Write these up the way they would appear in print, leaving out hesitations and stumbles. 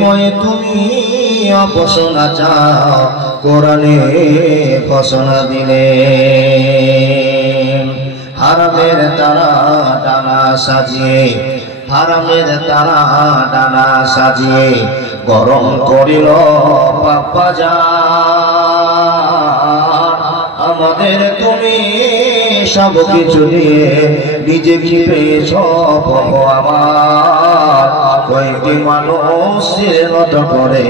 হিকময়ে তুমি ঘোষণা চাও, কোরআনে ঘোষণা দিলে হারামের তারা ডানা সাজিয়ে, হারামের তারা ডানা সাজিয়ে গরম করিল বাপ্পাজান। আমাদের তুমি সব কিছু দিয়ে নিজে কি পেয়েছ প্রভু আমার, কয়েকটি মানুষের মতো করে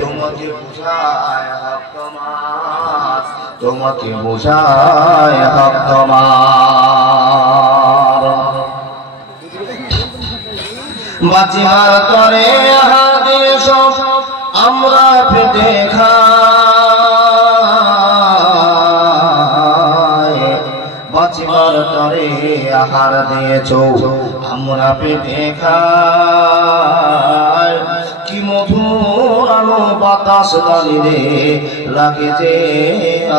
তোমাকে বুঝায় হক তোমার, তোমাকে বুঝায় হক তোমার। বাঁচিবার তরে আহার দিয়ে সব আমরা পেটে খাই, বাঁচিবার তরে আহার দিয়েছ আমরা পেটে খাই। কি মধুর আলো বাতাস দাঁড়িয়ে লাগে যে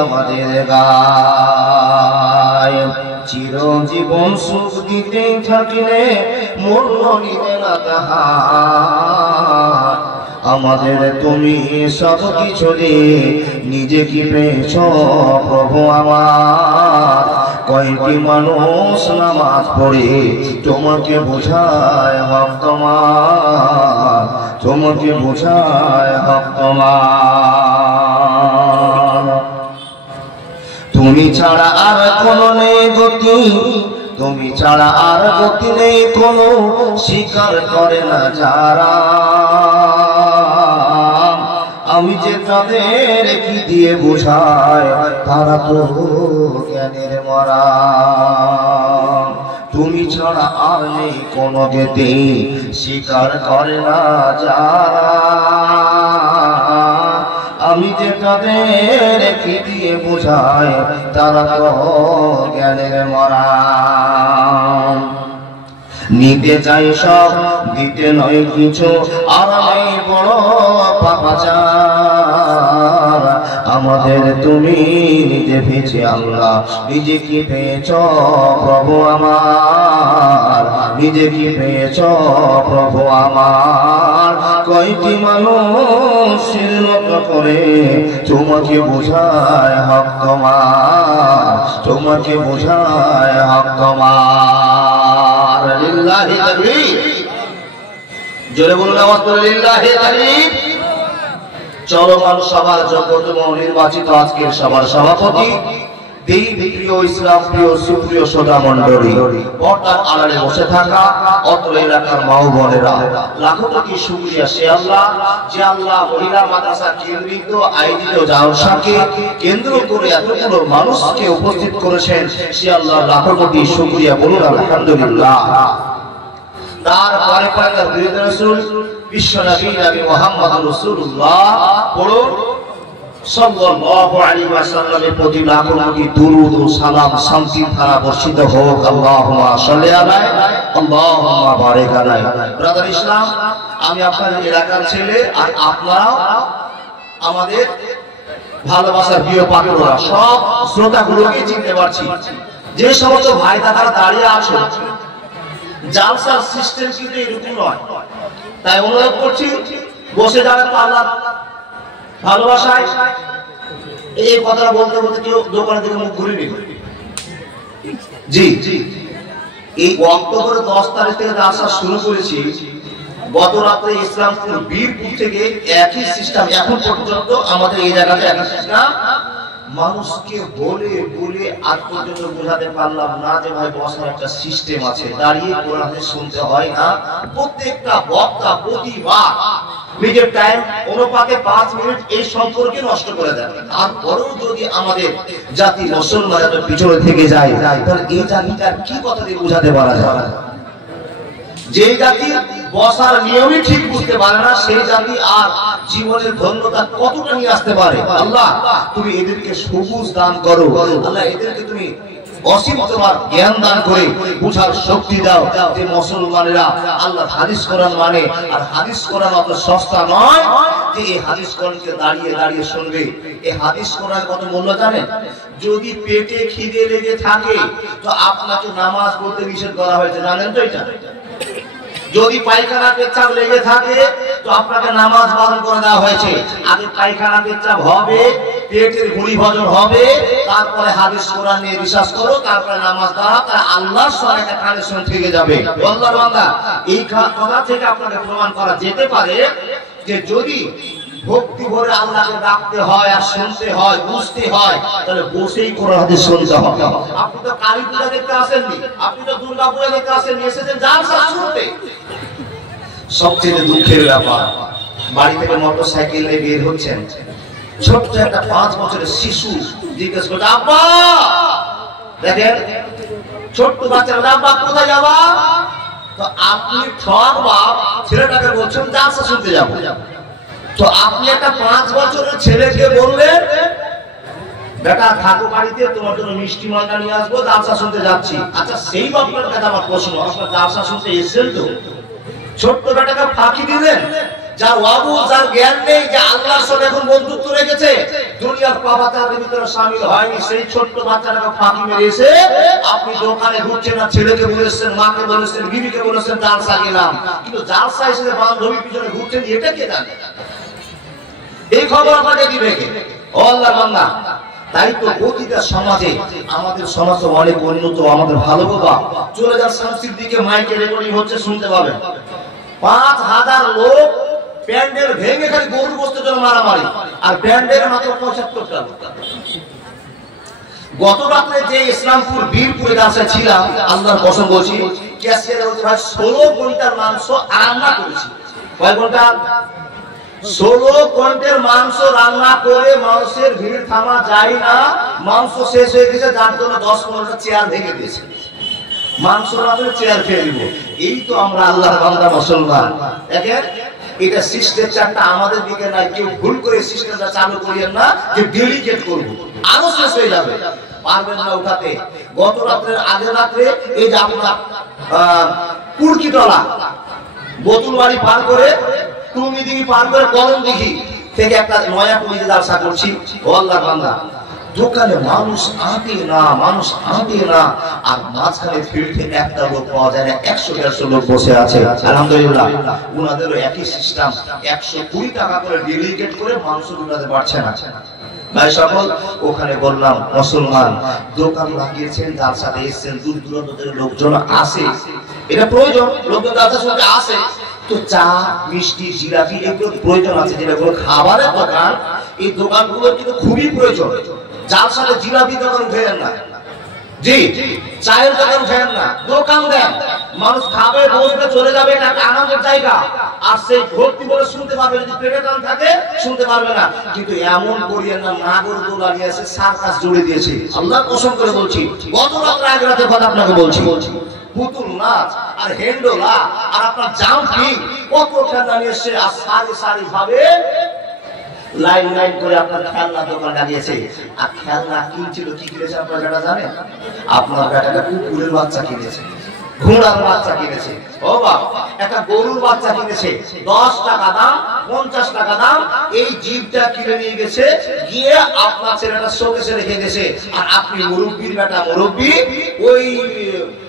আমাদের গায়, চিরজীবন সুখ দিতে থাকিলে মূল্য নিতে না তাহার। আমাদের তুমি সব কিছু দিয়ে নিজে কি পেয়েছ প্রভু আমার, কয়েকটি মানুষ নামাজ পড়ে তোমাকে বোঝায় হক তোমার, তোমাকে বোঝায় হক তোমার। তুমি ছাড়া আর কোনো নেই গতি, তুমি ছাড়া আর গতি নেই কোনো, স্বীকার করে না যারা। আমি যে তাদের কি দিয়ে বোঝাই, তারা তো জ্ঞানের মরা। তুমি ছাড়া আর নেই কোনো গতি, স্বীকার করে না যারা। আমি যে তাদের কি দিয়ে বোঝাই, তারা তো জ্ঞানের মরা। নিতে চাই সব দিতে নয় কিছু, আর নেই বড় পাপাচার। আমাদের তুমি নিজে পেয়েছি আল্লাহ, নিজে কি পেয়েছ প্রভু আমার, নিজে কি পেয়েছ প্রভু আমার। কয়টি মানুষের মতো করে তোমাকে বোঝায় হক তোমার, তোমাকে বোঝায় হক তোমার। লিল্লাহি তাকবীর, জোরে বলুন আওয়াজ করে লিল্লাহি তাকবীর। চলমান সভার যোগ্যতম নির্বাচিত আজকের সভার সভাপতি, দিন প্রিয় ইসলাম প্রিয় সুপ্রিয় শ্রোতা মণ্ডলী, পর্দার আড়ালে বসে থাকা অত্র এলাকার মা ও বোনেরা, লাখো কোটি শুকরিয়া সে আল্লাহ যে আল্লাহ মহিলা মাদ্রাসা কেন্দ্রিত আয়োজিত জালসাকে কেন্দ্র করে এতগুলো মানুষকে উপস্থিত করেছেন, সে আল্লাহ লাখো কোটি শুকরিয়া, বলুন আলহামদুলিল্লাহ। তারপরে পরে তার প্রিয় রাসূল বিশ্ব নবী নবী মুহাম্মদ রাসূলুল্লাহ পড়ুন সাল্লাল্লাহু আলাইহি ওয়াসাল্লামের প্রতি লাখো কোটি দুরূদ ও সালাম শান্তির ধারা বর্ষিত হোক। আল্লাহুম্মা সাল্লি আলাইহি আল্লাহুম্মা বারিক আলাইহি। ব্রাদার ইসলাম, আমি আপনাদের এলাকার ছেলে, আর আপনারাও আমাদের ভালোবাসার প্রিয় পাত্ররা, সব শ্রোতাগুলোকে চিনতে পারছি। যে সমস্ত ভাই দাদারা দাঁড়িয়ে আছেন, জালসার সিস্টেম কিন্তু এরকম নয়, তাই অনুরোধ করছি বসে যাবেন আল্লাহ ভালোবাসায়। এই কথা বলতে বলতে কেউ দোকানের দিকে মুখ ঘুরে নেবে। জি, এই অক্টোবর 10 তারিখ থেকে জালসা শুরু করেছি। গত রাতে ইসলামপুর বীরপুর থেকে একই সিস্টেম, এখন পর্যন্ত আমাদের এই জায়গাতে একই সিস্টেম। মানুষকে বলে বলে আজ পর্যন্ত বোঝাতে পারলাম না যে ভাই বসার একটা সিস্টেম আছে, দাঁড়িয়ে কোরআন শুনতে হয় না। প্রত্যেকটা বক্তা প্রতিবার নিজের টাইম অনুপাতে 5 মিনিট এই সম্পর্কে নষ্ট করে দেয়। তারপরেও যদি আমাদের জাতি মুসলমানরা পিছনে থেকে যায়, তাহলে এই জাতিটার কি কথা দিয়ে বোঝাতে পারা যায়? যে জাতি বসার নিয়মই ঠিক বুঝতে পারে না, সেই জাতি আর জীবনের ধন্যতা কতটা নিয়ে আসতে পারে? আল্লাহ তুমি এদেরকে সবুজ দান করো, আল্লাহ এদেরকে তুমি অসীম তোমার জ্ঞান দান করে বুঝার শক্তি দাও যে মুসলমানেরা আল্লাহ হাদিস কোরআন মানে। আর হাদিস কোরআন অত সস্তা নয় যে এই হাদিস কোরআনকে দাঁড়িয়ে দাঁড়িয়ে শুনবে। এই হাদিস কোরআন কত মূল্য জানেন? যদি পেটে খিদে লেগে থাকে তো আপনাকে নামাজ পড়তে নিষেধ করা হয়েছে, জানেন তো? এটা যদি পায়খানা পেচ্ছাপ লেগে থাকে তো আপনাকে নামাজ বারণ করে দেওয়া হয়েছে। আগে পায়খানা পেচ্ছাপ হবে, পেটের গুলি ভজন হবে, তারপরে হাদিস কোরআন নিয়ে বিশ্বাস করো, তারপরে নামাজ দাও, তার আল্লাহর সঙ্গে একটা কানেকশন থেকে যাবে। আল্লাহর বান্দা, এই কথা থেকে আপনাকে প্রমাণ করা যেতে পারে যে যদি ভক্তি ভরে আল্লাহকে ডাকতে হয় আর শুনতে হয়, বুঝতে হয়, তাহলে বসেই কোরআন হাদিস শুনতে হবে। আপনি তো কালী পূজা দেখতে আসেননি, আপনি তো দুর্গা পূজা দেখতে আসেননি, এসেছেন জালসা শুনতে। সবচেয়ে দুঃখের ব্যাপার, বাড়ি থেকে মোটরসাইকেল নিয়ে বের হচ্ছেন, ছোট্ট একটা 5 বছরের শিশু জিজ্ঞেস করছে আব্বা, দেখেন ছোট্ট বাচ্চারা, আব্বা কোথায় যাবা? তো আপনি ঠক বাপ ছেলেটাকে বলছেন জালসা শুনতে যাবো। তো আপনি একটা 5 বছরের ছেলেকে বললেন বেটা থাকো বাড়িতে, তোমার জন্য মিষ্টি মালটা নিয়ে আসবো, জালসা শুনতে যাচ্ছি। আচ্ছা সেই বাপটার কাছে আমার প্রশ্ন, আপনার জালসা শুনতে এসেছেন তো? ছোট্ট বেটাকে ফাঁকি দিলেন, যার ওয়াবু যার জ্ঞান নেই, যে আল্লাহর সাথে এখন বন্ধুত্ব রেখেছে, দুনিয়ার পাপাচারের ভিতরে শামিল হয়নি, সেই ছোট্ট বাচ্চাটাকে ফাঁকি মেরে এসে আপনি দোকানে ঘুরছেন না, ছেলেকে বলেছেন, মাকে বলেছেন, বিবিকে বলেছেন জালসা গেলাম, কিন্তু জালসা এসে বান্ধবীর পিছনে ঘুরছেন, এটা কে জানে? এই খবর আপনাকে দিবে কে? ও আল্লাহর বান্দা, তাই তো প্রতিটা সমাজে, আমাদের সমাজ অনেক উন্নত, আমাদের ভালো বাবা, চলে যান সংস্কৃতির দিকে, মাইকে রেকর্ডিং হচ্ছে, শুনতে পাবেন 5000 লোক প্যান্ডেল ভেঙে খালি গরু বস্তুর জন্য মারামারি, আর প্যান্ডেল মাত্র 75টা লোক। গত রাত্রে যে ইসলামপুর বীরপুরে দাসে ছিলাম, আল্লাহর কসম বলছি, ক্যাশিয়ারে হচ্ছে ভাই 16 কুইন্টাল মাংস রান্না করেছি। কয় ঘন্টা? 16 কুইন্টাল মাংস রান্না করে মানুষের ভিড় থামা যায় না, মাংস শেষ হয়ে গেছে, যার জন্য 10-15টা চেয়ার ভেঙে দিয়েছে। মাংস রাতে চেয়ার খেয়ে নিব, এই তো আমরা আল্লাহর বান্দা মুসলমান। দেখেন এটা সিস্টেমটা আমাদের দিকে নাই, কেউ ভুল করে সিস্টেমটা চালু করিয়েন না যে ডেলিকেট করব, আরো শেষ হয়ে যাবে, পারবেন না উঠাতে। গত রাত্রের আগে রাত্রে এই যে আপনার পুরকিটলা বোতুলবাড়ি পার করে, টুঙ্গি দিঘি পার করে, কলম দিঘি থেকে একটা নয়া পুলিশে জালসা করছি। ও আল্লাহর বান্দা, দোকানে মানুষ আঁটে না, মানুষ আঁটে না, আর মাঝখানে ফিল্ডে একটা লোক পাওয়া যায় না, 100-150 লোক বসে আছে। আলহামদুলিল্লাহ, উনাদেরও একই সিস্টেম, 120 টাকা করে ডেলিগেট করে মাংস উঠাতে পারছে না। ভাই সকল, ওখানে বললাম মুসলমান, দোকান লাগিয়েছেন, জালসাতে এসেছেন, দূর দূরান্ত থেকে লোকজন আসে, এটা প্রয়োজন, লোকজন জালসা শুনতে আসে, তো চা, মিষ্টি, জিলাপি এগুলো প্রয়োজন আছে, যেগুলো খাবারের দোকান, এই দোকানগুলোর কিন্তু খুবই প্রয়োজন। জালসাতে জিলাপি দোকান উঠেন না, জি চায়ের দোকান উঠেন না, দোকান দেন, মানুষ খাবে, বসবে, চলে যাবে, এটা একটা আনন্দের জায়গা, আর সেই ভক্তি বলে শুনতে পারবে, যদি পেটে টান থাকে শুনতে পারবে না। কিন্তু এমন করিয়েন না, নাগরদোলা নিয়ে এসে সার্কাস জুড়ে দিয়েছে, আল্লাহর কসম করে বলছি, গত রাত্রে আগে রাতের কথা আপনাকে বলছি, পুতুল নাচ আর হেন্ডোলা আর আপনার জাম্পিং, কত খেলনা নিয়ে এসে, আর সারি সারি ভাবে লাইন লাইন করে আপনার খেলনা দোকান লাগিয়েছে। আর খেলনা কিনছিল, কি কিনেছে আপনার বেটা জানেন? আপনার বেটাটা কুকুরের বাচ্চা কিনেছে, ঘোড়ার বাচ্চা কিনেছে, ও বাবা একটা গরুর বাচ্চা কিনেছে, 10 টাকা দাম, 50 টাকা দাম, এই জিভটা কিনে নিয়ে গেছে, গিয়ে আপনার ছেলেটা শোকেসে রেখে গেছে। আর আপনি মুরব্বির বেটা মুরব্বি, ওই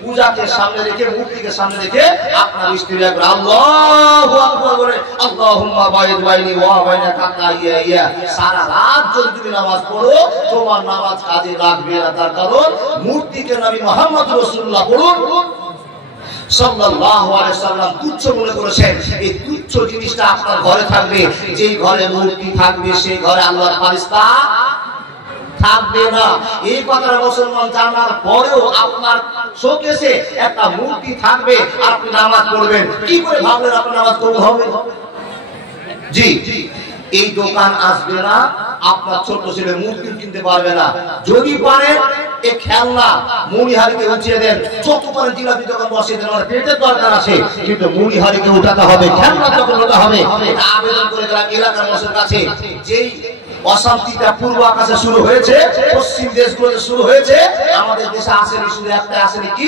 পূজাকে সামনে রেখে, মূর্তিকে সামনে রেখে আপনার স্ত্রী একবার আল্লাহু আকবার বলে, আল্লাহুম্মা বাইদ বাইনি ওয়া বাইনা খাতাইয়া, সারা রাত যদি তুমি নামাজ পড়ো, তোমার নামাজ কাজে লাগবে না, তার কারণ মূর্তিকে নবী মুহাম্মদ রাসূলুল্লাহ বলুন সাল্লাল্লাহু আলাইহি সাল্লাম তুচ্ছ মনে করেছেন। এই তুচ্ছ জিনিসটা আপনার ঘরে থাকবে, যেই ঘরে মূর্তি থাকবে সেই ঘরে আল্লাহর ফেরেশতা থাকবে না। এই কথাটা মুসলমান জানার পরেও আপনার শোকেসে একটা মূর্তি থাকবে, আপনি নামাজ পড়বেন, কি করে ভাবলেন আপনার নামাজ কবুল হবে? জি, এই দোকান আসবে না, আপনার ছোট ছেলে মূর্তি কিনতে পারবে না। যদি পারেন এই খেলনা মুড়িহারিকে উঠিয়ে দেন, যত পারেন জিলাপি দোকান বসিয়ে দেন, আমার পেটের দরকার আছে, কিন্তু মুড়িহারিকে উঠাতে হবে, খেলনা দোকান হতে হবে। এটা আবেদন করে গেলাম এলাকার মানুষের কাছে। যেই অশান্তিটা পূর্ব আকাশে শুরু হয়েছে, পশ্চিম দেশগুলোতে শুরু হয়েছে, আমাদের দেশে আসেনি, শুধু একটা আসেনি, কি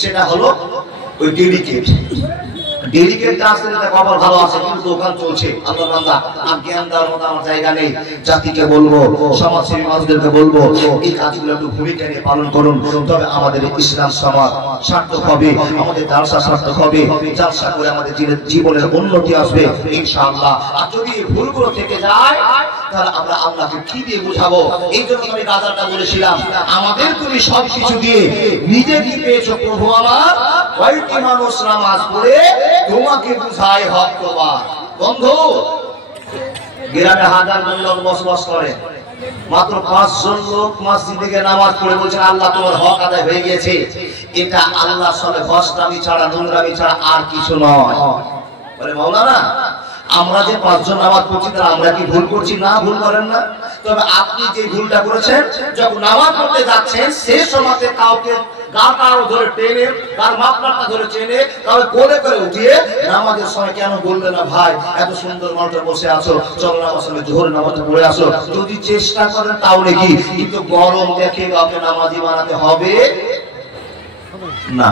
সেটা হলো ওই ডেলিকেট আসছে না, খবর ভালো আছে কিন্তু দোকান চলছে। আল্লাহ বান্দা আর জ্ঞান দেওয়ার মতো আমার জায়গা নেই। জাতিকে বলবো, সমাজসেবী মানুষদেরকে বলবো, এই কাজগুলো একটু ভূমিকা নিয়ে পালন করুন। তবে আমাদের ইসলাম সমাজ সার্থক হবে, আমাদের জালসা সার্থক হবে। জালসা করে আমাদের জীবনের উন্নতি আসবে ইনশাআল্লাহ। আর যদি ভুলগুলো থেকে যায় তাহলে আমরা আল্লাহকে কি দিয়ে বুঝাবো? এই জন্য আমি গাজারটা বলেছিলাম, আমাদের তুমি সবকিছু দিয়ে নিজে কি পেয়েছো প্রভু আমার? কয়েকটি মানুষ নামাজ পড়ে তোমাকে বুঝায় হক তোমার। বন্ধু, গ্রামে হাজার জন লোক বসবাস করে, মাত্র 5 জন লোক মসজিদে গিয়ে নামাজ পড়ে বলছেন আল্লাহ তোমার হক আদায় হয়ে গেছে। এটা আল্লাহর সামনে ভস্তামি ছাড়া, নোংরামি ছাড়া আর কিছু নয়। বলে মাওলানা, আমরা যে 5 জন নামাজ পড়ছি তারা আমরা কি ভুল করছি? না, ভুল করেন না। তবে আপনি যে ভুলটা করেছেন, যখন নামাজ পড়তে যাচ্ছেন সেই সময়তে কাউকে গাটাও ধরে টেনে, তার মাপলাটা ধরে টেনে, তবে কোলে করে উঠিয়ে নামাজের সময় কেন বলবে না ভাই এত সুন্দর মাঠে বসে আছো, চলো নামাজ সময় জোহর নামাজটা পড়ে আসো। যদি চেষ্টা করেন তাও নাকি, কিন্তু গরম দেখে কাউকে নামাজি বানাতে হবে না।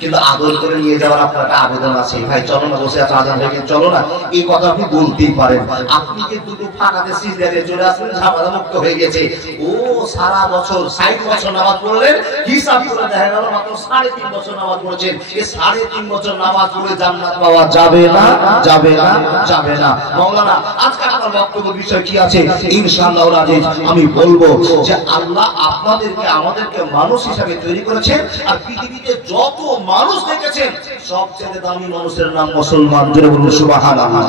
কিন্তু আদর করে নিয়ে যাওয়ার আপনার একটা আবেদন আছে, ভাই চলো না, বসে আছে আজান হয়ে চলো না, এই কথা আপনি বলতেই পারেন। আপনি যে দুটো ফাঁকাতে সিজদারে চলে আসলেন, ঝামেলা মুক্ত হয়ে গেছে। ও সারা বছর 60 বছর নামাজ পড়লেন, হিসাব করে দেখা গেল মাত্র 3.5 বছর নামাজ পড়েছেন। এই 3.5 বছর নামাজ পড়ে জান্নাত পাওয়া যাবে না, যাবে না, যাবে না। মাওলানা, আজকে আমার বক্তব্যের বিষয় কি আছে ইনশাআল্লাহ আজিজ আমি বলবো যে আল্লাহ আপনাদেরকে আমাদেরকে মানুষ হিসেবে তৈরি করেছেন। আর পৃথিবীতে যত মানুষ দেখেছেন সবচেয়ে দামি মানুষের নাম মুসলমান। জোরে বলুন সুবহানাল্লাহ।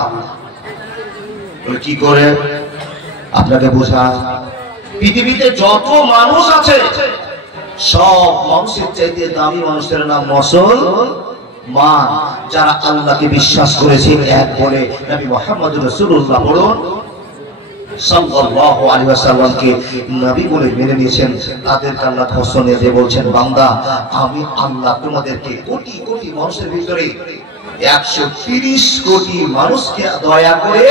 কি করে আপনাকে বোঝা? পৃথিবীতে যত মানুষ আছে সব মানুষের চাইতে দামি মানুষের নাম মুসলমান। যারা আল্লাহকে বিশ্বাস করেছে এক বলে নবী মুহাম্মদ রাসূলুল্লাহ বলুন সাল্লাল্লাহু আলাইহি ওয়াসাল্লামকে নবী বলে মেনে নিয়েছেন, তাদেরকে আল্লাহ ঘোষণা দিয়ে বলছেন, বান্দা আমি আল্লাহ তোমাদেরকে কোটি কোটি মানুষের ভিতরে 130 কোটি মানুষকে দয়া করে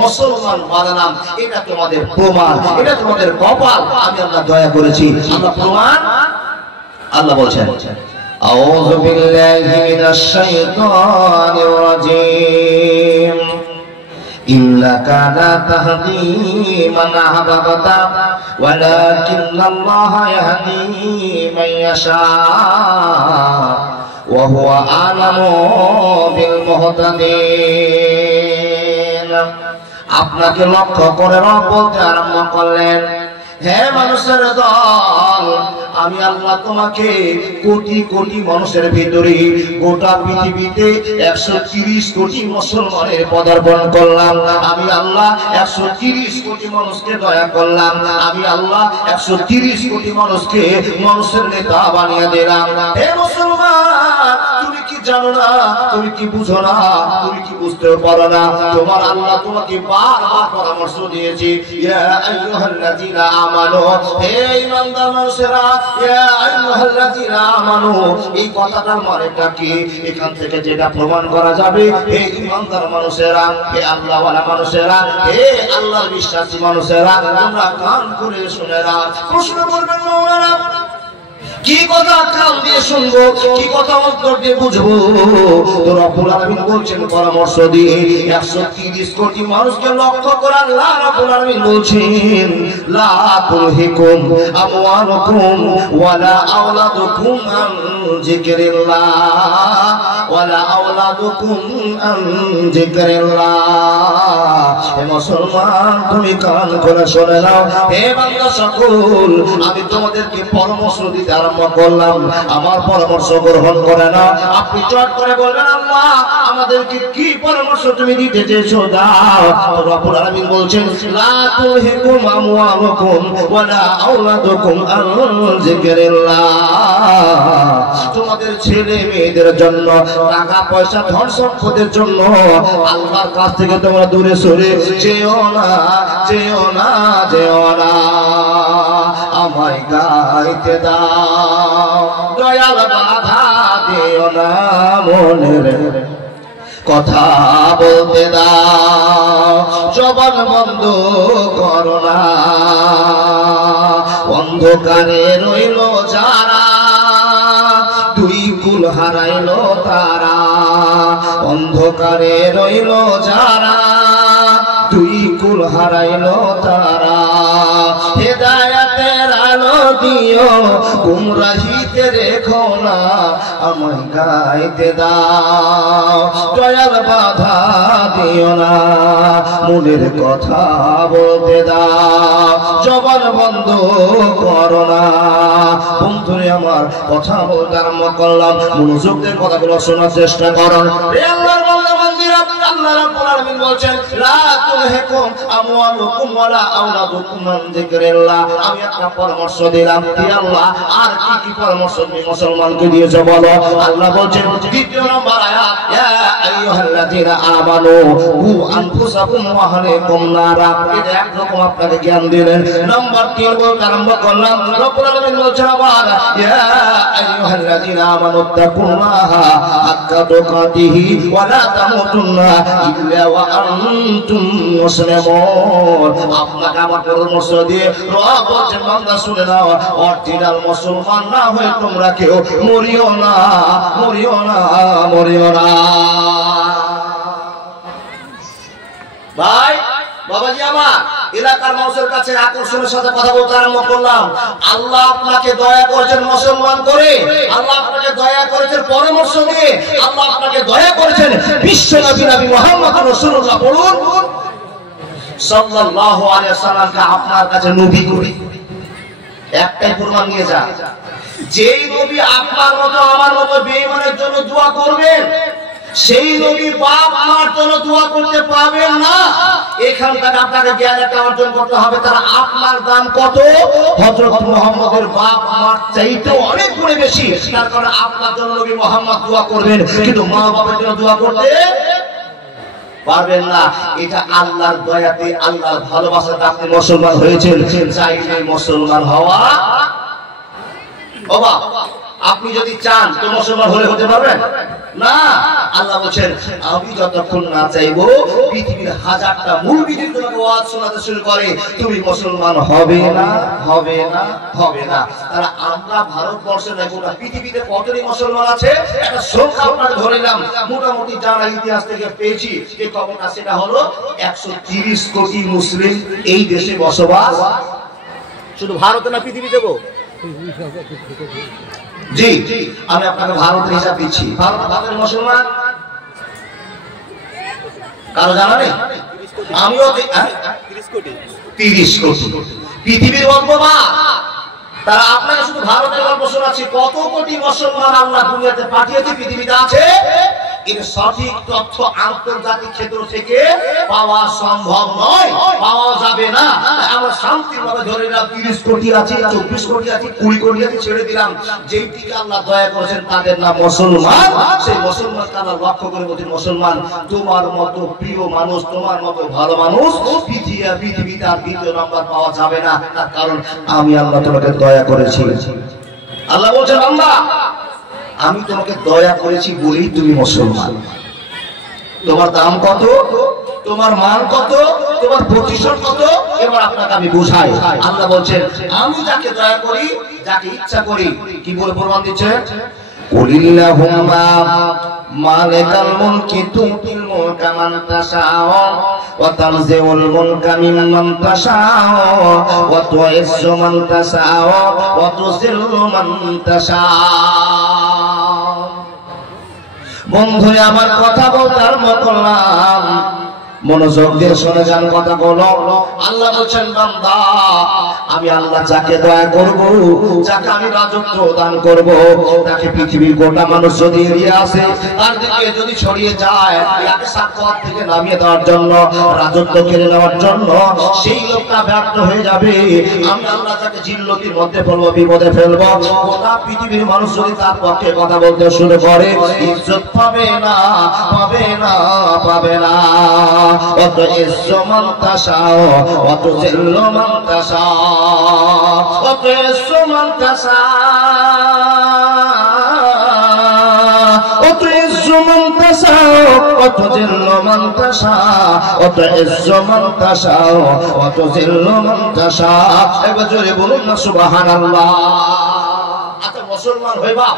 মুসলমান বানালাম। এটা তোমাদের প্রমাণ, এটা তোমাদের কপাল। আমি আল্লাহ দয়া করেছি, আল্লাহ প্রমাণ। আল্লাহ বলছেন আউযু বিল্লাহি মিনাশ শাইতানির রাজীম ইন্নাকা লা তাহদি মান আহবাবতা ওয়ালাকিন্নাল্লাহা ইয়াহদি মান ইয়াশা ওয়া হুয়া আ'লামু বিল মুহতাদিন। আপনাকে লক্ষ্য করে রব বলতে আরম্ভ করলেন, হে মানুষের দল, আমি আল্লাহ তোমাকে কোটি কোটি মানুষের ভিতরে গোটা পৃথিবীতে 130 কোটি মুসলমানের পদার্পণ করলাম। আমি আল্লাহ 130 কোটি মানুষকে দয়া করলাম। আমি আল্লাহ 130 কোটি মানুষকে মানুষের নেতা বানিয়ে দিলাম। হে মুসলমান, তুমি কি জানো না? তুমি কি বুঝো না? তুমি কি বুঝতে পারো না? তোমার আল্লাহ তোমাকে বারবার পরামর্শ দিয়েছে, ইয়া আইয়ুহাল্লাযীনা আমানু, হে ঈমানদার মানুষেরা, ইয়া আইয়ুহাল্লাযীনা আমানু, এই কথাটার মানেটা কি? এখান থেকে যেটা প্রমাণ করা যাবে, হে ঈমানদার মানুষেরা, হে আল্লাহওয়ালা মানুষেরা, হে আল্লাহর বিশ্বাসী মানুষেরা, তোমরা কান খুলে শুনে নাও। প্রশ্ন করবেন মাওলানা, কি কথা কান দিয়ে শুনবো, কি কথা অন্তর দিয়ে বুঝবো? তো রব্বুল আলামিন বলছেন পরামর্শ দিয়ে 130 কোটি মানুষকে লক্ষ্য করে আল্লাহ রব্বুল আলামিন বলছেন, লা তুলহিকুম আমওয়ালুকুম ওয়ালা আওলাদুকুম আন যিকরিল্লাহ ওয়ালা আওলাদুকুম আন যিকরিল্লাহ। হে মুসলমান, তুমি কান খুলে শুনে নাও। হে বান্দা সকল, আমি তোমাদেরকে পরামর্শ দিতে আরম্ভ করলাম, আমার পরামর্শ গ্রহণ করে না। আপনি চট করে বলবেন, আল্লাহ আমাদেরকে কি পরামর্শ তুমি দিতে চেয়েছো দাও। রব্বুল আলামিন বলছেন, লা তুলহিকুম আমওয়ালুকুম ওয়ালা আওলাদুকুম আন যিকরিল্লাহ। তোমাদের ছেলে মেয়েদের জন্য, টাকা পয়সা ধন সম্পদের জন্য আল্লাহর কাছ থেকে তোমরা দূরে সরে যেও না, যেও না, যেও না। আমায় গাইতে দাও, দয়াল বাধা দিও না, মনের কথা বলতে দাও, জবান বন্ধ করো না। অন্ধকারে রইল যারা, দুই কুল হারাইল তারা, অন্ধকারে রইল যারা, দুই কুল হারাইল তারা। হেদায়াতের আলো দিও, গুমরাহিতে রেখো না, আমায় গাইতে দাও। দয়াল বাধা দিও না, মনের কথা বলতে দাও, জবান বন্ধ করো না। বন্ধুরে আমার, কথা বলতে আরম্ভ করলাম, মনোযোগ দিয়ে কথাগুলো শোনার চেষ্টা করুন। আল্লাহর বান্দারা, আল্লাহ রাব্বুল আলামিন বলছেন, লা তুলহিকুম আমওয়ালুকুম ওয়ালা আওলাদুকুম আন যিকরিল্লাহ। আমি একটা পরামর্শ দিলাম, হে আল্লাহ, আর কি কি পরামর্শ তুমি মুসলমানকে দিয়েছো বলো। আল্লাহ বলছেন, দ্বিতীয় নম্বর আয়াত, ইয়া আইয়ুহাল্লাযীনা আমানু কু আনফুসাকুম ওয়া আহলিকুম নারা। এটা একরকম আপনাকে জ্ঞান দিলেন। নম্বর 3 বলতে আরম্ভ করলাম, রব্বুল আলামিন বলছেন আবার, ইয়া আইয়ুহাল্লাযীনা আমানু তাকুল্লাহা হাক্কা তুকাতিহি ওয়া লা তামুতুন্না ইল্লা ওয়া আনতুম মুসলিমুন। আপনাকে আমার পরামর্শ দিয়ে রব বলছেন, বান্দা শুনে নাও, অরিজিনাল মুসলমান না হয়ে তোমরা কেউ মরিও না, মরিও না, মরিও না। ভাই বাবাজি আমার, এলাকার মানুষের কাছে আকর্ষণের সাথে কথা বলতে আরম্ভ করলাম। আল্লাহ আপনাকে দয়া করেছেন মুসলমান করে, আল্লাহ আপনাকে দয়া করেছেন পরামর্শ দিয়ে, আল্লাহ আপনাকে দয়া করেছেন বিশ্ব নবী নবী মুহাম্মদ রাসূলুল্লাহ বলুন সাল্লাল্লাহু আলাইহি ওয়াসাল্লামকে আপনার কাছে নবী করে। একটাই প্রমাণ নিয়ে যান, যেই নবী আপনার মতো আমার মতো বেঈমানের জন্য দোয়া করবেন, সেই নবী বাপ মার জন্য দোয়া করতে পারবেন না। এখান থেকে আপনাকে জ্ঞান একটা অর্জন করতে হবে, তার আপনার দাম কত হযরত মুহাম্মদের বাপ মার চাইতে অনেক গুণে বেশি। তার কারণে আপনার জন্য নবী মুহাম্মদ দোয়া করবেন, কিন্তু মা বাবার জন্য দোয়া করতে পারবেন না। এটা আল্লাহর দয়াতে, আল্লাহর ভালোবাসাতে আপনি মুসলমান হয়েছেন। চাইলে মুসলমান হওয়া বাবা, আপনি যদি চান তো মুসলমান হতে পারবেন না। আল্লাহ বলেন, আমি যতক্ষণ না চাইবো পৃথিবীর হাজারটা মুলবি যদি তোমাকে ওয়াজ শোনাতে শুরু করে, তুমি মুসলমান হবে না, হবে না, হবে না। তারা আমরা ভারতবর্ষে না, গোটা পৃথিবীতে কতটি মুসলমান আছে একটা সংখ্যা আপনাকে ধরে নিলাম, মোটামুটি জানা ইতিহাস থেকে পেয়েছি যে খবরটা, সেটা হলো 130 কোটি মুসলিম এই দেশে বসবাস। শুধু ভারতে না, পৃথিবীতে গো। জি, আমি আপনাকে ভারতের হিসাব দিচ্ছি। ভারতের মুসলমান কারো জানা নেই? আমিও 30 কোটি পৃথিবীর গল্প বা তারা আপনাকে শুধু ভারতের গল্প শোনাচ্ছি। কত কোটি মুসলমান আল্লাহ দুনিয়াতে পাঠিয়েছে, পৃথিবীতে আছে, এর সঠিক তথ্য আন্তর্জাতিক ক্ষেত্র থেকে পাওয়া সম্ভব নয়, পাওয়া যাবে না। আমরা শান্তিভাবে ধরে নিলাম 30 কোটি আছে, 24 কোটি আছে, 20 কোটি আছে, ছেড়ে দিলাম। যেই দিকে আল্লাহ দয়া করেছেন তাদের নাম মুসলমান। সেই মুসলমানকে আল্লাহ লক্ষ্য করে বলছেন, মুসলমান তোমার মতো প্রিয় মানুষ, তোমার মতো ভালো মানুষ পৃথিবীতে আর দ্বিতীয় নাম্বার পাওয়া যাবে না। তার কারণ আমি আল্লাহ তোমাকে দয়া করেছি। আল্লাহ বলছেন, বান্দা আমি তোমাকে দয়া করেছি বলেই তুমি মুসলমান। তোমার দাম কত, তোমার মান কত, তোমার প্রতিশোধ কত, এবার আপনাকে আমি বুঝাই। আল্লাহ বলছেন, আমি যাকে দয়া করি, যাকে ইচ্ছা করি, কি বলে প্রমাণ দিচ্ছে, কুলিল্লাহুম্মা মালিকাল মুলকি তুতিল মুলকা মান তাশাউ ওয়া তানজিউল মুলকা মিম্মান তাশাউ ওয়া তুইজ্জু মান তাশাউ ওয়া তুযিল্লু মান তাশাউ। বন্ধুরা আমার, কথা বলতে আরম্ভ করলাম, মনোযোগ দিয়ে শুনে যান কথাগুলো। আল্লাহ বলছেন, বান্দা আমি আল্লাহ যাকে দয়া করব, যাকে আমি রাজত্ব দান করব, তাকে পৃথিবীর গোটা মানুষ যদি এড়িয়ে আসে, তার দিকে যদি ছড়িয়ে যায়, তাকে সাক্ষাৎ থেকে নামিয়ে দেওয়ার জন্য, রাজত্ব কেড়ে নেওয়ার জন্য, সেই লোকটা ব্যর্থ হয়ে যাবে। আমি আল্লাহ যাকে জিল্লতির মধ্যে ফেলবো, বিপদে ফেলবো। গোটা পৃথিবীর মানুষ যদি তার পক্ষে কথা বলতে শুরু করে, ইজ্জত পাবে না, পাবে না, পাবে না। অত ইজ্জু মান তাশাউ ওয়া তুযিল্লু মান তাশাউ, অত ইজ্জু মান তাশাউ, অত ইজ্জু মান তাশাউ, অত তুযিল্লু মান তাশাউ, অত ইজ্জু মান তাশাউ, অত তুযিল্লু মান তাশাউ। একবার জোরে বলুন না সুবহানাল্লাহ। আচ্ছা, মুসলমান হইবা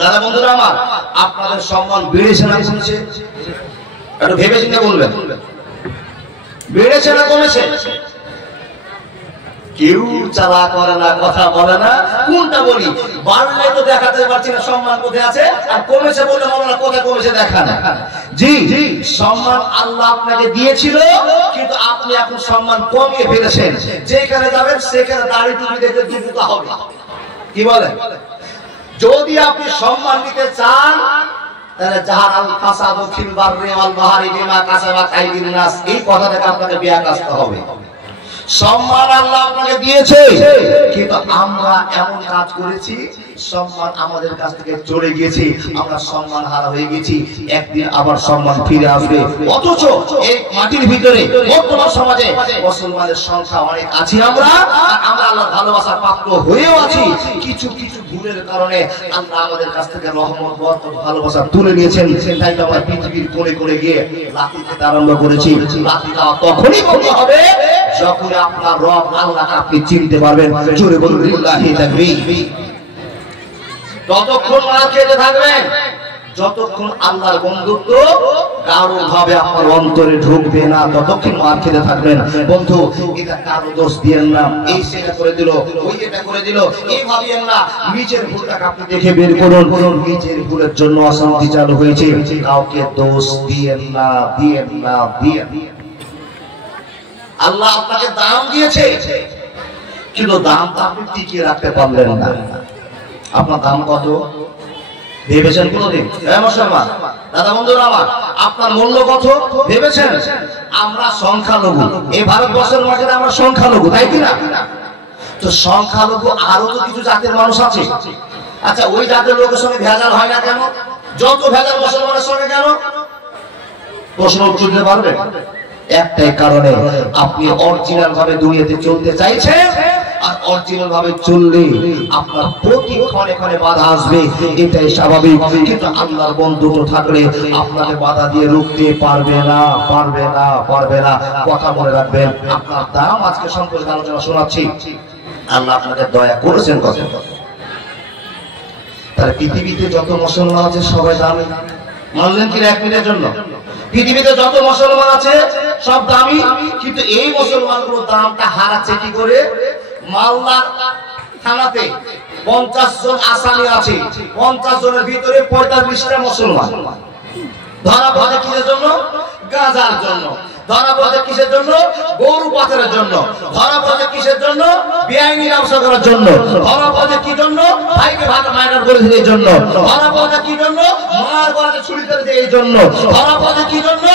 দাদা বন্ধুরা আমার, আপনাদের সম্মান বেড়েছে না কমেছে? একটু ভেবে চিন্তে বলবেন, বেড়েছে না কমেছে? কেউ চালা করে না, কথা বলে না। কোনটা বলি? বাড়লে তো দেখাতে পারছি না সম্মান কোথায় আছে, আর কমেছে বলে আমরা কোথায় কমেছে দেখান। জি, সম্মান আল্লাহ আপনাকে দিয়েছিল, কিন্তু আপনি এখন সম্মান কমিয়ে ফেলেছেন। যেখানে যাবেন সেখানে দাড়ি টুপি দেখে দুপুতা হবে। কি বলেন? যদি আপনি সম্মান নিতে চান, তাহলে জাহারাল ফাসাদু ফিল বাররি ওয়াল বাহরি বিমা কাসাবাত আইদিন নাস, এই কথা থেকে আপনাকে বিয়াত আসতে হবে। সম্মান আল্লাহ আপনাকে দিয়েছে, কিন্তু আমরা এমন কাজ করেছি সম্মান আমাদের কাছ থেকে চলে গিয়েছে, আমরা সম্মান হারা হয়ে গেছি। একদিন আবার সম্মান ফিরে আসবে। অথচ এই মাটির ভিতরে বর্তমান সমাজে মুসলমানের সংখ্যা অনেক আছি আমরা, আর আমরা আল্লাহর ভালোবাসার পাত্র হয়েও আছি। কিছু কিছু ভুলের কারণে আল্লাহ আমাদের কাছ থেকে রহমত, বরকত, ভালোবাসা তুলে নিয়েছেন। তাই তো আমরা পৃথিবীর কোণে কোণে গিয়ে লাঠি খেতে আরম্ভ করেছি। লাঠি খাওয়া তখনই বন্ধ হবে যখন আপনার রব আল্লাহকে আপনি চিনতে পারবেন। জোরে বলুন লিল্লাহি তাকবীর। ততক্ষণ মার খেতে থাকবেন যতক্ষণ আল্লাহর বন্ধুত্ব কারো ভাবে আপনার অন্তরে ঢুকবে না, ততক্ষণ মার খেতে থাকবেন। বন্ধু, এটা কারো দোষ দিয়েন না, এই সেটা করে দিল, ওই এটা করে দিল, এই ভাবিয়েন না। নিজের ভুলটাকে আপনি দেখে বের করুন। নিজের ভুলের জন্য অশান্তি চালু হয়েছে, কাউকে দোষ দিয়েন না, দিয়েন না, দিয়েন। আল্লাহ আপনাকে দাম দিয়েছে, কিন্তু দামটা আপনি টিকিয়ে রাখতে পারলেন না। আপনার দাম কত ভেবেছেন কোনদিন? মুসলমান দাদা বন্ধুরা আমার, আপনার মূল্য কত ভেবেছেন? আমরা সংখ্যালঘু, এই ভারতবর্ষের মাটিতে আমরা সংখ্যালঘু, তাই কিনা? তো সংখ্যালঘু আরো তো কিছু জাতের মানুষ আছে। আচ্ছা, ওই জাতের লোকের সঙ্গে ভেজাল হয় না কেন? যত ভেজাল মুসলমানের সঙ্গে কেন? প্রশ্ন উত্তর দিতে পারবেন? একটাই কারণে, আপনি অরিজিনাল ভাবে দুনিয়াতে চলতে চাইছেন, আর অরিজিনাল ভাবে চললে আপনার প্রতি ক্ষণে ক্ষণে বাধা আসবে, এটাই স্বাভাবিক। কিন্তু আল্লাহর বন্ধুত্ব থাকলে আপনাকে বাধা দিয়ে রুখতে পারবে না, পারবে না, পারবে না। কথা মনে রাখবেন। আপনার দাম আজকে সম্পর্কে আলোচনা শোনাচ্ছি। আল্লাহ আপনাকে দয়া করেছেন কত। তাহলে পৃথিবীতে যত মুসলমান আছে সবাই দামি, মানলেন কি? এক মিনিটের জন্য পৃথিবীতে যত মুসলমান আছে সব দামি, কিন্তু এই মুসলমানগুলো দামটা হারাচ্ছে কি করে? মালদা থানাতে 50 জন আসামি আছে, 50 জনের ভিতরে 45টা মুসলমান। ধরা পড়ে কিসের জন্য? গাঁজার জন্য। ধরা পড়ে কিসের জন্য? গরু পাচারের জন্য। ধরা পড়ে কিসের জন্য? বেআইনি ব্যবসা করার জন্য। ধরা পড়ে কি জন্য? ভাইকে ভাগ মার্ডার করেছে এই জন্য। ধরা পড়ে কি জন্য? মার গলাতে ছুরি ধরেছে এই জন্য। ধরা পড়ে কি জন্য?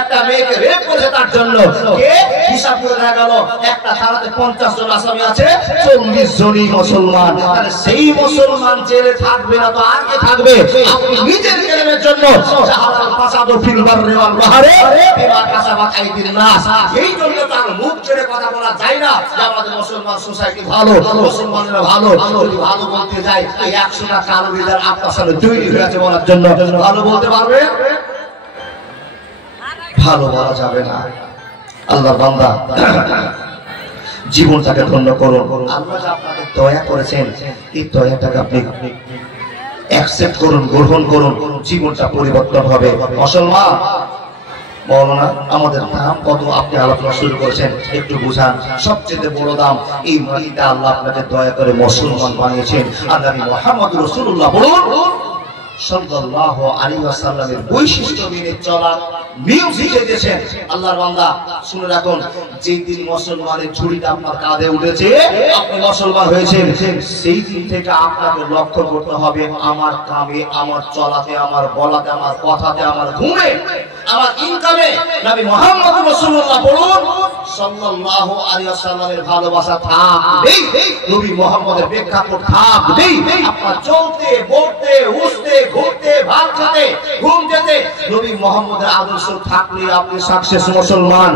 একটা মেয়েকে রেপ করেছে তার জন্য। কে হিসাব করে দেখা গেল একটা থানাতে 50 জন আসামি আছে, 40 জনই মুসলমান। তাহলে সেই মুসলমান জেলে থাকবে না তো আর কে থাকবে? আপনি নিজের জেলের জন্য জাহারাল ফাসাদু ফিল বাররি ওয়াল বাহরি বিমা কাসাবাত আইদিন নাস, এই জন্য তার মুখ ছেড়ে কথা বলা যায় না যে আমাদের মুসলমান সোসাইটি ভালো, মুসলমানরা ভালো। যদি ভালো বলতে যায় এই 100টা কালো রিজার আপনার সামনে তৈরি হয়ে আছে বলার জন্য। ভালো বলতে পারবে? ভালো বলা যাবে না। আল্লাহর বান্দা, জীবনটাকে ধন্য করুন। আল্লাহ যা আপনাকে দয়া করেছেন, এই দয়াটাকে আপনি অ্যাকসেপ্ট করুন, গ্রহণ করুন, জীবনটা পরিবর্তন হবে। মুসলমান বলনা আমাদের দাম কত আপনি আলোচনা শুরু করেছেন, একটু বুঝান। সবচেয়ে বড় দাম এই মাটিতে আল্লাহ আপনাকে দয়া করে মুসলমান বানিয়েছেন। আর নবী মুহাম্মদ রাসূলুল্লাহ বলুন সাল্লাল্লাহু আলাইহি ওয়াসাল্লামের বৈশিষ্ট্য মেনে চলা নিয়ম শিখিয়ে দিয়েছেন। আল্লাহর বান্দা শুনে রাখুন, যেই দিন মুসলমানের ঝুড়িটা আপনার কাঁধে উঠেছে, আপনি মুসলমান হয়েছেন, সেই দিন থেকে আপনাকে লক্ষ্য করতে হবে আমার কামে, আমার চলাতে, আমার বলাতে, আমার কথাতে, আমার ঘুমে, আমার ইনকামে নবী মুহাম্মদ রাসূলুল্লাহ বলুন সাল্লাল্লাহু আলাইহি ওয়াসাল্লামের ভালোবাসা থাকবেই, নবী মুহাম্মদের প্রেক্ষাপট থাকবেই। আপনার চলতে, বলতে, উঠতে, ঘুরতে, ভাত খেতে, ঘুম যেতে নবী মুহাম্মদের আদর্শ থাকলে আপনি সাকসেস মুসলমান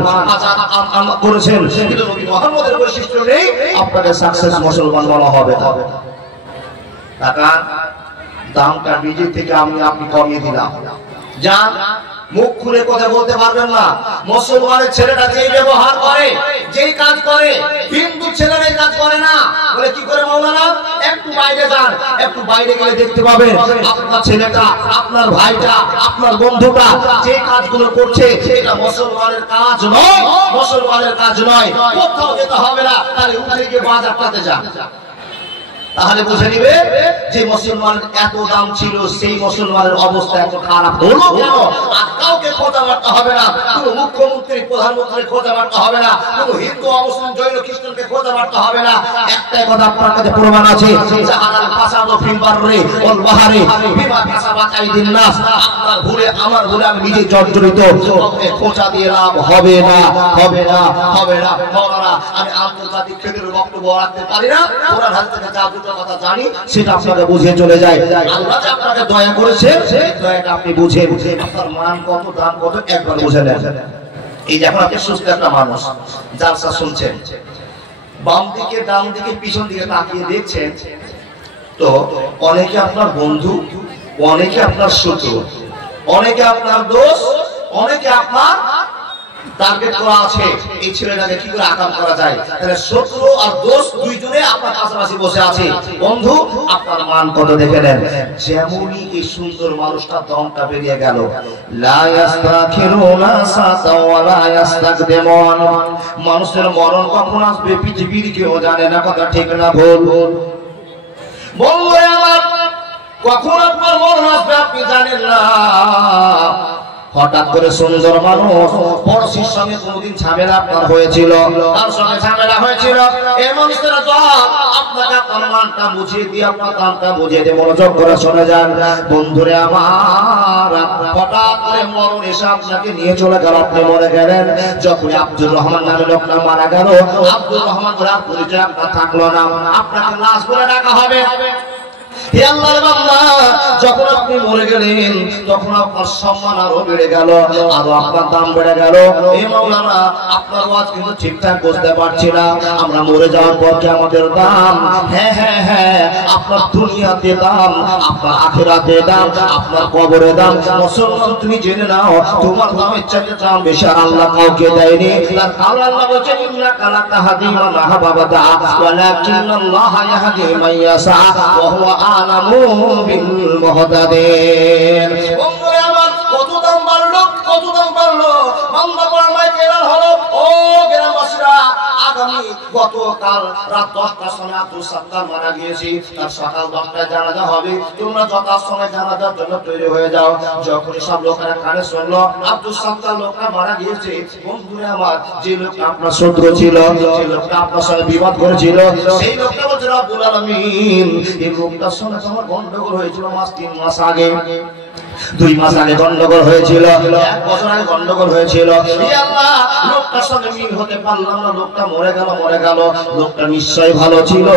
করেছেন। কিন্তু নবী মুহাম্মদের বৈশিষ্ট্য নেই, আপনাকে সাকসেস মুসলমান বলা হবে না। টাকা দামটা নিজে থেকে আপনি কমিয়ে দিলাম। যান মুখ খুলে কথা বলতে পারবেন না। মুসলমানের ছেলেটা যেই ব্যবহার করে, যেই কাজ করে, হিন্দু ছেলেরা এই কাজ করে না। বলে কি করে মাওলানা? একটু বাইরে যান, একটু বাইরে গেলে দেখতে পাবেন আপনার ছেলেটা, আপনার ভাইটা, আপনার বন্ধুটা যে কাজগুলো করছে এটা মুসলমানের কাজ নয়, মুসলমানের কাজ নয়। কোথাও যেতে হবে না, তাহলে উঠে গিয়ে বাজারটাতে যান। তাহলে বুঝে নিবে যে মুসলমানের এত দাম ছিল, সেই মুসলমানের অবস্থা এত খারাপ হলো কেন? আর কাউকে খোঁজা মারতে হবে না, কোনো মুখ্যমন্ত্রী প্রধানমন্ত্রী খোঁজা মারতে হবে না, কোনো হিন্দু অমুসলিম জৈন খ্রিস্টানকে খোঁজা মারতে হবে না। একটাই কথা আপনার কাছে প্রমাণ আছে, জাহানাল ফাসাদু ফিল বাররি ওয়াল বাহরি বিমা কাসাবাত আইদিন নাস। আপনার ভুলে আমার ভুলে আমি নিজে জর্জরিত, ওকে খোঁজা দিয়ে লাভ হবে না, হবে না, হবে না। মাওলানা আমি আন্তর্জাতিক ক্ষেত্রে বক্তব্য রাখতে পারি না, কোরআন হাদিস থেকে যা কথা জানি সেটা আপনাকে বুঝে চলে যায়। আল্লাহ যে আপনাকে দয়া করেছে সেই দয়াটা আপনি বুঝে আপনার মান কত, দাম কত একবার বুঝে নেন। এই যখন আপনি সুস্থ একটা মানুষ জালসা শুনছেন, বাম দিকে ডান দিকে পিছন দিকে তাকিয়ে দেখছেন, তো অনেকে আপনার বন্ধু, অনেকে আপনার শত্রু, অনেকে আপনার দোষ, অনেকে আপনার টার্গেট করা আছে এই ছেলেটাকে কি করে আঘাত করা যায়। তাহলে শত্রু আর দোষ দুইজনে আপনার পাশাপাশি বসে আছে। বন্ধু আপনার মান কত দেখে নেন। যেমনই এই সুন্দর মানুষটা দমটা বেরিয়ে গেল, লা ইস্তাখিরুনা সাতা ওয়া লা ইস্তাকদিমুন। মানুষের মরণ কখন আসবে পৃথিবীর কেউ জানে না, কথা ঠিক না ভুল? বন্ধু আমার, কখন আপনার মরণ আসবে আপনি জানেন না। হঠাৎ করে সুন্দর মানুষ, পড়শির সঙ্গে কোনদিন ঝামেলা আপনার হয়েছিল, তার সঙ্গে ঝামেলা হয়েছিল, এই মানুষেরা তো আপনাকে আপনার মানটা বুঝিয়ে দিয়ে আপনার দামটা বুঝিয়ে দিয়ে মনোযোগ করে শুনে যান। বন্ধুরে আমার, হঠাৎ করে মরণ এসে আপনাকে নিয়ে চলে গেল, আপনি মরে গেলেন। যখন আব্দুর রহমান নামে লোকটা মারা গেল, আব্দুর রহমান বলে পরিচয় আপনার থাকলো না, আপনাকে লাশ বলে ডাকা হবে। হে আল্লাহর বান্দা, যখন আপনি মরে গেলেন তখন আপনার সম্মান আরো বেড়ে গেল, আরো আপনার দাম বেড়ে গেল। হে মাওলানা, আপনার ওয়াজ কিন্তু ঠিকঠাক বুঝতে পারছি না, আমরা মরে যাওয়ার পর কি আমাদের দাম? হ্যাঁ হ্যাঁ হ্যাঁ, আপনার দুনিয়াতে দাম, আপনার আখিরাতে দাম, আপনার কবরে দাম। মুসলমান তুমি জেনে নাও, তোমার দামের চাইতে দাম বেশি আল্লাহ কাউকে দেয়নি। তার কারণ আল্লাহ বলেছেন, ইন্নাকা লা তাহদি মান আহবাবতা ওয়ালাকিন্নাল্লাহা ইয়াহদি মান ইয়াশা ওয়া হুয়া আলামু বিল মুহতাদিন। বন্ধুরা আমার, কত দাম বাড়লো, কত দাম বাড়লো। বান্দা পরমায় কেরাল হলো। ও গ্রামবাসীরা, আগামী গতকাল রাত 10টার সময় আব্দুল সাত্তার মারা গিয়েছে, তার সকাল 10টায় জানাজা হবে। তোমরা যথাসময়ে জানাজার জন্য তৈরি হয়ে যাও। যখন সব লোকেরা কানে শুনলো আব্দুল সাত্তার লোকটা মারা গিয়েছে, বন্ধুরা আমার, যে লোকটা আপনার শত্রু ছিল, যে লোকটা আপনার সাথে বিবাদ করেছিল, সেই লোকটা বলছে রব্বুল আলামিন, এই লোকটার সঙ্গে তোমার গন্ডগোল হয়েছিল 3 মাস আগে, 2 মাস আগে গন্ডগোল হয়েছিল, 1 বছর আগে গন্ডগোল হয়েছিল। হে আল্লাহ, লোকটার সঙ্গে মিল হতে পারলাম না, লোকটা মরে গেল, মরে গেল। লোকটা নিশ্চয় ভালো ছিল,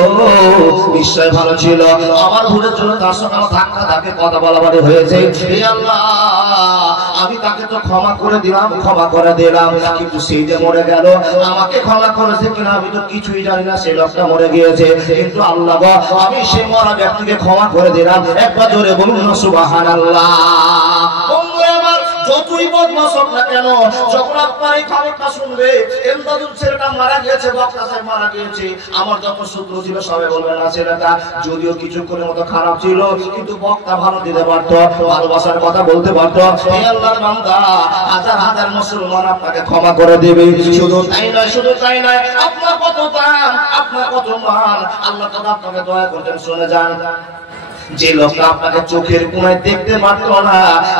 নিশ্চয় ভালো ছিল। আমার ভুলের জন্য তার সঙ্গে আমার ধাক্কা ধাক্কে কথা বলাবাড়ি হয়েছে। হে আল্লাহ, আমি তাকে তো ক্ষমা করে দিলাম, ক্ষমা করে দিলাম, কিন্তু সেই যে মরে গেল, আমাকে ক্ষমা করেছে কিনা আমি তো কিছুই জানি না। সেই লোকটা মরে গিয়েছে, কিন্তু আল্লাহ গো, আমি সেই মরা ব্যক্তিকে ক্ষমা করে দিলাম। একবার জোরে বলুন না সুবহানাল্লাহ। বন্ধুরা আমার, যতই বদমাশ হোক না কেন, যখন আপনার এই খবরটা শুনবে এমদাদুল ছেলেটা মারা গিয়েছে, বক্তা সাহেব মারা গিয়েছে, আমার যত সূত্র ছিল সবাই বলবে না ছেলেটা যদিও কিছুক্ষণের মতো খারাপ ছিল, কিন্তু বক্তা ভালো দিতে পারতো, ভালোবাসার কথা বলতে পারতো। হে আল্লাহর বান্দা, হাজার হাজার মুসলমান আপনাকে ক্ষমা করে দেবে। শুধু তাই নয়, শুধু তাই নয়, আপনার কত দাম, আপনার কত মান, আল্লাহ তাআলা আপনাকে দয়া করতেন। শুনে যান, যে লোকটা আপনাকে চোখের কোণায় দেখতে পারতো না,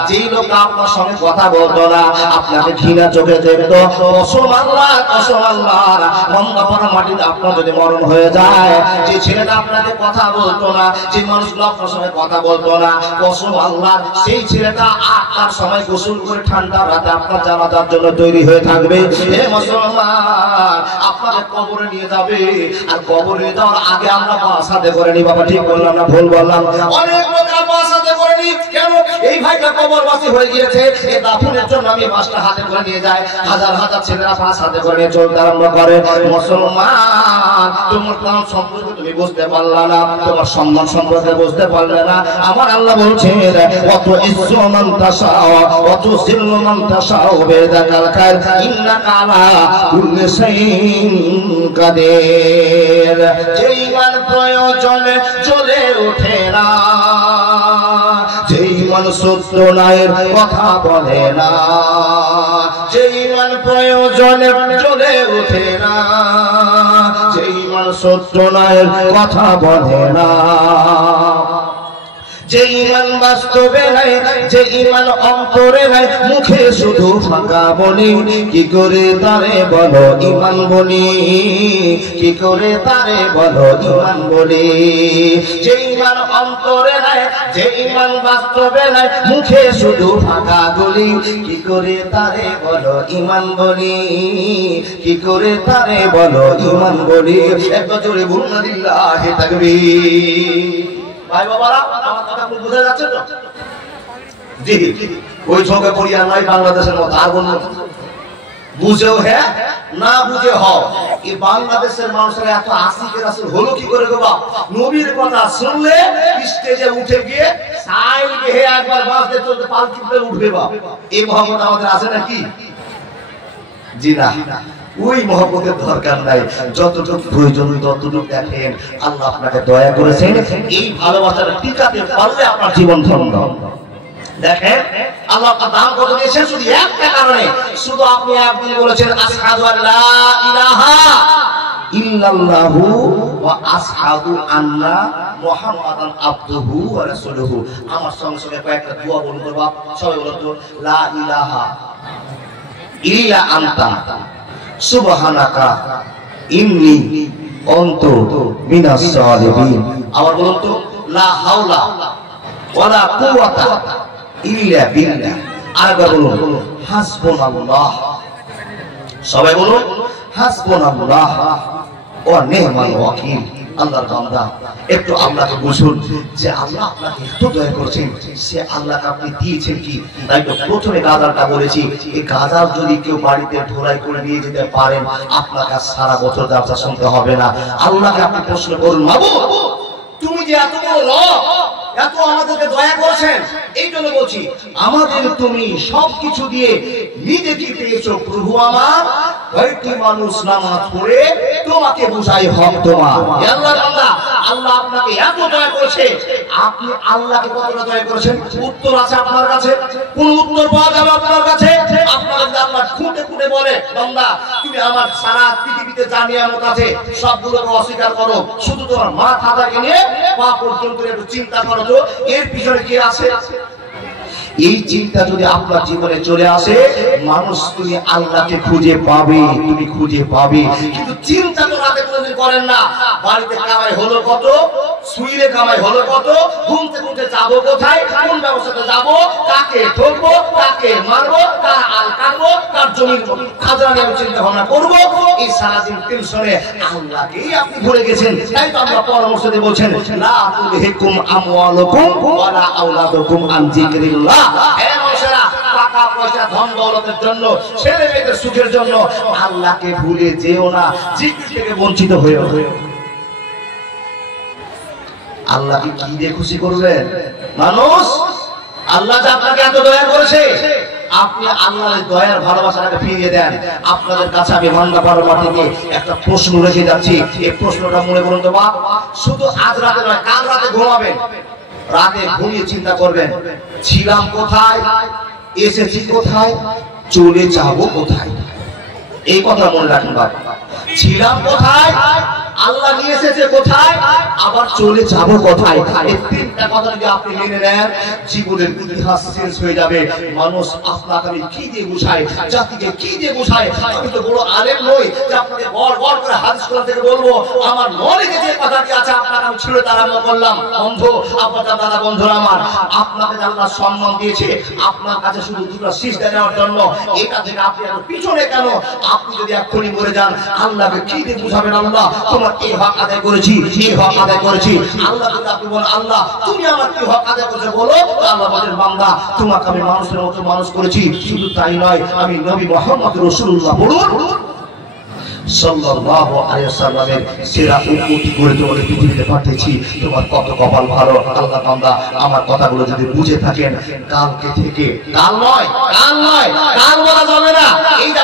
যেই লোকটা আপনার সঙ্গে কথা বলতো না, আপনাকে ঘৃণা চোখে দেখতো, কসম আল্লাহ, কসম আল্লাহর, মন্দা পড়া মাটিতে আপনার যদি মরণ হয়ে যায়, যে ছেলেটা আপনাকে কথা বলতো না, যে মানুষগুলো আপনার সঙ্গে কথা বলতো না, কসম আল্লাহ, সেই ছেলেটা 8টার সময় গোসল করে ঠান্ডা রাতে আপনার জানাজার জন্য তৈরি হয়ে থাকবে। হে মুসলমান, আপনাকে কবরে নিয়ে যাবে, আর কবরে নিয়ে যাওয়ার আগে আমরা বাসাতে করে নি। বাবা ঠিক বললাম না ভুল বললাম? অনেক লোক বাসাতে করে নি, কেন কেন এই ভাইটা কবরবাসী হয়ে গিয়েছে, এই দাফনের জন্য আমি 5টা হাতে করে নিয়ে যাই। হাজার হাজার ছেলেরা 5 হাতে করে নিয়ে চলতে আরম্ভ করে। মুসলমান, তোমার প্রাণ সম্পর্কে তুমি বুঝতে পারলা না, তোমার সম্মান সম্পর্কে বুঝতে পারলে না। আমার আল্লাহ বলছেন অত ইজ্জু মান তাশাও অত জিল্লু মান তাশাও বেদাকাল খায়র ইন্নাকা আলা কুল্লি শাইইন কাদির। যে ঈমান প্রয়োজনে জ্বলে ওঠে না, যে ঈমান সত্য নায়ের কথা বলে না, যে ঈমান প্রয়োজনে জ্বলে ওঠে না, যে ঈমান সত্য নায়ের কথা বলে না, যে ঈমান বাস্তবে নাই, যে ঈমান অন্তরে নাই, মুখে শুধু ফাঁকা বলি, কি করে তারে বলো ঈমান বলি, কি করে তারে বলো ঈমান বলি। যে ঈমান অন্তরে নাই, যে ঈমান বাস্তবে নাই, মুখে শুধু ফাঁকা বলি, কি করে তারে বলো ঈমান বলি, কি করে তারে বলো ঈমান বলি। একবার জোরে বলুন না লিল্লাহি তাকবীর। ভাই বাবারা, আমার কথা কি বোঝা যাচ্ছে তো? জি, ওই ঝোঁকে পড়িয়া নাই বাংলাদেশের মতো আর কোন বুঝেও হ্যাঁ, না বুঝে হও। এই বাংলাদেশের মানুষেরা এত আশিকের রাসূল হলো কি করে গো বাপ? নবীর কথা শুনলে স্টেজে উঠে গিয়ে সাইল হে একবার বাসে চলতে পালকিতে উঠবে বাপ। এই মহব্বত আমাদের আছে নাকি? জি না, ওই মহব্বতের দরকার নাই। যতটুকু প্রয়োজন ততটুকু দেখেন। আল্লাহ আপনাকে দয়া করেছেন, এই ভালোবাসার টিকাতে পারলে আপনার জীবন ধন্য। দেখেন আল্লাহ আপনার দাম কত দিয়েছেন শুধু একটা কারণে, শুধু আপনি বলেছেন আশহাদু আল্লা ইলাহা ইল্লাল্লাহু ওয়া আশহাদু আন্না মুহাম্মাদান আবদুহু ওয়া রাসূলুহু। আমার সঙ্গে সঙ্গে কয়েকটা দোয়া বলুন তো বাপ, সবাই বলুন তো, লা ইলাহা ইল্লা আনতা সুবহানাকা ইন্নী কুনতু মিনাস সালিহিন। আবার বলুন তো, লা হাওলা ওয়ালা কুওয়াতা ইল্লা বিল্লাহ। আরেকবার বলুন, হাসবুনাল্লাহ। সবাই বলুন, হাসবুনাল্লাহ ওয়া নি'মাল ওয়াকিল। আল্লাহর বান্দা, একটু আল্লাহকে বুঝুন যে আল্লাহ আপনাকে এত দয়া করেছেন, সে আল্লাহকে আপনি দিয়েছেন কি। তাই তো প্রথমে গাজালটা বলেছি, এই গাজাল যদি কেউ বাড়িতে ঢোলাই করে নিয়ে যেতে পারেন, আপনাকে সারা বছর ব্যবসা শুনতে হবে না। আল্লাহকে আপনি প্রশ্ন করুন, মাবুদ তুমি যে এত বড় রব, এত আমাদেরকে দয়া করেছেন, এই জন্য বলছি আমাদের তুমি সবকিছু দিয়ে নিজে কি পেয়েছো প্রভু আমার। কয়েকটি মানুষ নামাজ পড়ে তোমাকে বুঝাই হক তোমার। আল্লাহর বান্দা, আল্লাহ আপনাকে এত দয়া করেছে, আপনি আল্লাহকে কতটা দয়া করেছেন? উত্তর আছে আপনার কাছে? কোন উত্তর পাওয়া যাবে আপনার কাছে? আপনার আল্লাহ খুঁটে খুঁটে বলে, বান্দা তুমি আমার সারা পৃথিবীতে যা নিয়ামত আছে সবগুলোকে অস্বীকার করো, শুধু তোমার মাথা থেকে নিয়ে পা পর্যন্ত একটু চিন্তা করো তো এর পিছনে কি আছে। এই চিন্তা যদি আপনার জীবনে চলে আসে, মানুষ তুমি আল্লাহকে খুঁজে পাবে, তুমি খুঁজে পাবে। কিন্তু চিন্তা তো রাতে কোনদিন করেন না, বাড়িতে কামাই হলো কত, শুইলে কামাই হলো কত, ঘুমতে ঘুমতে যাবো কোথায়, কোন ব্যবসাতে যাবো, কাকে ঠকবো, কাকে মারবো, কার আল কাটবো, কার জমির খাজনা নিয়ে চিন্তা ভাবনা করবো। এই সারাদিন টেনশনে আল্লাহকেই আপনি ভুলে গেছেন। তাই তো আমরা পরামর্শ দিয়ে বলছেন, লা তুলহিকুম আমওয়ালুকুম ওয়ালা আওলাদুকুম আন যিকরিল্লাহ। হে মানুষেরা, টাকা পয়সা ধন দৌলতের জন্য, ছেলে মেয়েদের সুখের জন্য আল্লাহকে ভুলে যেও না, জিকির থেকে বঞ্চিত হয়েও। আল্লাহকে কি দিয়ে খুশি করবেন মানুষ? আল্লাহ যে আপনাকে এত দয়া করেছে, আপনি আল্লাহর দয়ার ভালোবাসাটাকে ফিরিয়ে দেন। আপনাদের কাছে আমি মান্দাপাড়া থেকে একটা প্রশ্ন রেখে যাচ্ছি, এই প্রশ্নটা মনে করুন তো বাপ। শুধু আজ রাতে নয়, কাল রাতে ঘুমাবেন, রাতে ঘুমিয়ে চিন্তা করবেন, ছিলাম কোথায়, এসেছি কোথায়, চলে যাব কোথায়। এই কথা মনে রাখুন বাবা। ছিলাম কোথায়, আল্লাহ নিয়ে এসেছে কোথায়, আবার চলে যাব কোথায়। এই তিনটা কথা যদি আপনি মেনে নেন, জীবনের ইতিহাস চেঞ্জ হয়ে যাবে। মানুষ আপনাকে আমি কি দিয়ে বুঝাই, জাতিকে কি দিয়ে বুঝাই। আমি তো বড় আলেম নই যে আপনাকে গড় গড় করে হাদিস কোরআন থেকে বলবো। আমার নলেজে যে কথাটি আছে আপনাকে আমি ছুড়ে তাড়ানো করলাম। বন্ধু, আপনার দাদা বন্ধুরা আমার, আপনাকে আল্লাহ সম্মান দিয়েছে আপনার কাছে শুধু দুটো সিজদা নেওয়ার জন্য। এটা থেকে আপনি এত পিছনে কেন? আপনি যদি এক্ষুনি মরে যান, আল্লাহকে কি দিয়ে বুঝাবেন? আল্লাহ তোমার তোমার কি হক আদায় করেছি, কি হক আদায় করেছি। আল্লাহ যদি আপনি বলেন আল্লাহ তুমি আমার কি হক আদায় করেছো বলো, আল্লাহ বলেন বান্দা তোমাকে আমি মানুষের মতো মানুষ করেছি, শুধু তাই নয় আমি নবী মুহাম্মদ রাসূলুল্লাহ বলুন সাল্লাল্লাহু আলাইহি ওয়াসাল্লামের সেরা উম্মতি করে তোমাকে পৃথিবীতে পাঠিয়েছি। তোমার কত কপাল ভালো। আল্লাহ বান্দা আমার কথাগুলো যদি বুঝে থাকেন কালকে থেকে, কাল নয় কাল বলা যাবে না। এই যে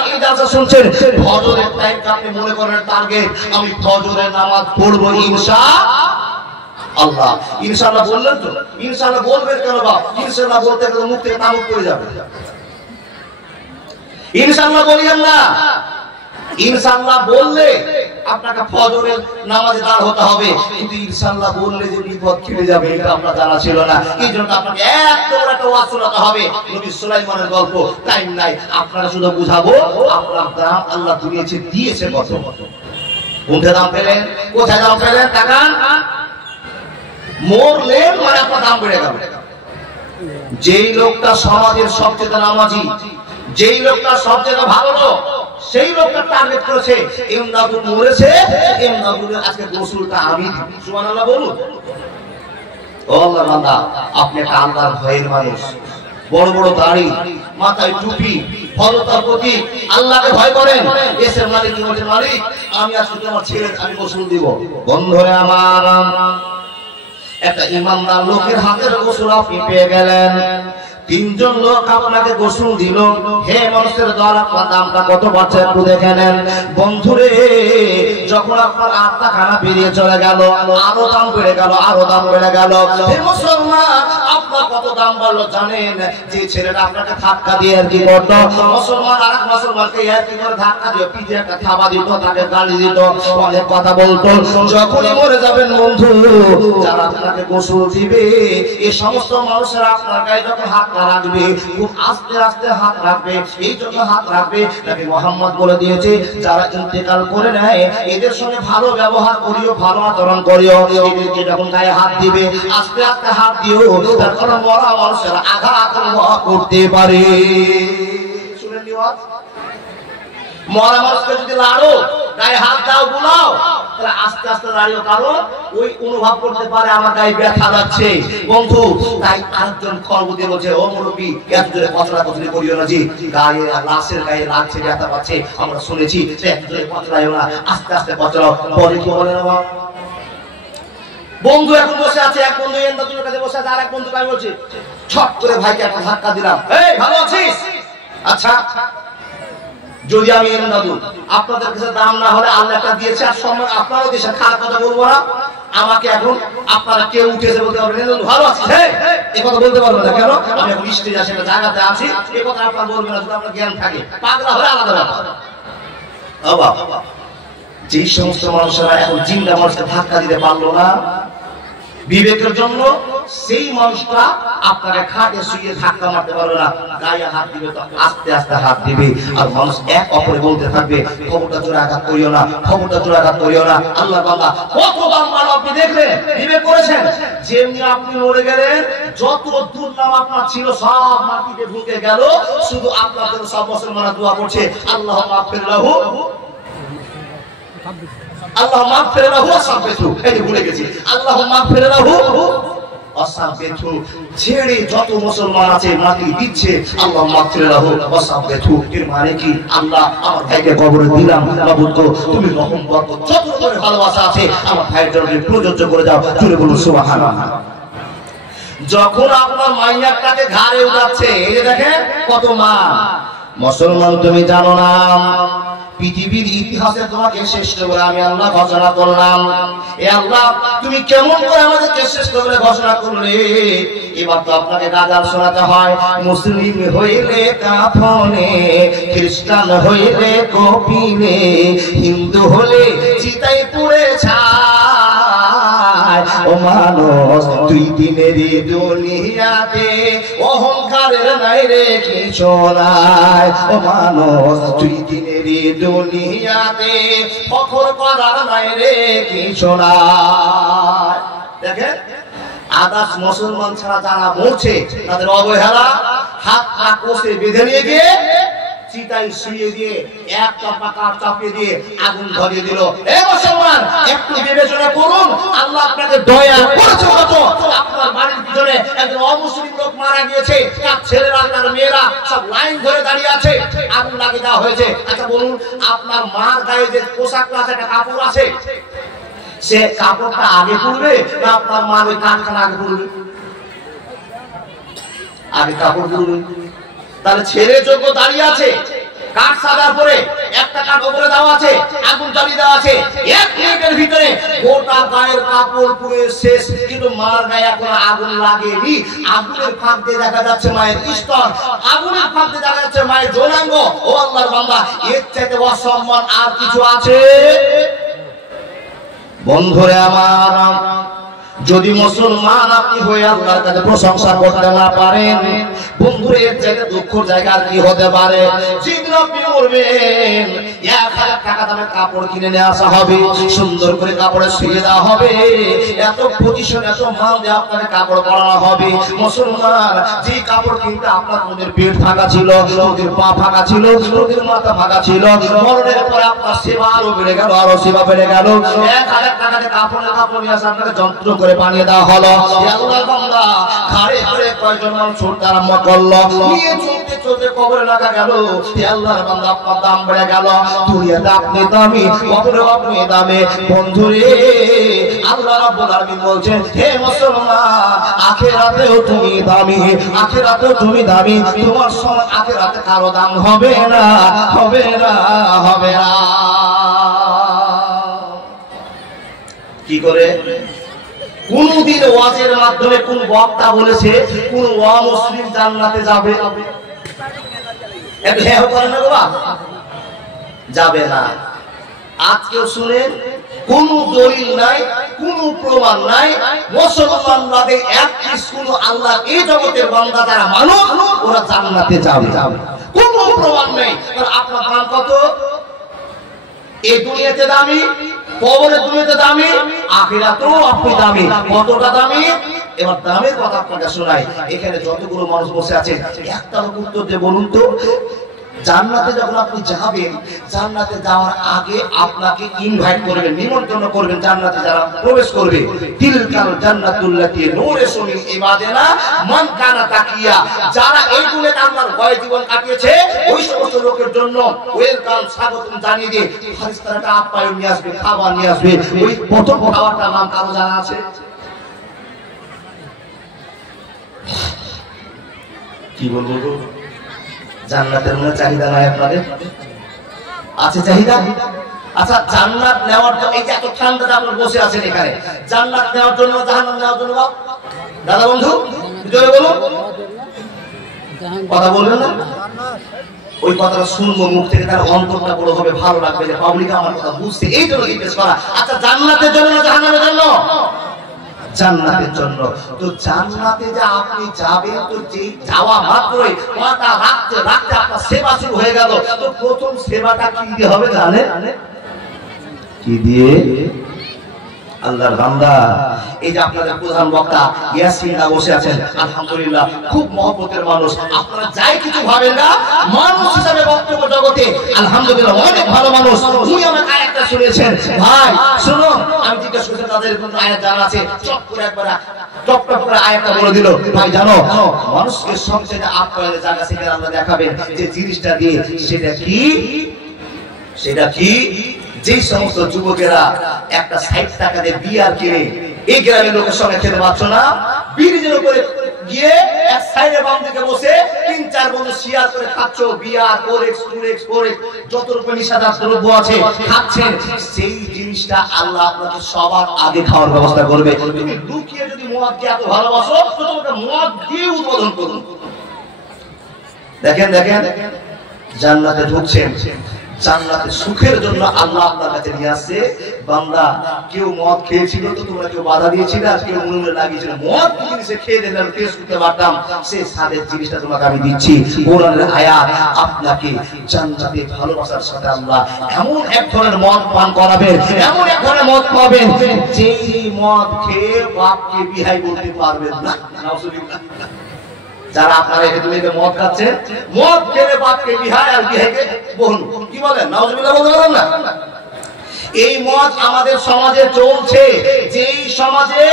শুনছেন ফজরের টাইম আপনি মনে করেন টার্গেট আমি ফজরের নামাজ পড়বো ইনশাআল্লাহ। ইনশাআল্লাহ বললেন তো, ইনশাআল্লাহ বলবেন কেন বাপ? ইনশাআল্লাহ বলতে গেলে মুখ থেকে তালুক পড়ে যাবে। ইনশাআল্লাহ বলিয়েন না। ইনশাআল্লাহ বললে আপনাকে ফজরের নামাজে দাঁড় হতে হবে, কিন্তু ইনশাআল্লাহ বললে যে বিপদ কেটে যাবে এটা আপনার জানা ছিল না। এই জন্য আপনাকে এত বড় একটা ওয়াজ শোনাতে হবে নবী সুলাইমানের গল্প। টাইম নাই, আপনারা শুধু বুঝাবো আপনার দাম আল্লাহ দিয়েছে কত। কোনটা দাম পেলেন, কোথায় দাম পেলেন? টাকা মরলেন মানে আপনার দাম বেড়ে গেল। যেই লোকটা সমাজের সবচেয়ে নামাজি, যেই লোকটা সবচেয়ে ভালো লোক, সেই লোকটা টার্গেট করেছে এমদাদুল মরেছে, এমদাদুলের আজকে গোসলটা আমি দিব। সুবহানাল্লাহ বলুন। ও আল্লাহর বান্দা আপনি একটা আল্লাহর ভয়ের মানুষ, বড় বড় দাড়ি, মাথায় টুপি, ফলতার প্রতি আল্লাহকে ভয় করেন। এসের মালিক কি বলেন, মালিক আমি আজকে আমার ছেলে আমি গোসল দিব। বন্ধুরে আমার, একটা ইমানদার লোকের হাতের গোসল আপনি পেয়ে গেলেন। তিনজন লোক আপনাকে গোসল দিল। হে মানুষের দল আপনার দামটা কত বাড়ছে একটু দেখে নেন। বন্ধুরে যখন আপনার আত্মা খানা বেরিয়ে চলে গেল আরো দাম বেড়ে গেল, আরো দাম বেড়ে গেল। হে মুসলমান আপনার কত দাম বাড়লো জানেন? যে ছেলেটা আপনাকে ধাক্কা দিয়ে আর কি করতো, মুসলমান আর এক মুসলমানকে আর কি করে ধাক্কা দিয়ে পিঠে একটা থাবা দিত, তাকে গালি দিত, অনেক কথা বলতো। যখনই মরে যাবেন বন্ধু, যারা আপনাকে গোসল দিবে এই সমস্ত মানুষেরা আপনার গায়ে যখন হাত রাখবে খুব আস্তে আস্তে হাত রাখবে। এই জন্য হাত রাখবে নবী মুহাম্মদ বলে দিয়েছে যারা ইন্তেকাল করে নেয় এদের সঙ্গে ভালো ব্যবহার করিও, ভালো আচরণ করিও। এদেরকে যখন গায়ে হাত দিবে আস্তে আস্তে হাত দিও, তার কারণ মরা মানুষের আঘাত করতে পারে। শুনেন নিওয়াজ, মরা মানুষকে যদি লাড়ো গায়ে হাত দাও বুলাও তাহলে আস্তে আস্তে দাঁড়িয়ে, কারণ ওই অনুভব করতে পারে আমার গায়ে ব্যথা লাগছে বন্ধু। তাই আরেকজন খবর দিয়ে বলছে ও মুরব্বী এত জোরে কচড়া কচড়ি করিও না, যে গায়ে লাশের গায়ে লাগছে ব্যথা পাচ্ছে আমরা শুনেছি, এত জোরে কচড়াইও না, আস্তে আস্তে কচড়াও। পরে কি বলে না বন্ধু এখন বসে আছে, এক বন্ধু এন্দাজুলের কাছে বসে আছে, আর এক বন্ধু কাছে বলছে ছট করে ভাইকে একটা ধাক্কা দিলাম, এই ভালো আছিস? আচ্ছা যদি আমি এন্দাজুল আপনাদের কাছে দাম না হলে আল্লাহ একটা দিয়েছে আর সম্মান আপনারও দেশে খারাপ কথা বলবো না, আমাকে এখন আপনারা কেউ উঠেছে বলতে পারবেন ভালো আছিস, এই কথা বলতে পারবেন না। কেন? আমি এখন স্টেজে আসে একটা জায়গাতে আছি, এই কথা আপনার বলবেন না, যদি আপনার জ্ঞান থাকে। পাগলা হলে আলাদা ব্যাপার। বাবা যে সমস্ত মানুষেরা এখন জিন্দা মানুষকে ধাক্কা দিতে পারলো না বিবেকের জন্য, সেই মানুষটা আপনাকে খাটে শুয়ে ধাক্কা মারতে পারবে না, গায়ে হাত দিবে তো আস্তে আস্তে হাত দিবে। আর মানুষ এক অপরে বলতে থাকবে খবরটা জোরে আঘাত করিও না, খবরটা জোরে আঘাত করিও না। আল্লাহ বান্দা কত দাম মাল আপনি দেখলেন, বিবেক করেছেন? যেমনি আপনি মরে গেলেন যত দুর্নাম আপনার ছিল সব মাটিতে ঢুকে গেল, শুধু আপনার জন্য সব মুসলমানরা দোয়া করছে আল্লাহ মাগফির লাহু, আল্লাহ মাগফির লাহু ওয়াসাব্বিতহু। এই ভুলে গেছি, আল্লাহ মাগফির লাহু ওয়াসাব্বিতহু। ছেড়ে যত মুসলমান আছে মাটি দিচ্ছে আল্লাহ মাগফির লাহু ওয়াসাব্বিতহু। এর মানে কি? আল্লাহ আমার ভাইকে কবরে দিলাম, মাবুদ গো তুমি রহম করো, যত করে ভালোবাসা আছে আমার ভাইয়ের জন্য প্রযোজ্য করে দাও। জোরে বলুন সুবহানাল্লাহ। যখন আপনার মাইয়াটাকে ঘাড়ে উঠাচ্ছে, এই যে দেখেন কত মান। মুসলমান তুমি জানো না পৃথিবীর ইতিহাসে তোমাকে শ্রেষ্ঠ বলে আমি আল্লাহ ঘোষণা করলাম। এ আল্লাহ তুমি কেমন করে আমাদেরকে শ্রেষ্ঠ বলে ঘোষণা করলে? এবার তো আপনাকে গাজাল শোনাতে হয়, মুসলিম হইলে কাফনে, খ্রিস্টান হইলে কপিলে, হিন্দু হলে চিতাই পুড়ে ছাই। ও মানুষ দুই দিনের দুনিয়াতে অহংকারের নাই রে কিছু নাই। ও মানুষ দুই দিনের দুনিয়াতে ফখর করার নাই রে কিছু নাই। দেখেন আদাস মুসলমান ছাড়া যারা মরছে তাদের অবহেলা, হাত পা কষে বেঁধে নিয়ে গিয়ে চিতায় শুয়ে দিয়ে একটা পাকা চাপিয়ে দিয়ে আগুন ধরিয়ে দিল। এ মুসলমান, একটু বিবেচনা করুন, আল্লাহ আপনাকে দয়া করেছে কত। আপনার বাড়ির ভিতরে একজন অমুসলিম লোক মারা গিয়েছে, তার ছেলেরা তার মেয়েরা সব লাইন ধরে দাঁড়িয়ে আছে, আগুন লাগিয়ে দেওয়া হয়েছে। আচ্ছা বলুন, আপনার মার গায়ে যে পোশাক আছে, একটা কাপড় আছে, সে কাপড়টা আগে পরবে না আপনার মা ওই কাঠখানা আগে পরবে? আগে কাপড় পরবে। তাহলে ছেলে যোগ্য দাঁড়িয়ে আছে, কাঠ সাদার পরে একটা কাঠ উপরে দেওয়া আছে, আগুন জ্বালিয়ে দেওয়া আছে, 1 মিনিটের ভিতরে গোটা গায়ের কাপড় পুড়ে শেষ, কিন্তু মার গায়ে এখন আগুন লাগেনি। আগুনের ফাঁক দিয়ে দেখা যাচ্ছে মায়ের স্তন, আগুনের ফাঁক দিয়ে দেখা যাচ্ছে মায়ের যৌনাঙ্গ। ও আল্লাহর বান্দা, এর চাইতে অসম্মান আর কিছু আছে? বন্ধুরে আমার, যদি মুসলমান আপনি হয়ে আল্লাহর কাছে প্রশংসা করতে না পারেন, বন্ধুরে এর চাইতে দুঃখের জায়গা আর কি হতে পারে? যেদিন আপনি মরবেন, 1000 টাকা দামের কাপড় কিনে নিয়ে আসা হবে, সুন্দর করে কাপড়ে শুয়ে দেওয়া হবে, এত পজিশন এত মাল দিয়ে আপনাকে কাপড় পরানো হবে। মুসলমান, যে কাপড় কিনতে আপনার ওদের পেট ফাঁকা ছিল, ওদের পা ফাঁকা ছিল, ওদের মাথা ফাঁকা ছিল, মরণের পরে আপনার সেবা আরো বেড়ে গেল, আরো সেবা বেড়ে গেল। 1000 টাকা দিয়ে কাপড় নিয়ে আসা আপনাকে যন্ত্র করে বানিয়ে দেওয়া হলো। আল্লাহর বান্দা, ঘাড়ে করে কয়জন মানুষ ছুটতে আরম্ভ করলো, নিয়ে চলতে চলতে কবরে লাগা গেল। আল্লাহর বান্দা, আপনার দাম বেড়ে গেল। দুনিয়াতে আপনি দামি, কবরে আপনি দামি। বন্ধুরে, আল্লাহ রাব্বুল আলামিন বলছেন, হে মুসলমান, আখিরাতেও তুমি দামি, আখিরাতেও তুমি দামি। তোমার সমান আখিরাতে কারো দাম হবে না, হবে না, হবে না। কি করে? কোনদিন ওয়াজের মাধ্যমে কোন বক্তা বলেছে কোন অমুসলিম জান্নাতে যাবে? একটু হ্যাঁ করে না বাবা, যাবে না। আজকেও শুনেন, কোন দলিল নাই, কোন প্রমাণ নাই, মুসলমান বাদে একটি কোন আল্লাহ এই জগতের বান্দা যারা মানুষ, ওরা জান্নাতে যাবে, কোন প্রমাণ নেই। আপনার দাম কত? এই দুনিয়াতে দামি, কবরের দুনিয়াতে দামি, আখিরাতেও আপনি দামি। কতটা দামি? এবার দামের কথা আপনাকে শোনাই। এখানে যতগুলো মানুষ বসে আছে, একটা লোক উত্তর দিয়ে বলুন তো, জান্নাতে যখন আপনি যাবেন, জান্নাতে যাওয়ার আগে আপনাকে ইনভাইট করবেন, নিমন্ত্রণ করবেন জান্নাতে যারা প্রবেশ করবে। তিলকাল জান্নাতুল্লাতী নূরুন মিন ইবাদিনা মান কানা তাকিয়া, যারা এই দুনিয়াতে আল্লাহর ভয়ে জীবন কাটিয়েছে, ওই সমস্ত লোকের জন্য ওয়েলকাম, স্বাগতম জানিয়ে দিয়ে ফারিস্তারা আপ্যায়ন নিয়ে আসবে, খাবার নিয়ে আসবে। ওই প্রথম খাবারটার নাম কারো জানা আছে? কি বলবো? জান্নাতের মনে চাহিদা নাই আপনাদের? আছে চাহিদা? আচ্ছা, জান্নাত নেওয়ার জন্য, এই যে এত ঠান্ডাতে আপনারা বসে আছেন এখানে, জান্নাত নেওয়ার জন্য, জাহান্নাম নেওয়ার জন্য, দাদা বন্ধু জোরে বলুন, কথা বলবেন না? ওই কথাটা শুনবো মুখ থেকে, তার অন্তরটা বড় হবে, ভালো লাগবে যে পাবলিক আমার কথা বুঝছে, এই জন্য জিজ্ঞেস করা। আচ্ছা, জান্নাতের জন্য না জাহান্নামের জন্য? জান্নাতের জন্য। তো জান্নাতে যে আপনি যাবেন, তো যে যাওয়া মাত্রই মাথা রাখতে রাখতে আপনার সেবা শুরু হয়ে গেল। তো প্রথম সেবাটা কি দিয়ে হবে জানেন? কি দিয়ে? আল্লাহর বান্দা, এই যে আপনাদের প্রধান বক্তা ইয়াসিনরা বসে আছেন, আলহামদুলিল্লাহ খুব মহব্বতের মানুষ। আপনারা যাই কিছু ভাবেন না, মানুষ হিসাবে বক্তব্য জগতে আলহামদুলিল্লাহ অনেক ভালো মানুষ। উনি আমাকে আয়াতটা শুনিয়েছেন, ভাই শুনো, আমি জিজ্ঞাসা করছি তাদের কোন আয়াত জানা আছে, চট করে একবার টপ টপ করে আয়াতটা বলে দিল। ভাই জানো, মানুষকে সবচেয়ে আপ্যায়নের জায়গা সেখানে আমরা দেখাবেন যে জিনিসটা দিয়ে, সেটা কি? সেটা কি? যে সমস্ত যুবকেরা একটা 60 টাকা দিয়ে বিয়ার কিনে এই গ্রামের লোকের সঙ্গে খেতে পারছো না, ব্রিজের উপরে গিয়ে এক সাইডে বাম দিকে বসে 3-4 বন্ধু শেয়ার করে খাচ্ছ, বিয়ার, কোরেক্স, যত রকমের নিশাদার দ্রব্য আছে খাচ্ছেন, সেই জিনিসটা আল্লাহ আপনাকে সবার আগে খাওয়ার ব্যবস্থা করবে। তুমি লুকিয়ে যদি মদকে এত ভালোবাসো, তো তোমাকে মদ দিয়ে উদ্বোধন করুন। দেখেন দেখেন, জান্নাতে ঢুকছেন, জান্নাতে সুখের জন্য আল্লাহ আপনার কাছে নিয়ে আসছে। বান্দা, কেউ মদ খেয়েছিল তো তোমরা কেউ বাধা দিয়েছিলে, আর কেউ মনে লাগিয়েছিল মদ কি জিনিসে খেয়ে দিলে আমি টেস্ট করতে পারতাম, সেই স্বাদের জিনিসটা তোমাকে আমি দিচ্ছি। কোরআনের আয়াত আপনাকে জান্নাতে ভালোবাসার সাথে আল্লাহ এমন এক ধরনের মদ পান করাবেন, এমন এক ধরনের মদ পাবেন যেই মদ খেয়ে বাপকে বিহাই বলতে পারবেন না। নাউজুবিল্লাহ। যারা আপনারা এই দুনিয়াতে মদ খাচ্ছেন, মদ খেলে বাপকে বিহায় আর বিহাইকে বহুন, কি বলেন নাউজুবিল্লাহ বলতে পারেন না? এই মদ আমাদের সমাজে চলছে। যেই সমাজে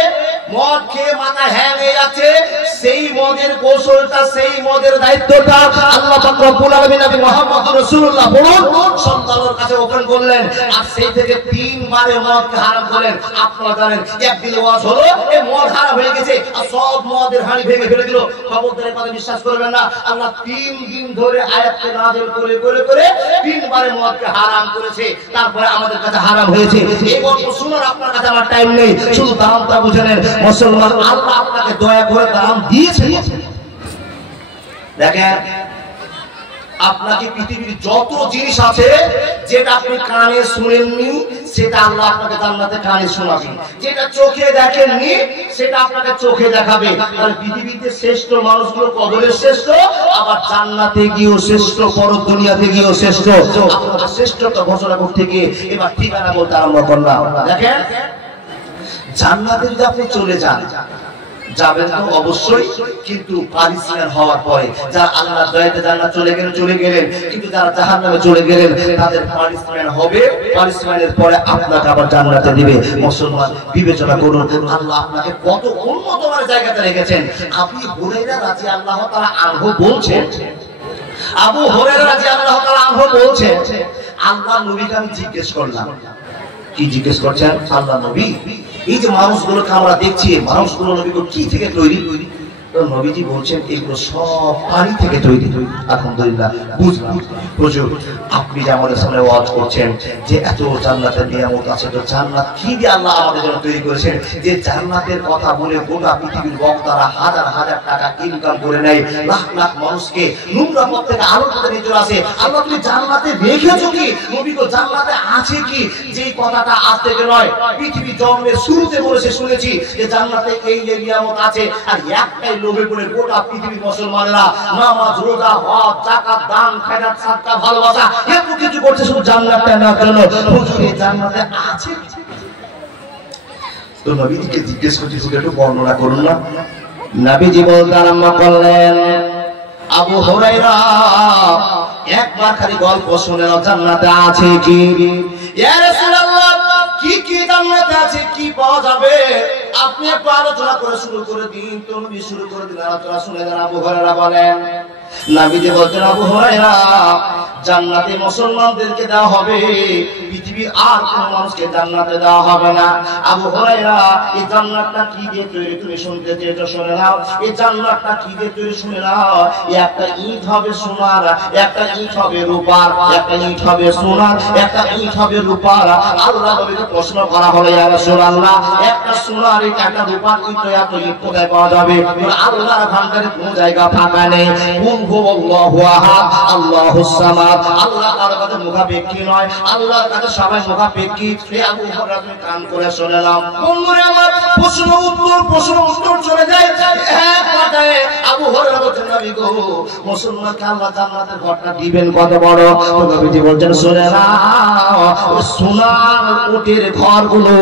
মদ খেয়ে মাথা হ্যাং হয়ে যাচ্ছে, সেই মদের কৌশলটা, সেই মদের দায়িত্বটা আল্লাহ পাক রব্বুল আলামিন নবী মুহাম্মদ রাসূলুল্লাহ সাল্লাল্লাহু কাছে ওপেন করলেন। আর সেই থেকে 3 বারে মদকে হারাম করলেন। আপনারা জানেন একদিন ওয়াজ হলো এই মদ হারাম হয়ে গেছে আর সব মদের হাঁড়ি ভেঙে ফেলে দিল। খবরদার কথা বিশ্বাস করবেন না। আল্লাহ 3 দিন ধরে আয়াতকে নাযিল করে করে করে 3 বারে মদকে হারাম করেছে, তারপরে আমাদের কাছে হারাম হয়েছে। এই গল্প শোনার আপনার কাছে আমার টাইম নেই, শুধু দামটা বুঝে নেন। মুসলমান, আল্লাহ আপনাকে দয়া করে দাম দিয়েছে। দেখেন আপনাকে পৃথিবীর যত জিনিস আছে যেটা আপনি কানে শুনেননি সেটা আল্লাহ আপনাকে জান্নাতে কানে শোনাবে, যেটা চোখে দেখেননি সেটা আপনাকে চোখে দেখাবে। আর পৃথিবীতে শ্রেষ্ঠ মানুষগুলো কবরে শ্রেষ্ঠ, আবার জান্নাতে গিয়েও শ্রেষ্ঠ, পর দুনিয়াতে গিয়েও শ্রেষ্ঠ। আপনাদের শ্রেষ্ঠতা ঘোষণা করতে গিয়ে এবার ঠিকানা বলতে আরম্ভ করলাম। দেখেন জান্নাতে যদি আপনি চলে যান, যাবেন তো অবশ্যই, কিন্তু পারিশ্রমিক হওয়ার পরে যারা আল্লাহর দয়াতে জান্নাত চলে গেলেন, কিন্তু যারা জাহান্নামে চলে গেলেন তাদের পারিশ্রমিক হবে। পারিশ্রমিকের পরে আপনাকে আবার জান্নাতে দিবে। মুসলমান বিবেচনা করুন আল্লাহ আপনাকে কত উন্নত মানের জায়গাতে রেখেছেন। আবু হুরায়রা রাদিয়াল্লাহু তাআলা আনহু বলছেন, আবু হুরায়রা রাদিয়াল্লাহু তাআলা আনহু বলছেন, আল্লাহ নবীকে আমি জিজ্ঞেস করলাম। কি জিজ্ঞেস করছেন? আল্লাহ নবী, এই যে মানুষগুলোকে আমরা দেখছি, মানুষগুলো নবীকে কি থেকে তৈরি? নবীজি বলছেন এগুলো সব পানি থেকে তৈরি। আলহামদুলিল্লাহ, বুঝুন আপনি যে আমাদের সামনে ওয়াজ করছেন যে এত জান্নাতের নিয়ামত আছে, তো জান্নাত কি দিয়ে আল্লাহ আমাদের জন্য তৈরি করেছেন? যে জান্নাতের কথা বলে গোটা পৃথিবীর বক্তারা হাজার হাজার টাকা ইনকাম করে নেয়, লাখ লাখ মানুষকে নোংরা পথ থেকে আলো পথে নিয়ে চলে আসে। আল্লাহ তুমি জান্নাতে রেখেছো কি? নবী গো জান্নাতে আছে কি? যে কথাটা আজ থেকে নয়, পৃথিবী জন্মের শুরুতে বলেছে শুনেছি যে জান্নাতে এই নিয়ামত আছে। আর একটাই লোভে পড়ে গোটা পৃথিবীর মুসলমানেরা নামাজ, রোজা, হজ, যাকাত, দান, খায়রাত, সাদকা, ভালোবাসা এত কিছু করছে শুধু জান্নাতটা নেওয়ার জন্য। হুজুর এই জান্নাতে আছে? তো নবীজিকে জিজ্ঞেস করছি একটু বর্ণনা করুন না। নবীজি বলতে আরম্ভ করলেন, আবু হুরায়রা একবার খালি গল্প শুনে নাও, জান্নাতে আছে কি? ইয়া রাসূলুল্লাহ কি কি জান্নাতে আছে, কি পাওয়া যাবে আপনি একটু আলোচনা করে শুরু করে দিন। তো নবী শুরু করে দিলেন আলোচনা। শুনে যান আবু হুরায়রা বলেন, নবীজি বলতেন, আবু হুরায়রা জান্নাতে মুসলমানদেরকে দেওয়া হবে, পৃথিবীর আর কোন মানুষকে জান্নাতে দেওয়া হবে না। আবু হুরায়রা এই জান্নাতটা কি দিয়ে তৈরি তুমি শুনতে চেয়েছো, শুনে নাও। এই জান্নাতটা কি দিয়ে তৈরি শুনে নাও। একটা ইট হবে সোনার, একটা ইট হবে রূপার, একটা ইট হবে সোনার, একটা ইট হবে রূপার। আল্লাহ নবীকে প্রশ্ন করা হলো, ইয়া রাসূলুল্লাহ একটা সোনার ইট একটা রূপার ইট এত ইট কোথায় পাওয়া যাবে? আল্লাহর ভান্ডারে কোনো জায়গা ফাঁকা নেই। কুল হুয়াল্লাহু আহাদ আল্লাহুস সামাদ। আল্লাহ তার কাছে মুখাপেক্ষী নয়, আল্লাহর কাছে সবাই মুখাপেক্ষী। আবু হুরায়রা তুমি কান করে শুনে নাও। বন্ধুরা আমার, প্রশ্ন উত্তর চলে যায় এক কথায়। আবু হুরায়রা বলেন, নবী গো মুসলমানকে আল্লাহ জান্নাতের ঘরটা দিবেন কত বড়? নবীজি বলেন, শুনে নাও সোনার উটের ঘরগুলো,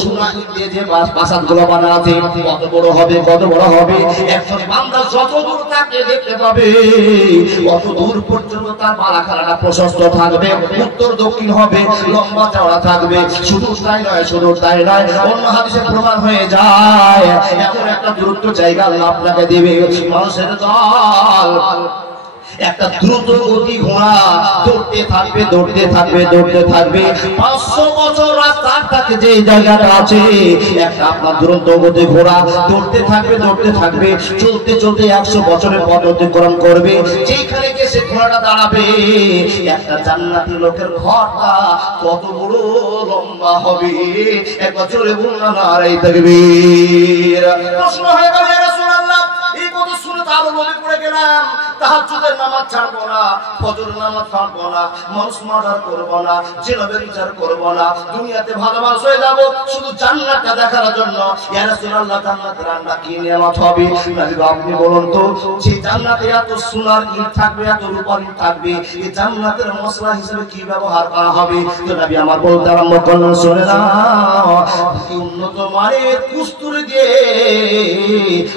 সোনার দিয়ে যে প্রাসাদগুলো বানানো আছে কত বড় হবে, কত বড় হবে। একজন বান্দা যত দূর তাকে দেখতে পাবে কত দূর পর্যন্ত তার বালাখানাটা প্রশস্ত থাকবে, উত্তর দক্ষিণ হবে, লম্বা চওড়া থাকবে। শুধু তাই নয়, অন্য হাদিসে প্রমাণ হয়ে যায় এমন একটা দূরত্ব জায়গা আল্লাহ আপনাকে দেবে। মানুষের দল একটা দ্রুত গতি ঘোড়া দৌড়তে থাকবে 500 বছর রাস্তার থাকে যে জায়গাটা আছে, একটা আপনার দ্রুত গতি ঘোড়া দৌড়তে থাকবে চলতে 100 বছরের পথ অতিক্রম করবে। যেখানে গিয়ে সে ঘোড়াটা দাঁড়াবে, একটা জান্নাতি লোকের ঘরটা কত বড় লম্বা হবে, একবার চলে বলুন নারায়ে তাকবীর। প্রশ্ন হয়ে গেল, ইয়া রাসূলুল্লাহ এই কথা শুনে তো আরো লোভে পড়ে গেলাম। তাহাজ্জুদের নামাজ ছাড়বো না, ফজরের নামাজ ছাড়বো না, মানুষ মার্ডার করবো না, জিনাবের বিচার করবো না, দুনিয়াতে ভালো মানুষ হয়ে যাবো শুধু জান্নাতটা দেখার জন্য। ইয়া রাসূলুল্লাহ জান্নাতের রান্না কি নিয়ামত হবে? নবী আপনি বলুন তো, যে জান্নাতে এত সোনার ইট থাকবে, এত রূপার ইট থাকবে, এই জান্নাতের মশলা হিসেবে কি ব্যবহার করা হবে? তো নবী আমার বলতে আরম্ভ করলেন, শুনে নাও উন্নত মানের কস্তুরি দিয়ে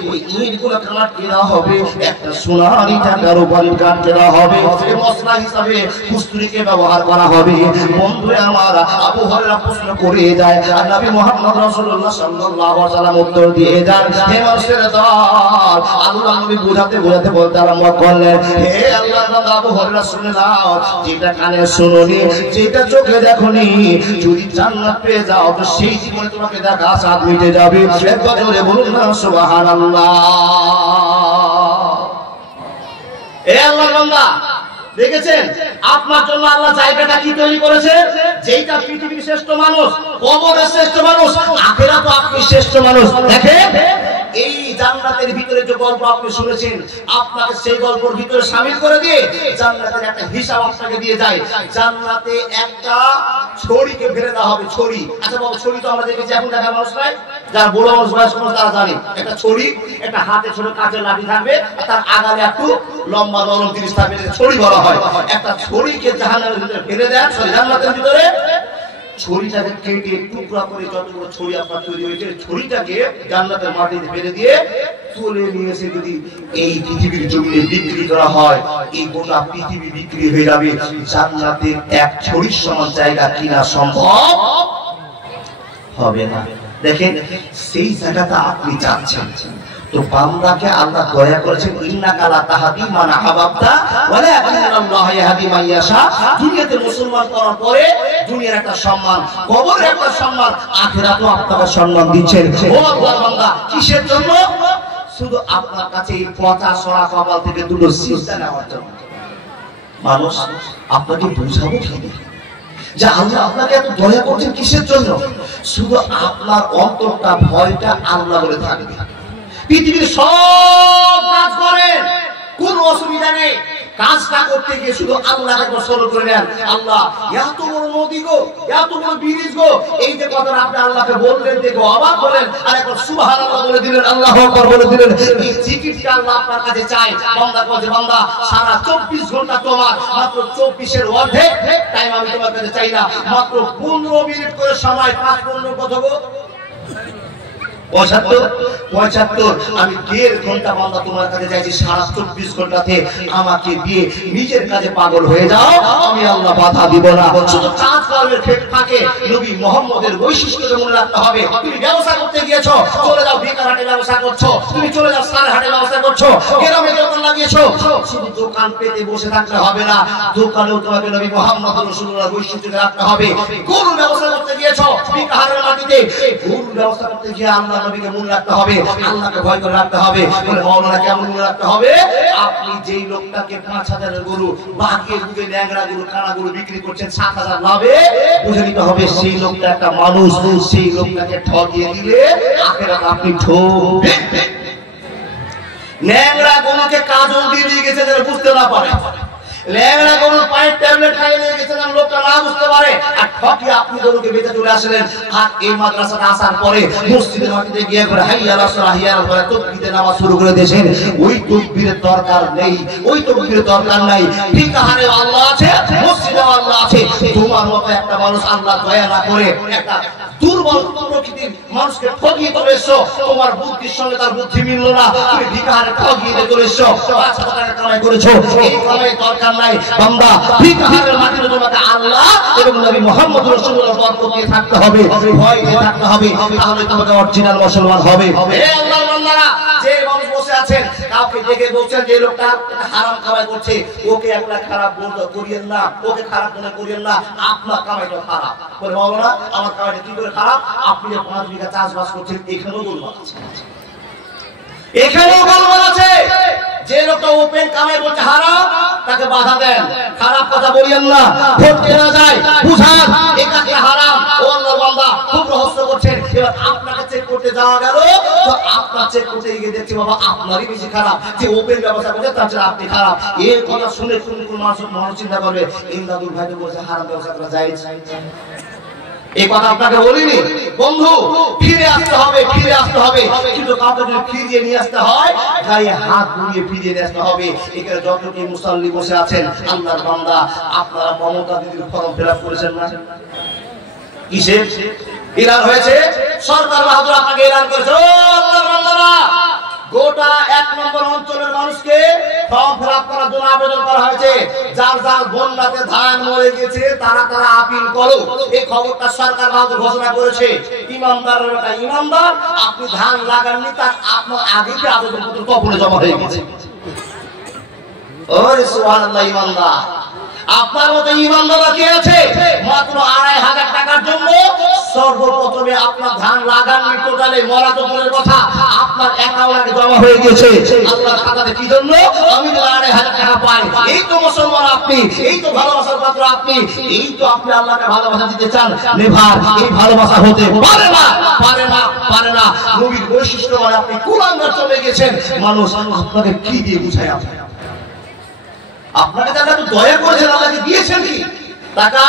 ওই ইটগুলো কাট কেনা হবে। হবে, একটা সোনালী টাকার উপরে কাঠ দেওয়া হবে, মশলা হিসাবে কুস্তুরিকে ব্যবহার করা হবে। বন্ধু আমার, আবু হুরায়রা প্রশ্ন করে যায়, আর নবী মুহাম্মদ রাসূলুল্লাহ সাল্লাল্লাহু আলাইহি ওয়াসাল্লাম উত্তর দিয়ে যান, হে মানুষের দল, আল্লাহ নবী বোঝাতে বোঝাতে বলতে আরম্ভ করলেন, হে আল্লাহর বান্দা আবু হুরায়রা শুনে নাও, যেটা কানে শুনোনি, যেটা চোখে দেখোনি, যদি জান্নাত পেয়ে যাও তো সেই জীবনে তোমাকে দেখা আশা মিটে যাবে। একবার জোরে বলুন না সুবহানাল্লাহ। এ আল্লাহর বান্দা, দেখেছেন আপনার জন্য আল্লাহ জায়গাটা কি তৈরি করেছে? যেটা পৃথিবীর শ্রেষ্ঠ মানুষ, কবরের শ্রেষ্ঠ মানুষ, আখিরাতে আপনি শ্রেষ্ঠ মানুষ। দেখেন এই জান্নাতের ভিতরে যে গল্প আপনি শুনেছেন, আপনাকে সেই গল্পের ভিতরে শামিল করে দিয়ে জান্নাতের একটা হিসাব আপনাকে দিয়ে যায়। জান্নাতে একটা ছড়িকে ফেলে দেওয়া হবে, ছড়ি। আচ্ছা বাবা, ছড়ি তো আমরা দেখেছি, এখন দেখার মানুষ নাই, যারা বড় মানুষ বয়স্ক মানুষ তারা জানে, একটা ছড়ি, একটা হাতে ছোট কাঁচের লাঠি থাকবে, আর তার আগালে একটু লম্বা নরম জিনিস থাকবে, ছড়ি বলা হয়। একটা ছড়িকে জাহান্নামের ভিতরে ফেলে দেন, জান্নাতের ভিতরে ছড়িটাকে কেটে টুকরা করে যতগুলো ছড়ি আপনার তৈরি হয়েছে, ছড়িটাকে জান্নাতের মাটিতে ফেলে দিয়ে তুলে নিয়ে এসে যদি এই পৃথিবীর জমিনে বিক্রি করা হয়, এই গোটা পৃথিবী বিক্রি হয়ে যাবে। জান্নাতের এক ছড়ির সমান জায়গা কিনা সম্ভব হবে না। দেখেন সেই জায়গাটা আপনি চাচ্ছেন, তো বান্দাকে আল্লাহ দয়া করেছেন, ইন্নাকা লা তাহদি মান আহবাবতা ওয়ালাকিন্নাল্লাহা ইয়াহদি মান ইয়াশা। দুনিয়াতে মুসলমান করার পরে দুনিয়ার একটা সম্মান, কবরের একটা সম্মান, আখিরাতেও আপনাকে সম্মান দিচ্ছেন। ও আল্লাহর বান্দা, কিসের জন্য? শুধু আপনার কাছে এই পচা সরা কপাল থেকে দুটো সিজদা নেওয়ার জন্য। মানুষ আপনাকে বুঝাবো কি যে আল্লাহ আপনাকে এত দয়া করছেন কিসের জন্য? শুধু আপনার অন্তরটা ভয়টা আল্লাহ বলে থাকবে। পৃথিবীর সব কাজ করেন, কোন অসুবিধা নেই, কাজটা করতে গিয়ে শুধু আল্লাহ একবার স্মরণ করে নেন। আল্লাহ এত বড় নদী গো, এত বড় ব্রিজ গো, এই যে কথাটা আপনি আল্লাহকে বললেন, দেখো অবাক হলেন, আর একবার সুবহানাল্লাহ বলে দিলেন, আল্লাহু আকবার বলে দিলেন। এই জিকিরটা আল্লাহ আপনার কাছে চাই। বান্দা বলে, বান্দা সারা 24 ঘন্টা তোমার, মাত্র 24 এর অর্ধেক টাইম আমি তোমার কাছে চাই না, মাত্র 15 মিনিট করে সময়, 5-15 কত গো? 75 আমি 1.5 ঘন্টা বান্দা তোমার কাছে চাইছি, সারা 24 ঘন্টাতে আমাকে দিয়ে নিজের কাজে পাগল হয়ে যাও, আমি আল্লাহ বাধা দিব না। শুধু কাজ কর্মের ক্ষেত্রে থাকে নবী মুহাম্মদের বৈশিষ্ট্যকে মনে রাখতে হবে। তুমি ব্যবসা করতে গিয়েছো, চলে যাও বেকার হাটে ব্যবসা করছো, তুমি চলে যাও সার হাটে ব্যবসা করছো, গ্রামে দোকান লাগিয়েছো, শুধু দোকান পেতে বসে থাকতে হবে না, দোকানেও তোমাকে নবী মুহাম্মদ রাসূলুল্লাহর বৈশিষ্ট্যকে রাখতে হবে। গরু ব্যবসা করতে গিয়েছো বিকাহারের মাটিতে, গরু ব্যবসা করতে গিয়ে আল্লাহ নবীকে মনে রাখতে হবে, আল্লাহকে ভয় করে রাখতে হবে। বলে মাওলানা কেমন মনে রাখতে হবে? আপনি যেই লোকটাকে 5000 এর গরু, বাকিয়ে বুকে ন্যাংরা গরু, কানা গরু বিক্রি করছেন 7000 লাভে, বুঝে নিতে হবে সেই লোকটা একটা মানুষ, সেই লোকটাকে ঠকিয়ে দিলে আখিরাতে আপনি ঠকবেন। ন্যাংরা গরুকে কাজল দিয়ে গেছে যারা বুঝতে না পারে, ল্যাংড়া গরু পায়ের ট্যাবলেট খাইয়ে নিয়ে গেছেন লোকটা না বুঝতে পারে, আর ঠকি আপনি গরুকে বেঁচে চলে আসলেন। আর এই মাদ্রাসাতে আসার পরে মসজিদের মাটিতে গিয়ে করে হাইয়া আলাস হাইয়া করে তাকবীরে নামাজ শুরু করে দিয়েছেন। ওই তাকবীরের দরকার নেই, ওই তাকবীরের দরকার নাই। ফিকাহারে আল্লাহ আছে, মসজিদে আল্লাহ আছে। তোমার মতো একটা মানুষ আল্লাহ দয়া না করে একটা দুর্বল প্রকৃতির মানুষকে ঠকিয়ে চলে এসছো, তোমার বুদ্ধির সঙ্গে তার বুদ্ধি মিললো না, তুমি ফিকাহারে ঠকিয়ে চলে এসছো, 5,000 টাকা কামাই করেছো। এই কামাই দরকার নাই বান্দা, ফিকাহারের মাটিতে তোমাকে আল্লাহ এবং নবী মুহাম্মদ রাসূলুল্লাহর বরকত দিয়ে থাকতে হবে, ভয় দিয়ে থাকতে হবে, তাহলে তোমাকে অরিজিনাল মুসলমান হবে। হে আল্লাহর বান্দারা, যে মানুষ বসে আছেন, কাউকে দেখে বলছেন যে লোকটা হারাম কামাই করছে, ওকে একটা খারাপ বলতে করিয়েন না, ওকে খারাপ মনে করিয়েন না, আপনার কামাইটা খারাপ। বলে মাওলানা আমার কামাইটা কি করে খারাপ? আপনি যে 5 বিঘা চাষবাস করছেন, এখানেও গোলমাল আছে, এখানেও গোলমাল আছে। যে লোকটা ওপেন কামাই করছে হারাম, তাকে বাধা দেন, খারাপ কথা বলিয়েন না, ভোট কেনা যায়, বুঝান এই কাজটা হারাম। ও আল্লাহর বান্দা খুব রহস্য করছেন, এবার আপনাকে চেক করতে যাওয়া গেল, তো আপনার চেক করতে গিয়ে দেখছি বাবা আপনারই বেশি খারাপ, যে ওপেন ব্যবসা করছে তার চেয়ে আপনি খারাপ। এই কথা শুনে কোন মানুষ চিন্তা করবে ইমদাদুল ভাই তো বলছে হারাম ব্যবসা করা যায়। এই কথা আপনাকে বলিনি বন্ধু, ফিরে আসতে হবে, ফিরে আসতে হবে। কিন্তু কাউকে যদি ফিরিয়ে নিয়ে আসতে হয়, গায়ে হাত বুলিয়ে ফিরিয়ে নিয়ে আসতে হবে। এখানে যতটি মুসল্লি বসে আছেন আল্লাহর বান্দা, আপনারা মমতা দিদির ফর্ম ফিলআপ করেছেন না? কিসে এলান হয়েছে? সরকার বাহাদুর আপনাকে এলান করেছে, ও আল্লাহর বান্দারা গোটা 1 নম্বর অঞ্চলের মানুষকে ফর্ম ফিলআপ করার জন্য আবেদন করা হয়েছে। যার যার বন্যাতে ধান মরে গেছে তারা তারা আপিল করো। এই খবরটা সরকার বাহাদুর ঘোষণা করেছে। ইমানদারের একটা ইমানদার, আপনি ধান লাগাননি, তার আপনার আগেই আবেদনপত্র তপনে জমা হয়ে গেছে। ওরে সুবহানাল্লাহ, ইমানদার আপনার মতো ইমানদার কে আছে? মাত্র 2,500 টাকার জন্য সর্বপ্রথমে আপনার ধান লাগাননি, টোটালে মরা তো দূরের কথা, আপনার অ্যাকাউন্টে জমা হয়ে গেছে আল্লাহর খাতাতে। কি জন্য? আমি 2,500 টাকা পাই। এই তো মুসলমান আপনি, এই তো ভালোবাসার পাত্র আপনি, এই তো আপনি আল্লাহকে ভালোবাসা দিতে চান। নেভার এই ভালোবাসা হতে পারে না, পারে না, পারে না। নবীর বৈশিষ্ট্য মানে আপনি কুলাঙ্গার চলে গেছেন। মানুষ আপনাকে কি দিয়ে বুঝায়? আপনাকে যারা একটু দয়া করেছেন, আল্লাহকে দিয়েছেন কি টাকা?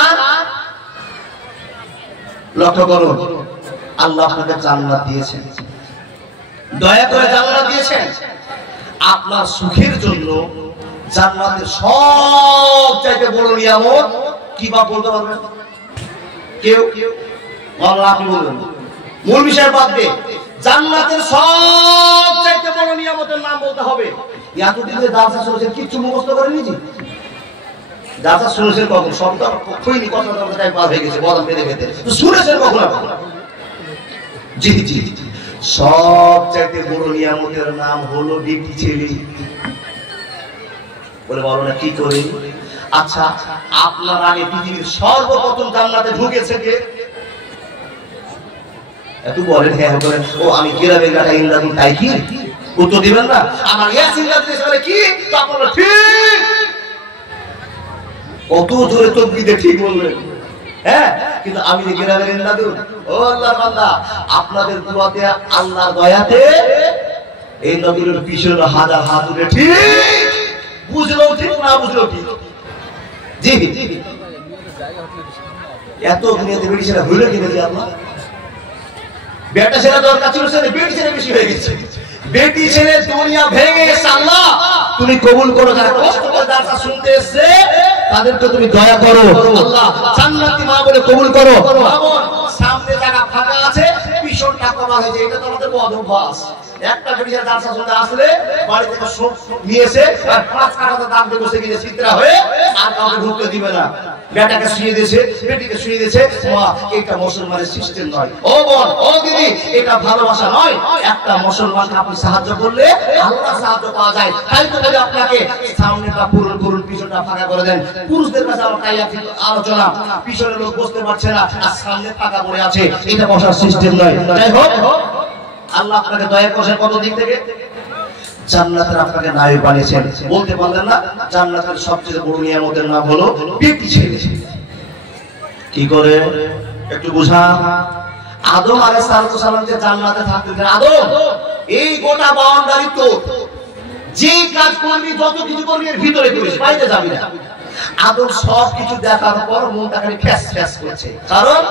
লক্ষ্য করুন, আল্লাহ আপনাকে জান্নাত দিয়েছেন, দয়া করে জান্নাত দিয়েছেন। আপনার সুখের জন্য জান্নাতের সবচাইতে বড় নিয়ামত কি বা বলতে পারবেন কেউ? আল্লাহ আপনি বলুন, মূল বিষয় বাদ দিয়ে জান্নাতের সবচাইতে বড় নিয়ামতের নাম বলতে হবে। এতদিন যে দার্সা শুনেছেন কিচ্ছু মুখস্থ করে নিয়েছি? দার্সা শুনেছেন কখন? শব্দ কইনি, কথা টাইম পার হয়ে গেছে, বদল পেতে পেতে তো শুনেছেন কখন? জি জি, সবচাইতে বড় নিয়ামতের নাম হলো বেটি ছেলে। বলে বলো না কি করে? আচ্ছা, আপনার আগে পৃথিবীর সর্বপ্রথম জান্নাতে ঢুকেছে কে? একটু বলেন। হ্যাঁ বলেন। ও আমি গ্রামের গাটা ইন্দ্রাদুল, তাই কি? উত্তর দিবেন না? আমার বলে কি? আপনারা ঠিক কত জোরে তকবীরে ঠিক বললেন। হ্যাঁ, কিন্তু আমি যে গ্রামের ইন্দ্রাদুল, ও আল্লাহর বান্দা, আপনাদের দুয়াতে আল্লাহর দয়াতে এই নবীর পিছনে হাজার হাত উঠে ঠিক বুঝলো, ঠিক না বুঝলো ঠিক। জি, এত দুনিয়াতে বেশি সেটা হইলো কি বলি? আল্লাহ বেটা ছেলে দরকার ছিল, সেটা বেটি ছেলে বেশি হয়ে গেছে। বেটি ছেলে দুনিয়া ভেঙে এসে আল্লাহ তুমি কবুল করো। যারা কষ্ট করে দার্সা শুনতে এসেছে তাদেরকে তুমি দয়া করো, আল্লাহ জান্নাতি মা বলে কবুল করো। সামনে জায়গা ফাঁকা আছে, পিছনটা কমা হয়েছে, এটা তো আমাদের বদ অভ্যাস। একটা বেটি ছেলে দার্সা শুনতে আসলে বাড়ি থেকে সব নিয়ে এসে আর 5 কাঠাতে দাম দিয়ে বসে গিয়ে চিত্রা হয়ে আর কাউকে ঢুকতে দিবে না। বেটাকে শুয়ে দিয়েছে, বেটিকে শুয়ে দিয়েছে। মা, এটা মুসলমানের সিস্টেম নয়। ও বোন, ও দিদি, এটা ভালোবাসা নয়। একটা মুসলমানকে আপনি সাহায্য করলে আল্লাহ সাহায্য পাওয়া যায়। তাই তো বলি আপনাকে সামনেটা পূরণ করুন, পিছনটা ফাঁকা করে দেন। পুরুষদের কাছে আমার তাই আলোচনা, পিছনে লোক বসতে পারছে না আর সামনে ফাঁকা পড়ে আছে, এটা বসার সিস্টেম নয়। যাই হোক, আল্লাহ আপনাকে দয়া করেছেন কত দিক থেকে? জান্নাতের আপনাকে নায়ক বানিয়েছেন। বলতে পারলেন না? জান্নাতের সবচেয়ে বড় নিয়ামতের নাম হলো বেটি ছেলে। কি করে একটু বুঝা? আদম আলাইহিস সালাম যে জান্নাতে থাকতেন, আদম এই গোটা বাউন্ডারি তো যে কাজ করবি, যত কিছু করবি এর ভিতরে করিস, বাইরে যাবি না। আদম সব কিছু দেখার পর মনটা খালি ফ্যাস ফ্যাস করছে, কারণ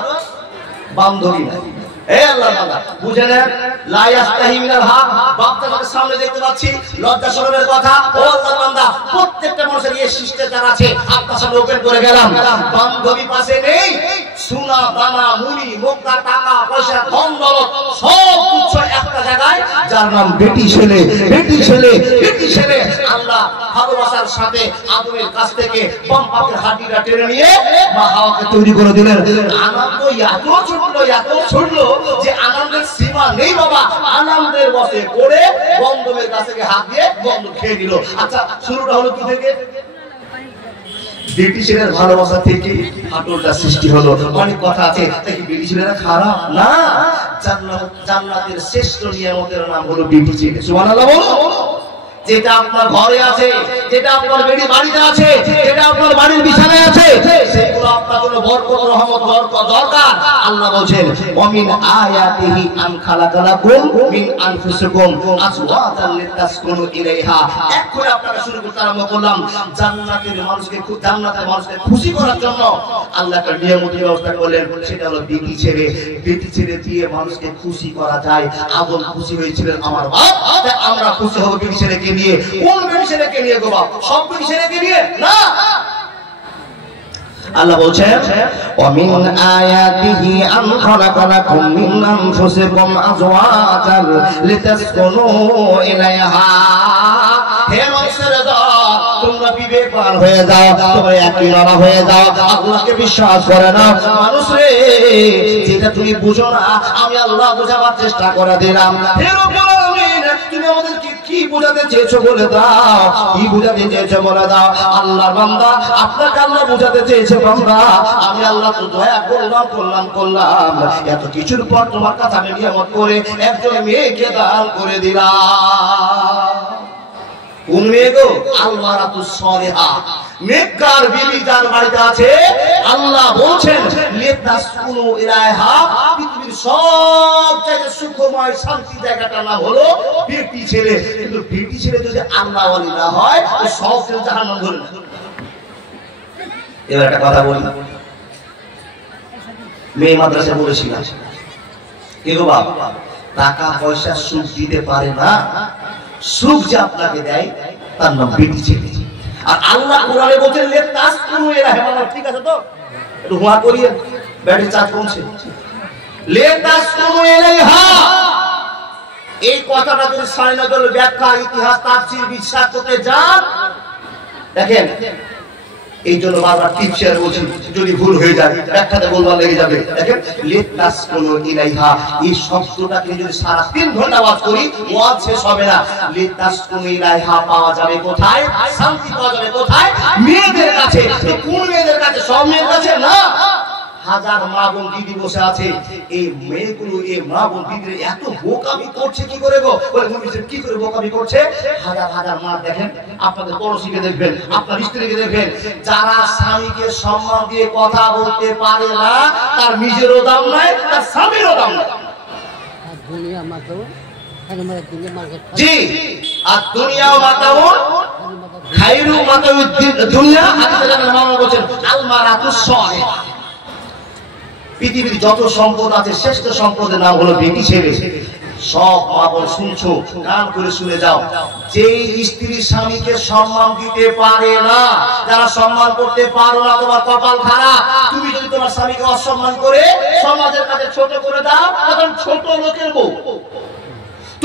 বান্ধবী নাই। বুঝে নেন, লা ইয়াস্তাহি মিনাল হক। বাপদাদাকে সামনে দেখতে পাচ্ছি, লজ্জা শরমের কথা। ও আল্লাহর বান্দা, প্রত্যেকটা মানুষের এই শিষ্টাচার আছে। আপনার সামনে ওপেন করে গেলাম, বান্ধবী পাশে নেই, সোনা দানা মুনি মুক্তা টাকা পয়সা ধন দৌলত সব কিছু একটা জায়গায়, যার নাম বেটি ছেলে। বেটি ছেলে, বেটি ছেলে। আল্লাহ ভালোবাসার সাথে আদমের কাছ থেকে বাম্পাকের হাড়িটা টেনে নিয়ে মা হাওয়াকে তৈরি করে দিলেন। আনন্দ এত ছুটলো, এত ছুটলো যে আনন্দের সীমা নেই বাবা। আনন্দের বসে পড়ে বন্ধমের কাছে হাত দিয়ে বন্ধ খেয়ে দিল। আচ্ছা, শুরুটা হলো কি থেকে? বেটি ছেলের ভালোবাসা থেকে ফাটলটা সৃষ্টি হলো। অনেক কথা আছে, তাই বেটি ছেলেরা খারাপ না। জান্নাতের শ্রেষ্ঠ নিয়ামতের নাম হলো বেটি ছেলে। সুবহানাল্লাহ বলো। যেটা আপনার ঘরে আছে, যেটা আপনার বাড়িতে আছে, যেটা আপনার বাড়ির বিছানায় আছে, সেগুলো আপনার জন্য বরকত রহমত দরকার। আল্লাহ বলেন, ওয়ামিন আয়াতিহি আন খালাকালাকুম মিন আনফুসিকুম আজওয়াজান লিতাসকুনু ইলাইহা। এখন আপনারা শুরু করতে আরম্ভ করলাম। জান্নাতের মানুষকে খুশি করার জন্য আল্লাহ একটা নিয়ামতের ব্যবস্থা করলেন, সেটা হলো বেটি ছেলে। বেটি ছেলে দিয়ে মানুষকে খুশি করা যায়। আদম খুশি হয়েছিলেন আমার বাপ, তাই আমরা খুশি হব বেটি ছেলেকে নিয়ে। কোন বেটি ছেলেকে নিয়ে গো বাপ? সব বেটি ছেলেকে নিয়ে না। আল্লাহ বলছেন ওমিন আয়াতিহি আন খালাকালাকুম মিন আনফুসিকুম আজওয়াজান লিতাসকুনু ইলাইহা। হে মানুষেরা তোমরা বিবেকবান হয়ে যাও, তোমরা একইমানা হয়ে যাও, আল্লাহকে বিশ্বাস করে না। মানুষ রে, যেটা তুমি বুঝো না আমি আল্লাহ বোঝাবার চেষ্টা করে দিলাম। হে রব্বুল আলামিন, তুমি আমাদেরকে কি বোঝাতে চেয়েছো বলে দাও, কি বোঝাতে চেয়েছো বলে দাও। আল্লাহর বান্দা, আপনাকে আল্লাহ বোঝাতে চেয়েছে বান্দা আমি আল্লাহ তো দয়া করলাম এত কিছুর পর তোমার কাছে আমি নিয়ামত করে একজন মেয়েকে দান করে দিলাম। কোন মেয়ে গো? আল-মারাতুস সালিহা, নেককার বিবি যার বাড়িতে আছে। আল্লাহ বলছেন লিতাসকুনু ইলাইহা, পৃথিবীর সবচেয়ে সুখময় শান্তি জায়গাটার নাম হলো বেটি ছেলে। কিন্তু বেটি ছেলে যদি আল্লাহ ওয়ালি না হয় তো সব ছেলে জাহান্নাম ধরে না। এবার একটা কথা বলি, মেয়ে মাদ্রাসায় বলেছিলাম কি গো বাবা, টাকা পয়সা সুখ দিতে পারে না, সুখ যে আপনাকে দেয় তার নাম বেটি ছেলে। আর আল্লাহ কোরআনে বলেন লিতাসকুনু ইলাইহা, ঠিক আছে তো? একটু হুয়া করিয়ে ব্যাটারি চার্জ কমছে। লিতাসকুনু ইলাইহা, এই কথাটা যদি সাইনাদল ব্যাখ্যা ইতিহাস তাফসীর বিশ্বাস করতে যান, দেখেন এই জন্য বারবার টিপস শেয়ার বলছি, যদি ভুল হয়ে যায় ব্যাখ্যাতে বলবার লেগে যাবে। দেখেন লিতাসকুনু ইলাইহা, এই শব্দটাকে যদি সারা 3 ঘন্টা ওয়াজ করি ওয়াজ শেষ হবে না। লিতাসকুনু ইলাইহা পাওয়া যাবে কোথায়? শান্তি পাওয়া যাবে কোথায়? মেয়েদের কাছে। কোন মেয়েদের কাছে? সব মেয়েদের কাছে না। হাজার মা বোন দিদি বসে আছে, এই মেয়েগুলো এই মা বোন দিদি এত বোকামি করছে কি করে গো? বলে মুমিন কি করে বোকামি করছে? হাজার হাজার মা দেখেন, আপনাদের পড়োশীকে দেখবেন, আপনার স্ত্রীকে দেখবেন, যারা স্বামীকে সম্মান দিয়ে কথা বলতে পারে না তার নিজেরও দাম নাই, তার স্বামীরও দাম নাই। জি, আর দুনিয়া মাতাউন খায়রু মাতাউদ দুনিয়া। হাদিসে নবী বলেন আল-মারাতুস সালিহা, পৃথিবীর যত সম্পদ আছে শ্রেষ্ঠ সম্পদের নাম হলো বেটি ছেলে। সব মা বোন শুনছো, কান করে শুনে যাও, যে স্ত্রী স্বামীকে সম্মান দিতে পারে না, যারা সম্মান করতে পারো না তোমার কপাল খারাপ। তুমি যদি তোমার স্বামীকে অসম্মান করে সমাজের কাছে ছোট করে দাও, তখন ছোট লোকের বউ।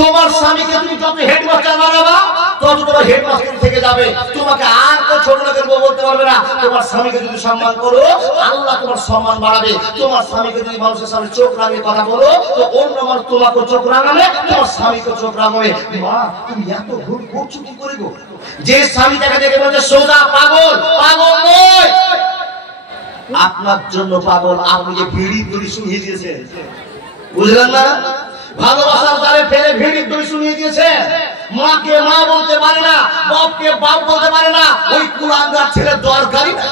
তোমার স্বামীকে তুমি যত হেডমাস্টার বানাবা তত তোমার হেডমাস্টার থেকে যাবে, তোমাকে আর কেউ ছোট লোকের বউ বলতে পারবে না। তোমার স্বামীকে যদি সম্মান করো আল্লাহ তোমার সম্মান বাড়াবে। তোমার স্বামীকে যদি মানুষের সামনে চোখ রাঙিয়ে কথা বলো তো অন্য মানুষ তোমাকে চোখ রাঙাবে, তোমার স্বামীকে চোখ রাঙাবে। মা তুমি এত ভুল করছো কি করে গো? যে স্বামীটাকে দেখে বলছে সোজা পাগল, পাগল নয়, আপনার জন্য পাগল। আপনি যে ভিড়ি দড়ি শুনিয়ে দিয়েছেন, বুঝলেন না? ভালোবাসার জালে ফেলে ভিড়ি দড়ি শুনিয়ে দিয়েছে। মাকে মা বলতে পারে না, বাপকে বাপ বলতে পারে না, ওই কুলাঙ্গার ছেলে দরকারই না।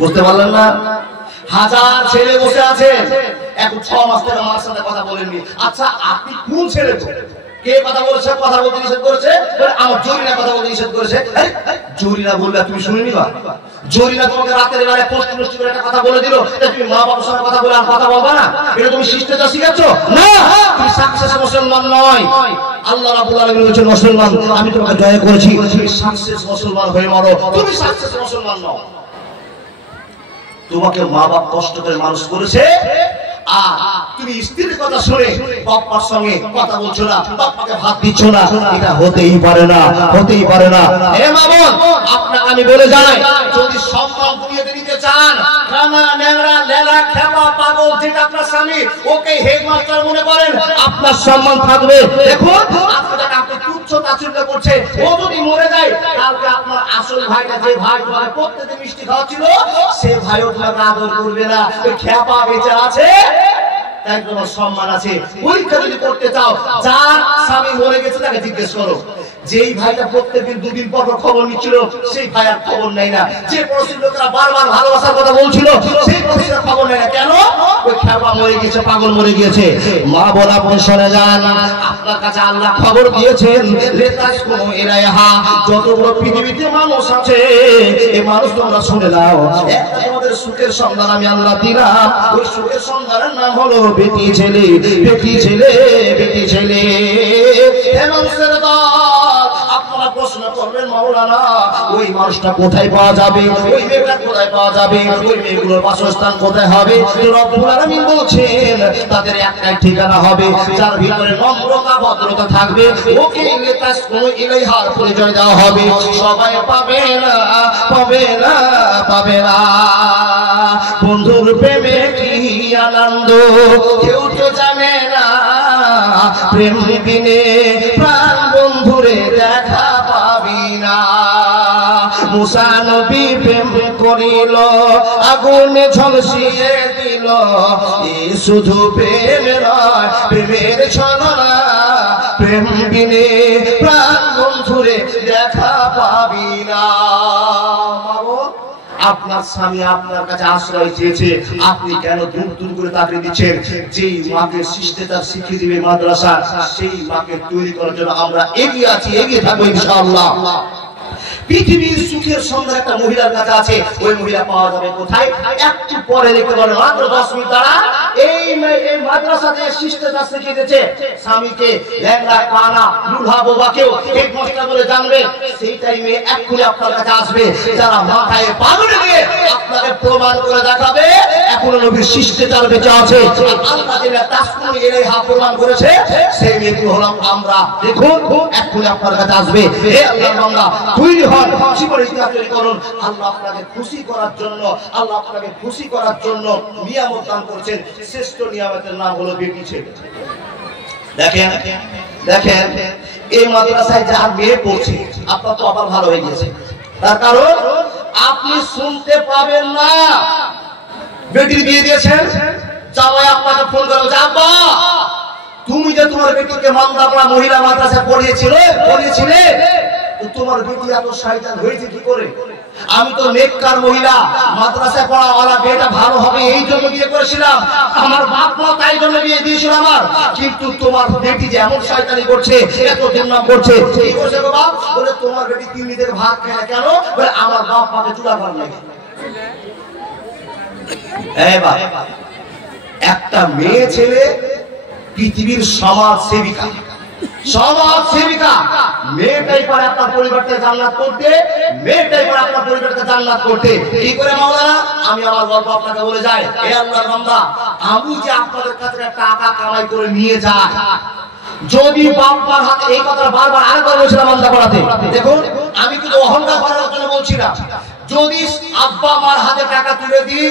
বুঝতে পারলেন না? হাজার ছেলে বসে আছে, এখন 6 মাস ধরে আমার সাথে কথা বলেননি। আচ্ছা আপনি কোন ছেলে? কে কথা বলেছে? কথা বলতে নিষেধ করেছে? আমার জরিনা কথা বলতে নিষেধ করেছে। জরিনা বললে তুমি শুনিনি? বা জরিনা তোমাকে রাতের বেলায় পোস্ট করে একটা কথা বলে দিল, তুমি মা বাবার সঙ্গে কথা বলে আর কথা বলবা না? এটা তুমি শিষ্টাচার শিখাচ্ছ না, তুমি সাকসেস মুসলমান নয়। আল্লাহ রাব্বুল আলামিন বলেছেন মুসলমান আমি তোমাকে দয়া করেছি, তুমি সাকসেস মুসলমান হয়ে মরো। তুমি সাকসেস মুসলমান নও। তোমাকে মা বাপ কষ্ট করে মানুষ করেছে, আর তুমি স্ত্রীর কথা শুনে বাপ্পার সঙ্গে কথা বলছো না, বাপ্পাকে ভাত দিচ্ছ না। এটা হতেই পারে না, হতেই পারে না। হে মা বোন, আপনাকে আমি বলে যাই, যদি সম্মান দুনিয়াতে নিতে চান, কানা ন্যাংরা লেলা খেপা পাগল যেটা আপনার স্বামী, ওকে হেডমাস্টার মনে করেন, আপনার সম্মান থাকবে। দেখুন আপনি তুচ্ছ তাচ্ছিল্য করছে, ও যদি মরে যায় কালকে আপনার আসল ভাইটা, যে ভাই তোমাকে প্রত্যেকদিন মিষ্টি খাওয়াচ্ছিল, সে ভাইও তোমাকে আদর করবে না। ওই খেপা বেঁচে আছে, তাই তোমার সম্মান আছে। পরীক্ষা যদি করতে চাও, যার স্বামী মরে গেছে তাকে জিজ্ঞেস করো। যেই ভাইটা প্রত্যেকদিন 2 দিন পর খবর নিচ্ছিল, সেই ভাই আর খবর নেই না। যে পড়োশির লোকেরা বারবার ভালোবাসার কথা বলছিল, সেই পড়োশিরা খবর নেই না। কেন? ওই খেপা মরে গেছে, পাগল মরে গিয়েছে। মা বলা আপনি শুনে যান, আপনার কাছে আল্লাহ খবর দিয়েছেন লিতাসকুনু ইলাইহা, যতগুলো পৃথিবীতে মানুষ আছে এই মানুষ তোমরা শুনে নাও, একটা তোমাদের সুখের সন্ধান আমি আল্লাহ দিলাম। ওই সুখের সন্ধানের নাম হলো বেটি ছেলে, বেটি ছেলে, বেটি ছেলে। হে মানুষের দল, আপনারা প্রশ্ন করবেন মাওলানা ওই মানুষটা কোথায় পাওয়া যাবে, ওই মেয়েটা কোথায় পাওয়া যাবে, ওই মেয়েগুলোর বাসস্থান কোথায় হবে? রব্বুল আলামিন বলছেন তাদের একটাই ঠিকানা হবে, যার ভিতরে নম্রতা ভদ্রতা থাকবে, ওকে লিতাসকুনু ইলাইহার পরিচয় দেওয়া হবে। সবাই পাবে না, পাবে না, পাবে না। বন্ধুর প্রেমে কি আনন্দ কেউ তো জানে না, প্রেম বিনে প্রাণ বন্ধুরে দেখা পাবি না। মুসা নবী প্রেম করিল, আগুনে ঝলসিয়ে দিল, এ শুধু প্রেম নয়, প্রেমের ছলনা, প্রেম বিনে প্রাণ বন্ধুরে দেখা পাবি না। আপনার স্বামী আপনার কাছে আশ্রয় চেয়েছে, আপনি কেন দূর দূর করে তাকে দিচ্ছেন? যেই মাকে শিষ্টাচার শিখিয়ে দিবে মাদ্রাসা, সেই মাকে তৈরি করার জন্য আমরা এগিয়ে আছি, এগিয়ে থাকবো ইনশাআল্লাহ। পৃথিবীর সুখের সন্ধান একটা মহিলার কাছে আছে, ওই মহিলা পাওয়া যাবে কোথায়? একটু পরে দেখতে পারেন, মাত্র 10 মিনিট তারা এই মাদ্রাসাতে শিষ্টাচার শিখিয়ে দিয়েছে স্বামীকে, ল্যাংড়া কানা লুলা বোবাকেও হেডমাস্টার বলে জানবে। সেই টাইমে এক্ষুনি আপনার কাছে আসবে যারা মাথায় পাগড়ি দিয়ে আপনাকে প্রমাণ করে দেখাবে এখনো নবীর শিষ্টাচার বেঁচে আছে। আল্লাহ যেটা তাসকুনু ইলাইহা প্রমাণ করেছে, সেই মেয়েগুলো হলাম আমরা। দেখুন এক্ষুনি আপনার কাছে আসবে। হে আল্লাহর বান্দা, তৈরি হন, জীবনে তৈরি করুন। আল্লাহ আপনাকে খুশি করার জন্য, আল্লাহ আপনাকে খুশি করার জন্য নিয়ামত দান করছেন। শ্রেষ্ঠ নিয়ামতের নাম হলো বেটি ছেলে। দেখেন দেখেন এই মাদ্রাসায় যার মেয়ে পড়ছে, আপনার তো আবার ভালো হয়ে গেছে। তার কারণ আপনি শুনতে পাবেন না বেটির বিয়ে দিয়েছেন, জামাই আপনাকে ফোন করে বলছে, আব্বা তুমি যে তোমার বেটিকে মান্দাপাড়া মহিলা মাদ্রাসায় পড়িয়েছিলে, তোমার বেটি এত শয়তান হয়েছে কি করে? আমি তো নেককার মহিলা, মাদ্রাসায় পড়াওয়ালা মেয়েটা ভালো হবে এই জন্য বিয়ে করেছিলাম, আমার বাপ মা তাই জন্য বিয়ে দিয়েছিল আমার। কিন্তু তোমার বেটি যে এমন শয়তানি করছে, এত দুর্নাম করছে, কি করছে গো বাপ? বলে তোমার বেটি 3 দিনের ভাত খায় না কেন? বলে আমার বাপ মাকে চুলা ভাত লাগে। এই বাপ, একটা মেয়ে ছেলে পৃথিবীর সমাজ সেবিকা, সমাজ সেবিকা, মেয়েটাই পারে আপনার পরিবারকে জান্নাত করতে, মেয়েটাই পারে আপনার পরিবারকে জান্নাত করতে। কি করে মাওলানা? আমি আমার গল্প আপনাকে বলে যাই। হে আল্লাহর বান্দা, আমি যে আপনাদের কাছে টাকা কামাই করে নিয়ে যাই, যদি বাবার হাতে, এই কথা বারবার আরেকবার বলছিলাম বান্দা পড়াতে, দেখুন আমি কিন্তু অহংকার করার জন্য বলছি না, যদি আব্বা মার হাতে টাকা তুলে দিই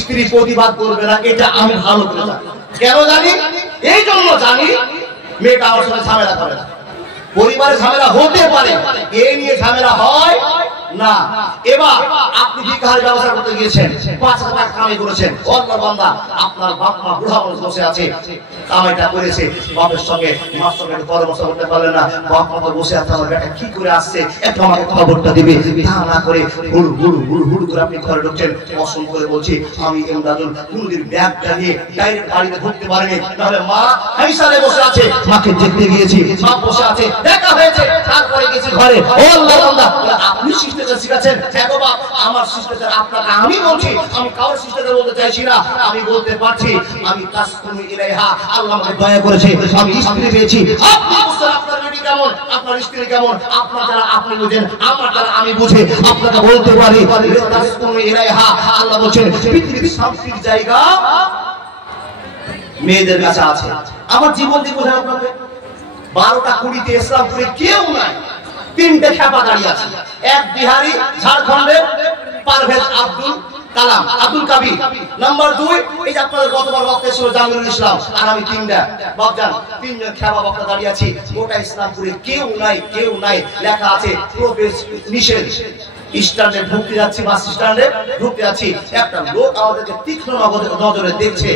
স্ত্রী প্রতিবাদ করবে না, এটা আমি ভালো করে জানি। কেন জানি? এই জন্য জানি মেয়েটা আমার সাথে ঝামেলা করে না। পরিবারে ঝামেলা হতে পারে, এই নিয়ে ঝামেলা হয় না। এবার আপনি ভিখারির ব্যবসা করতে গিয়েছেন, 5 টাকা কামাই করেছেন, আল্লাহর বান্দা আপনার বাপ মা বুড়া মানুষ বসে আছে, কামাইটা করেছে, বাপের সঙ্গে মার সঙ্গে পরামর্শ করতে পারলেন না, বাপ মা তো বসে আছে, আমার বেটা কি করে আসছে একটু আমাকে খবরটা দিবে। তা না করে হুড় হুড় হুড় হুড় করে আপনি ঘরে ঢুকছেন। কসম করে বলছি, আমি এমদাদুল কোনদিন ব্যাগটা নিয়ে ডাইরেক্ট বাড়িতে ঢুকতে পারিনি, তাহলে মা হাইসারে বসে আছে, মাকে দেখতে গিয়েছি, মা বসে আছে, দেখা হয়েছে, তারপরে গেছি ঘরে। ও আল্লাহর বান্দা, আপনি শিষ্টাচার শিখাচ্ছেন? দেখো বাপ, আমার শিষ্টাচার আপনাকে আমি বলছি, আমি কারোর শিষ্টাচার বলতে চাইছি না, আমি বলতে পারছি আমি তাসকুনু ইলাইহা, আল্লাহ আমাকে দয়া করেছে, আমি স্ত্রী পেয়েছি। আপনি বুঝছেন আপনার বেটি কেমন, আপনার স্ত্রী কেমন, আপনার দ্বারা আপনি বুঝেন, আমার দ্বারা আমি বুঝে আপনাকে বলতে পারি তাসকুনু ইলাইহা। আল্লাহ বলেন পৃথিবীর শান্তির জায়গা মেয়েদের কাছে আছে। আমার জীবন দিয়ে বোঝানো আপনাকে 12টা কুড়িতে ইসলামপুরে কেউ নাই, 3টে খেপা দাঁড়িয়ে আছে। এক বিহারি ঝাড়খণ্ডের পারভেজ আব্দুল কালাম, আব্দুল কাবির। নাম্বার 2 এই যে আপনাদের গতবার বক্তা ছিল জামিলুল ইসলাম, আর আমি 3টা বাপজান, 3জন খেপা বক্তা দাঁড়িয়ে আছি। গোটা ইসলামপুরে কেউ নাই, কেউ নাই। লেখা আছে প্রবেশ নিষেধ। স্ট্যান্ডে ঢুকতে যাচ্ছি, বাস স্ট্যান্ডে ঢুকতে যাচ্ছি, একটা লোক আমাদেরকে তীক্ষ্ণ নজরে দেখছে।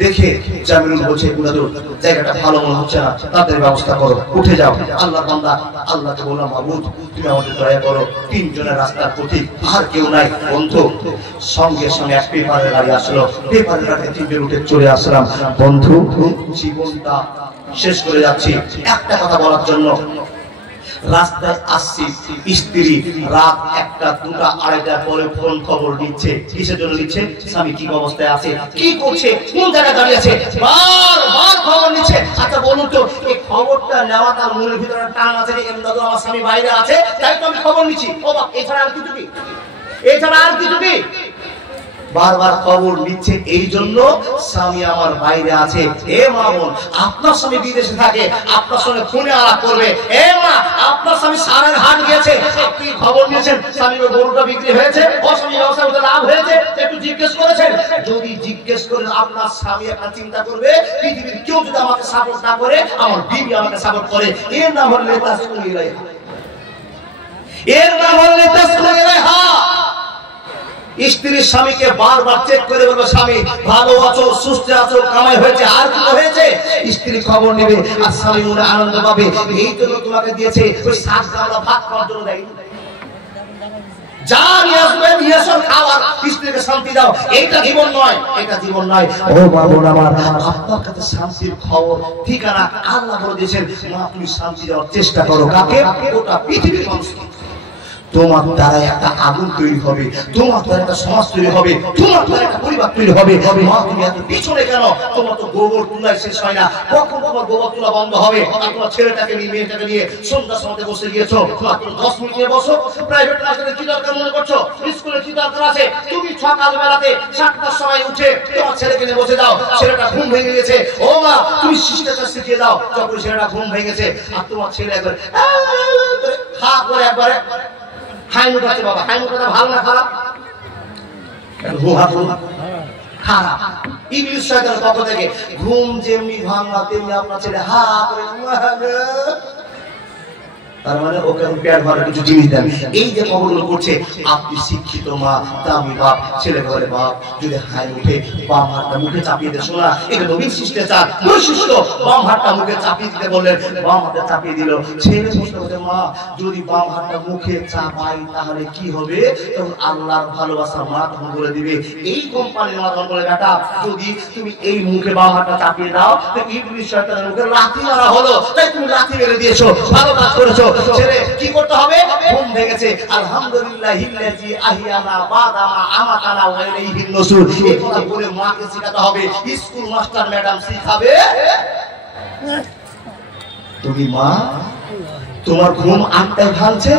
দেখে জামিলুল বলছে, বুড়াদুর জায়গাটা ভালো মনে হচ্ছে না, তাদের ব্যবস্থা করো, উঠে যাও। আল্লাহর বান্দা আল্লাহকে বললাম, মাবুদ তুমি আমাদের দয়া করো। 3 জনের রাস্তার পথিক, আর কেউ নাই। বন্ধু সঙ্গে সঙ্গে এক পেপারের গাড়ি আসলো, পেপারের গাড়িতে 3 জন উঠে চলে আসলাম। বন্ধু জীবনটা শেষ করে যাচ্ছি একটা কথা বলার জন্য, রাস্তায় আসছি, স্ত্রী রাত 1টা 2টা 2:30টার পরে ফোন খবর দিচ্ছে। কিসের জন্য দিচ্ছে? স্বামী কি অবস্থায় আছে, কি করছে, কোন জায়গায় দাঁড়িয়ে আছে, বারবার খবর নিচ্ছে। আচ্ছা বলুন তো, এই খবরটা নেওয়া তার মনের ভিতরে টান আছে যে এমদাদু আমার স্বামী বাইরে আছে, তাই তো আমি খবর নিচ্ছি। ও বাপ, এছাড়া আর কিছু কি? এছাড়া আর কিছু কি? বারবার খবর নিচ্ছে এই জন্য স্বামী আমার বাইরে আছে। এ মা বোন, আপনার স্বামী বিদেশে থাকে, আপনার সঙ্গে ফোনে আলাপ করবে। এ মা, আপনার স্বামী সারার হাট গিয়েছে, আপনি খবর নিয়েছেন স্বামীর গরুটা বিক্রি হয়েছে, ও স্বামী ব্যবসায় লাভ হয়েছে, একটু জিজ্ঞেস করেছেন। যদি জিজ্ঞেস করেন, আপনার স্বামী একটা চিন্তা করবে, পৃথিবীর কেউ যদি আমাকে সাপোর্ট না করে, আমার বিবি আমাকে সাপোর্ট করে। এর নাম হল তাসকুল ইলাইহা, এর নাম হল তাসকুল ইলাইহা। স্ত্রীর স্বামীকে বারবার চেক করে বলবে, স্বামী ভালো আছো, সুস্থ আছো, কামাই হয়েছে, আর কি হয়েছে? স্ত্রী খবর নেবে আর স্বামী মনে আনন্দ পাবে। এই জন্য তোমাকে দিয়েছে, ওই 7 গামলা ভাত খাওয়ার জন্য দেয়। যা নিয়ে আসবে, নিয়ে আসো, খাওয়ার, স্ত্রীকে শান্তি দাও। এইটা জীবন নয়, এটা জীবন নয়। ও বাবা আমার, আপনার কাছে শান্তির খবর ঠিকানা আল্লাহ বলে দিয়েছেন। মা, তুমি শান্তি দেওয়ার চেষ্টা করো। কাকে? গোটা পৃথিবীর মানুষকে। তোমার দ্বারা একটা আগুন তৈরি হবে, তোমার দ্বারা একটা সমাজ তৈরি হবে, তোমার দ্বারা একটা পরিবার তৈরি হবে। মা, তুমি এত পিছনে কেন? তোমার তো গোবর তুলায় শেষ হয় না, কখন তোমার গোবর তুলা বন্ধ হবে? আর তোমার ছেলেটাকে নিয়ে, মেয়েটাকে নিয়ে সন্ধ্যার সময় বসে গিয়েছো, মাত্র 10 মিনিট নিয়ে বসো। প্রাইভেট ক্লাসে কি দরকার মনে করছো? স্কুলে কি দরকার আছে? তুমি সকাল বেলাতে 7টার সময় উঠে তোমার ছেলেকে নিয়ে বসে যাও। ছেলেটা ঘুম ভেঙে গেছে, ও মা তুমি শিষ্টাচার শিখিয়ে দাও। যখন ছেলেটা ঘুম ভেঙে গেছে আর তোমার ছেলে একবার খা করে একবারে হাইনুট আছে, বাবা হাইনুটটা ভালো না খারাপ? খারাপ। ইংলিশ শয়তানের পক্ষ থেকে ঘুম যেমনি ভাঙা তেমনি আপনার ছেলে হা করে, তার মানে ওকে পেট ভরা কিছু জিনিস দেন। এই যে খবরগুলো করছে, আপনি শিক্ষিত মা, দামি বাপ, ছেলে বলে বাপ যদি হাই উঠে বাম হাতটা মুখে চাপিয়ে দেয়। শোনা, এটা নবীন শিষ্টাচার, বৈশিষ্ট্য। বাম হাতটা মুখে চাপিয়ে দিতে বললেন, বাম হাতটা চাপিয়ে দিল। ছেলে প্রশ্ন করছে, মা যদি বাম হাতটা মুখে চাপাই তাহলে কি হবে? তখন আল্লাহর ভালোবাসা মা তখন বলে দিবে, এই কোম্পানির মা তখন বলে, বেটা যদি তুমি এই মুখে বাম হাতটা চাপিয়ে দাও তো ইবলিস শয়তানের মুখে লাথি মারা হলো, তাই তুমি লাথি মেরে দিয়েছো, ভালো কাজ করেছো। ছেলে কি করতে হবে? ঘুম ভেঙেছে, আলহামদুলিল্লাহিল্লাযী আহিয়ানা বাদা মা আমাতানা ওয়া ইলাইহিন নুশুর, এই কথা বলে মাকে শেখাতে হবে। স্কুল মাস্টার ম্যাডাম শিখাবে। তুমি মা, তোমার ঘুম 8টায় ভাঙছে,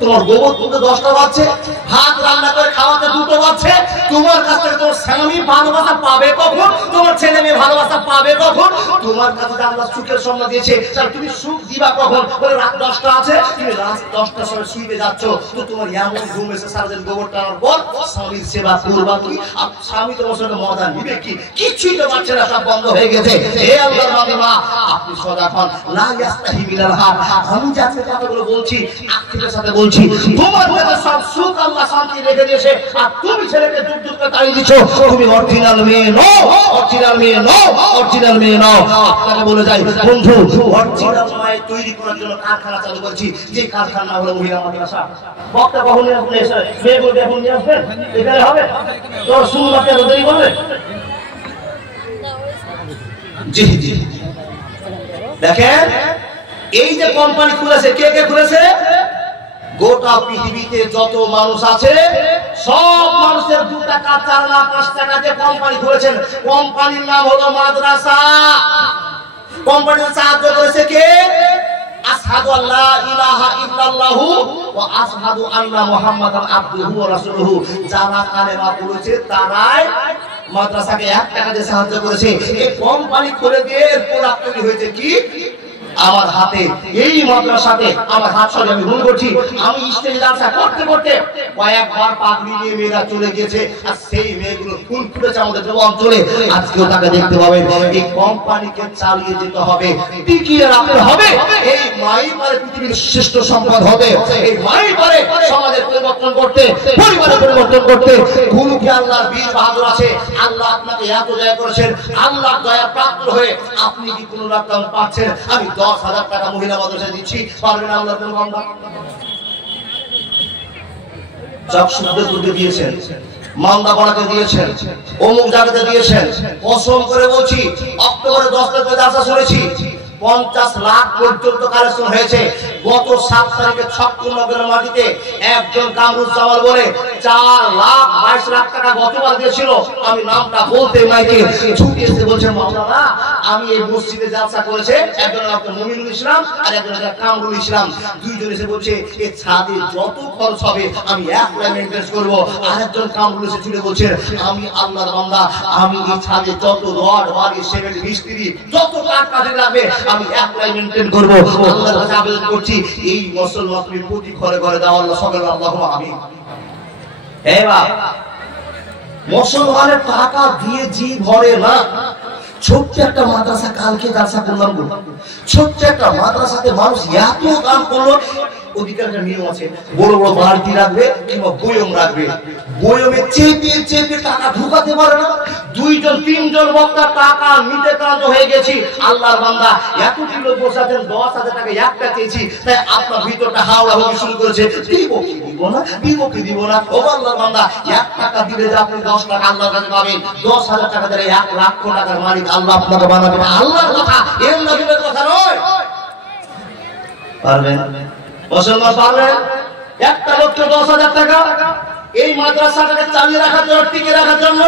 তোমার গোবর তুলতে 10টা বাজছে, ভাত রান্না করে খাওয়াতে 2টো বাজছে। তোমার কাছ থেকে তোমার স্বামী ভালোবাসা পাবে কখন? তোমার ছেলে মেয়ে ভালোবাসা পাবে কখন? তোমার কাছে আল্লাহ সুখের সংজ্ঞা দিয়েছে, তাহলে তুমি সুখ দিবা কখন? বলে রাত 10টা আছে, তুমি রাত 10টার সময় শুইতে যাচ্ছ, তো তোমার এমন ঘুম এসে সারাদিন গোবর টানার পর স্বামীর সেবা করবা কি? আর স্বামী তোমার সঙ্গে মজা নিবে কি? কিছুই তো পারছে না, সব বন্ধ হয়ে গেছে। হে আল্লাহর বান্দা, আপনি সজাগ হন। লা ইয়াস্তাহি মিনাল হাক, আমি যাতে কথাগুলো বলছি আক্ষেপের সাথে বলছি। তোমার কাছে সব সুখ আল্লাহ শান্তি রেখে দিয়েছে, আর তুমি ছেলেকে যুগ যুগ করে তাড়িয়ে দিচ্ছ। তুমি অরিজিনাল মেয়ে নও, অরিজিনাল মেয়ে নও, অরিজিনাল মেয়ে নও। আপনাকে বলে যাই বন্ধু, অরিজিনাল মায়ের তৈরি করার জন্য কারখানা চালু করেছি, যে কারখানা হলো মহিলা মাদ্রাসা। বক্তা কখন নিয়ে আসবেন? মেয়েগুলো এখন নিয়ে আসবেন, এখানে হবে তোর সুন্দরকে দেরি করবে। জি জি, দেখেন এই যে কোম্পানি খুলেছে, কে কে খুলেছে? গোটা পৃথিবীতে যত মানুষ আছে সব মানুষের 2 টাকা 4 না 5 টাকা যে কোম্পানি খুলেছেন, কোম্পানির নাম হলো মাদ্রাসা। কোম্পানির সাহায্য করেছে কে? আশহাদু আল্লা ইলাহা ইল্লাল্লাহু ওয়া আশহাদু আন্না মুহাম্মাদান আবদুহু ওয়া রাসূলুহু। যারা কালেমা পড়েছে তারাই মাদ্রাসাকে 1 টাকা দিয়ে সাহায্য করেছে। এই কোম্পানি খুলে দিয়ে প্রোডাক্ট তৈরি হয়েছে কি? আমার হাতে, এই মাদ্রাসাতে আমার হাত সরে আমি ভুল করছি। আমি স্টেজে ডান্স করতে করতে কয়েকবার পাগড়ি নিয়ে মেয়েরা চলে গেছে, আর সেই মেয়েগুলো ফুল ফুটেছে আমাদের অঞ্চলে। আজকেও তাকে দেখতে পাবেন। এই কোম্পানিকে চালিয়ে যেতে হবে, টিকিয়ে রাখতে হবে। এই মাই পারে পৃথিবীর শ্রেষ্ঠ সম্পদ হবে। এই মাই পারে সমাজের পরিবর্তন করতে, পরিবারের পরিবর্তন করতে। গুরুকে আল্লাহর বীর বাহাদুর আছে। আল্লাহ আপনাকে এত দয়া করেছেন, আল্লাহর দয়া প্রাপ্ত হয়ে আপনি কি কোনো রকম পাচ্ছেন? আমি 10,000 টাকা মহিলা মাদ্রাসায় দিচ্ছি, পারবেন আল্লাহর কোন বান্দা? চকশুদ্দে দিয়েছেন, মান্দাপাড়াতে দিয়েছেন, অমুক জায়গাতে দিয়েছেন। কসম করে বলছি, অক্টোবরে 10 তারিখে আসা শুনেছি 50 লাখ পর্যন্ত কালেকশন হয়েছে। গত 7 তারিখে 56 নগরের মাটিতে একজন কামরুজ্জামান বলে 4,22,00,000 টাকা গতবার দিয়েছিল। আমি নামটা বলতে মাইকে ছুটে এসে বলছেন মাওলানা আমি এই মসজিদে জালসা করেছে, একজন নাম মুমিনুল ইসলাম আর একজন কামরুল ইসলাম, দুইজন এসে বলছে এই ছাদে যত খরচ হবে আমি একলাই মেইনটেইন করব। আরেকজন কামরুল এসে ছুটে বলছেন আমি আল্লাহর বান্দা, আমি এই ছাদে যত রড বালি সিমেন্ট মিস্ত্রি যত কাজ লাগবে আমি একলাই মেইনটেইন করব। আল্লাহর কাছে আবেদন করছি এই মুসলমান তুমি প্রতি ঘরে ঘরে দাও আল্লাহ সকলে আল্লাহুম্মা আমিন। হে বাপ মুসলমানের টাকা দিয়ে জি ভরে না। ছোট্ট একটা মাদ্রাসা কালকে জালসা করলাম, ছোট্ট একটা মাদ্রাসাতে মানুষ এত দান করলো। ওদিকে নিয়ম আছে, বড় বড় বালতি রাখবে কিংবা বয়ম রাখবে, বয়মে চেপে চেপে টাকা ঢুকাতে পারে না। 2জন 3জন বক্তা টাকা নিতে ক্লান্ত হয়ে গেছি। আল্লাহর বান্দা এতটি লোক বসে আছেন, 10,000 টাকা একটা চেয়েছি, তাই আপনার ভিতরটা হাওড়া হতে শুরু করেছে, দিব কি দিব না, দিব কি দিব না। ও আল্লাহর বান্দা 1 টাকা দিলে যে আপনি 10 টাকা আল্লাহর কাছে পাবেন, 10,000 টাকা দিলে 1 লাখ টাকার মালিক আল্লাহ আপনাকে বানাবেন। আল্লাহর কথা, এর নবীর কথা নয়। পারবেন মুসলমান পারবেন? একটা লোককে 10,000 টাকা এই মাদ্রাসাটাকে চালিয়ে রাখার জন্য, টিকে রাখার জন্য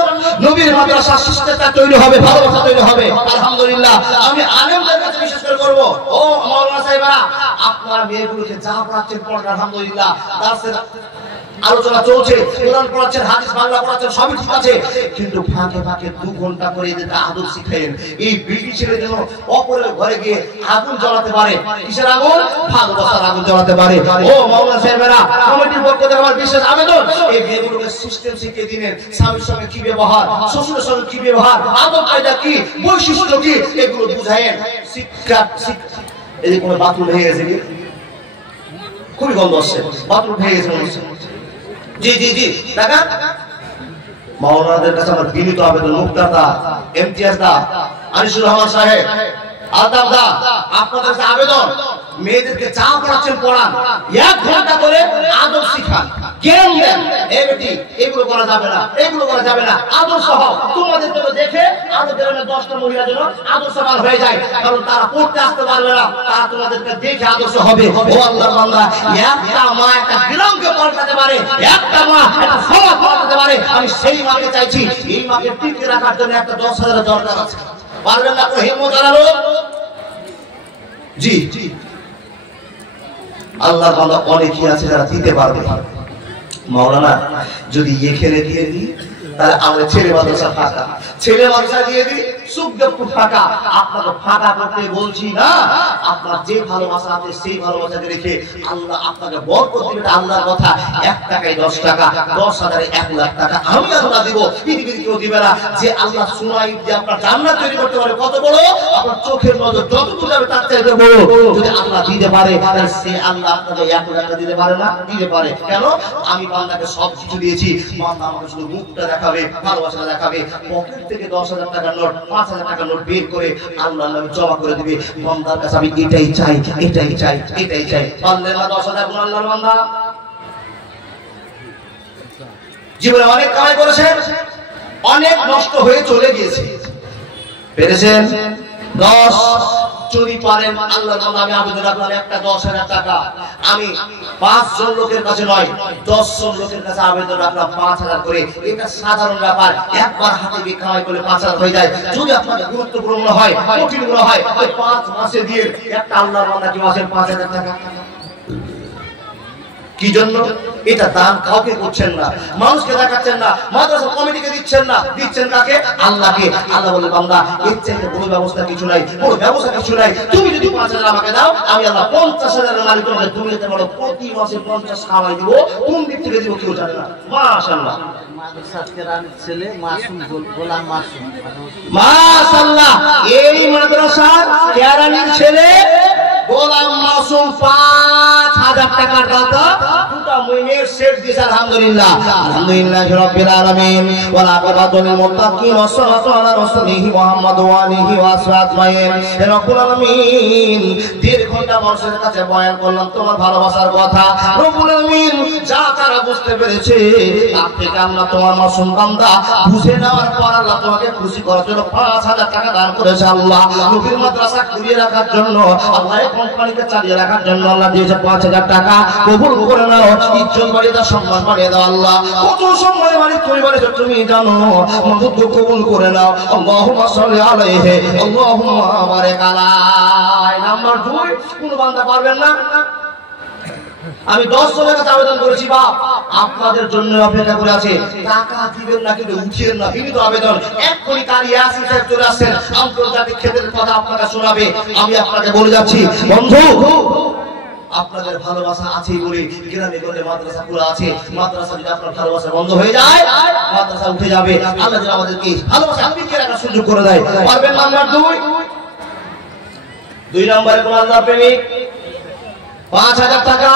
নবীর মাদ্রাসা সিস্টেমটা তৈরি হবে, ভালোবাসা তৈরি হবে। আলহামদুলিল্লাহ আমি আলেমদের কাছে বিশেষ করে করব, ও মাওলানা সাহেবরা আপনার মেয়েগুলোকে যা পড়াচ্ছেন পড়ান আলহামদুলিল্লাহ, দার্সের আলোচনা চলছে, কোরআন পড়াচ্ছেন, হাদিস বাংলা পড়াচ্ছেন, সবই ঠিক আছে, কিন্তু ফাঁকে ফাঁকে 2 ঘন্টা করে এদের আদব শিখায়েন। এই ব্রিটিশের জন্য অপরের ঘরে গিয়ে আগুন জ্বালাতে পারে, কিসের আগুন? ভালোবাসার আগুন জ্বালাতে পারে। ও মাওলানা সাহেবরা কমিটির পক্ষ থেকে আমার বিশেষ আবেদন, এই মেয়েগুলোকে সিস্টেম শিখিয়ে দিনের, স্বামীর সঙ্গে কি ব্যবহার, শ্বশুরের সঙ্গে কি ব্যবহার, আদব কায়দা কি, বৈশিষ্ট্য কি, এগুলো বুঝায়েন। শিক্ষা এই যে কোনো বাথরুম হয়ে গেছে, খুবই গন্ধ আসছে, বাথরুম হয়ে গেছে মনে হচ্ছে। জি জি জি টাকা মাওলানাদের কাছে আমার বিনীত আবেদন, মুক্তাদা, ইমতিয়াজ দা, আনিসুর রহমান সাহেব, আলতাফ দা, আপনাদের কাছে আবেদন, মেয়েদেরকে চা পড়াচ্ছেন পড়ান, 1 ঘন্টা করে আদব শিখান, জ্ঞান দেন। এই বেটি এগুলো করা যাবে না, এগুলো করা যাবে না, আদর্শ হও। তোমাদের জন্য দেখে আদব গ্রামের 10টা মহিলা যেন আদর্শবান হয়ে যায়, কারণ তারা পড়তে আসতে পারবে না, তারা তোমাদেরকে দেখে আদর্শ হবে। ও আল্লাহর বান্দা একটা মা একটা গ্রামকে পাল্টাতে পারে, একটা মা একটা সমাজ পাল্টাতে পারে। আমি সেই মাকে চাইছি, এই মাকে টিকে রাখার জন্য একটা 10,000 দরকার আছে। পারবেন না তো হিম্মত আনারো। জি জি আল্লাহর বান্দা অনেকেই আছে যারা দিতে পারবে। মাওলানা যদি এখানে দিয়ে দিই তাহলে আমাদের ছেলে মাদ্রাসা ফাঁকা, ছেলে মাদ্রাসা দিয়ে দিই সুখদেবপুর ফাঁকা। আপনাকে ফাঁকা করতে বলছি না, আপনার যে ভালোবাসা আছে সেই ভালোবাসাকে রেখে আল্লাহ আপনাকে বরকত দিবে, আল্লাহর কথা। 1 টাকায় 10 টাকা, 10,000 1 লাখ টাকা আমি আল্লাহ দিব, পৃথিবীর কেউ দিবে না। যে আল্লাহ সুনাই দিয়ে আপনার জান্নাত তৈরি করতে পারে, কত বড় আপনার চোখের নজর যতটুকু যাবে তার চাইতে বড়। যদি আল্লাহ দিতে পারে তাহলে সে আল্লাহ আপনাকে 1 লাখ টাকা দিতে পারে না? দিতে পারে। কেন? আমি বান্দাকে সব কিছু দিয়েছি, বান্দা আমাকে শুধু মুখটা দেখাবে, ভালোবাসা দেখাবে। পকেট থেকে 10,000 টাকার নোট, 5,000 টাকার নোট বের করে আল্লাহর নামে জমা করে দিবে। বান্দার কাছে আমি এটাই চাই, এটাই চাই, এটাই চাই। পারলেন না 10,000 গুণ আল্লাহর বান্দা? জীবনে অনেক কামাই করেছেন, অনেক নষ্ট হয়ে চলে গিয়েছে, পেরেছেন? 10 যদি পারেন আল্লাহর নামে আমি আবেদন রাখলাম, একটা 10,000 টাকা আমি 5 জন লোকের কাছে নয় 10 জন লোকের কাছে আবেদন রাখলাম 5,000 করে। এটা সাধারণ ব্যাপার, একবার হাতে গিয়ে কামাই করলে 5,000 হয়ে যায়। যদি আপনাদের গুরুত্বপূর্ণ মনে হয়, কঠিন মনে হয়, ওই 5 মাসে দিয়ে একটা আল্লাহর বান্দা কি মাসে 5,000 টাকা। কি জন্য? এটা দান কাউকে করছেন না, মানুষকে দেখাচ্ছেন না, মাদ্রাসা কমিটিকে দিচ্ছেন না, দিচ্ছেন কাকে? আল্লাহকে। আল্লাহ বলে বান্দা এর চাইতে বড় ব্যবস্থা কিছু নাই, বড় ব্যবস্থা কিছু নাই। তুমি যদি 5,000 আমাকে দাও, আমি আল্লাহ 50,000 এর মালিক তোমাকে দুনিয়াতে বড় প্রতি মাসে 50 কামাই দিব। কোন দিক থেকে দিব কেউ জানে না। মাশাআল্লাহ মাদ্রাসা কেরানির ছেলে মাসুম, গোলাম মাসুম, মাশাআল্লাহ এই মাদ্রাসার কেরানির ছেলে গোলাম মাসুম 5,000 5000 টাকার দাতা দুটো মুমিনের সেট দিয়েছে আলহামদুলিল্লাহ আলহামদুলিল্লাহি রাব্বিল আলামিন ওয়াল আকিবাতু লিল মুত্তাকিন ওয়াসসালাতু আলা রাসূলিহি মুহাম্মদ ওয়া আলিহি ওয়া আসহাবিহি হে রব্বুল আলামিন 1.5 ঘন্টা মানুষের কাছে বয়ান করলাম তোমার ভালোবাসার কথা রব্বুল আলামিন যা তারা বুঝতে পেরেছে তার থেকে আমরা তোমার মাসুম বান্দা বুঝে নেওয়ার পর আল্লাহ তোমাকে খুশি করার জন্য 5000 টাকা দান করেছে আল্লাহ নবীর মাদ্রাসা খুলিয়ে রাখার জন্য আল্লাহ এই কোম্পানিকে চালিয়ে রাখার জন্য আল্লাহ দিয়েছে 5000 টাকা কবুল করে নাও ইজ্জত বাড়িয়ে দাও সম্মান বাড়িয়ে দাও আল্লাহ কত সম্মান বাড়িয়ে তুমি বাড়িয়ে তুমি জানো মাবুদ কবুল করে নাও আল্লাহুম্মা সাল্লি আলাইহি আল্লাহুম্মা বারিক আলাইহি নাম্বার 2 কোন বান্দা পারবেন না আমি 10 জনের কাছে আবেদন করেছি বাপ আপনাদের জন্য অপেক্ষা করে আছে টাকা দিবেন না কিন্তু উঠিয়েন না বিনীত আবেদন এক্ষুনি কারি ইয়াসিন সাহেব চলে আসেন আন্তর্জাতিক ক্ষেত্রের কথা আপনাকে শোনাবে আমি আপনাকে বলে যাচ্ছি বন্ধু আপনাদের ভালোবাসা আছে বলে গ্রামে গঞ্জে মাদ্রাসা খোলা আছে মাদ্রাসা যদি আপনার ভালোবাসা বন্ধ হয়ে যায় মাদ্রাসা উঠে যাবে আল্লাহ যেন আমাদেরকে ভালোবাসা টিকিয়ে রাখার সুযোগ করে দেয় পারবেন নাম্বার 2 নম্বরে কোন আল্লাহর প্রেমিক 5000 টাকা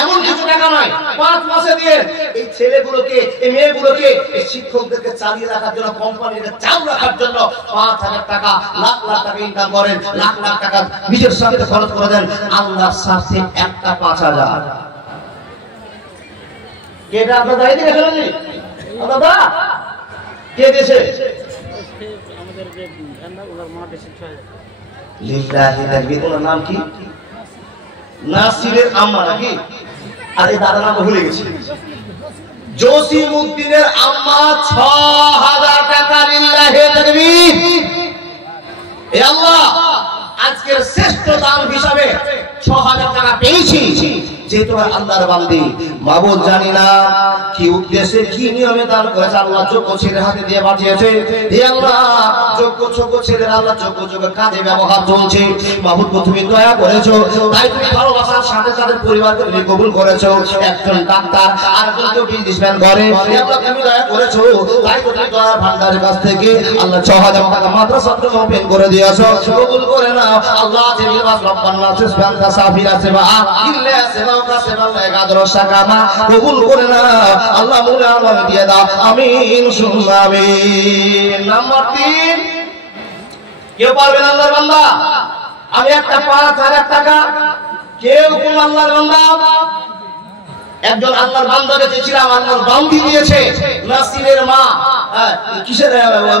এমন কিছু টাকা নয় 5 মাসে দিয়ে এই ছেলেগুলোকে এই মেয়েগুলোকে এই শিক্ষকদেরকে চালিয়ে রাখার জন্য কোম্পানিকে চালু রাখার জন্য 5000 টাকা লাখ লাখ টাকা ইনকাম করেন লাখ লাখ টাকা নিজের সাথে খরচ করে দেন আল্লাহর সাথে একটা 5000 কেটা আপনারা দাঁড়িয়ে দেখেন নি দাদা কে দেশে আমাদের যে ওনার মা দেশে 6000 লিল্লাহি তাকবীর ওনার নাম কি নাসিরের আম্মা নাকি আরে দাদা নাম ভুলে গেছি জসিমউদ্দিনের আম্মা 6000 টাকা লিল্লাহি তাকবীর এ আল্লাহ আজকের শ্রেষ্ঠ দান হিসাবে 6000 টাকা পেয়েছি যেহেতু আল্লাহর বান্দি মাবুদ জানি না কি উদ্দেশ্যে কি নিয়মে দান করেছে আল্লাহ যোগ্য ছেলের হাতে দিয়ে পাঠিয়েছে হে আল্লাহ যোগ্য ছেলের আল্লাহ যোগ্য কাজে ব্যবহার চলছে মাবুদ তুমি দয়া করেছো তাই তুমি ভালোবাসার সাথে তাদের পরিবারকে তুমি কবুল করেছো একজন ডাক্তার আরেকজনকে বিজনেসম্যান করে আল্লাহ তুমি দয়া করেছো তাই তুমি দয়ার ভান্ডারের কাছ থেকে আল্লাহ 6000 টাকা মাদ্রাসা তুমি ওপেন করে দিয়েছো কবুল করে নাও আল্লাহ জিল বাস রব্বানা সুবহানাকা সাফিরা সেবা ইল্লা সেবা কবুল করে না আল্লাহ মুলে আমাকে দিয়ে দাও আমিন সুম্মা আমিন নাম্বার 3 কেউ পারবেন আল্লাহর বান্দা আমি একটা 5000 টাকা কেউ কোন আল্লাহর বান্দা একজন আল্লাহর বান্দাকে চেয়েছিলাম আল্লাহর বান্দি দিয়েছে নাসিরের মা কিসের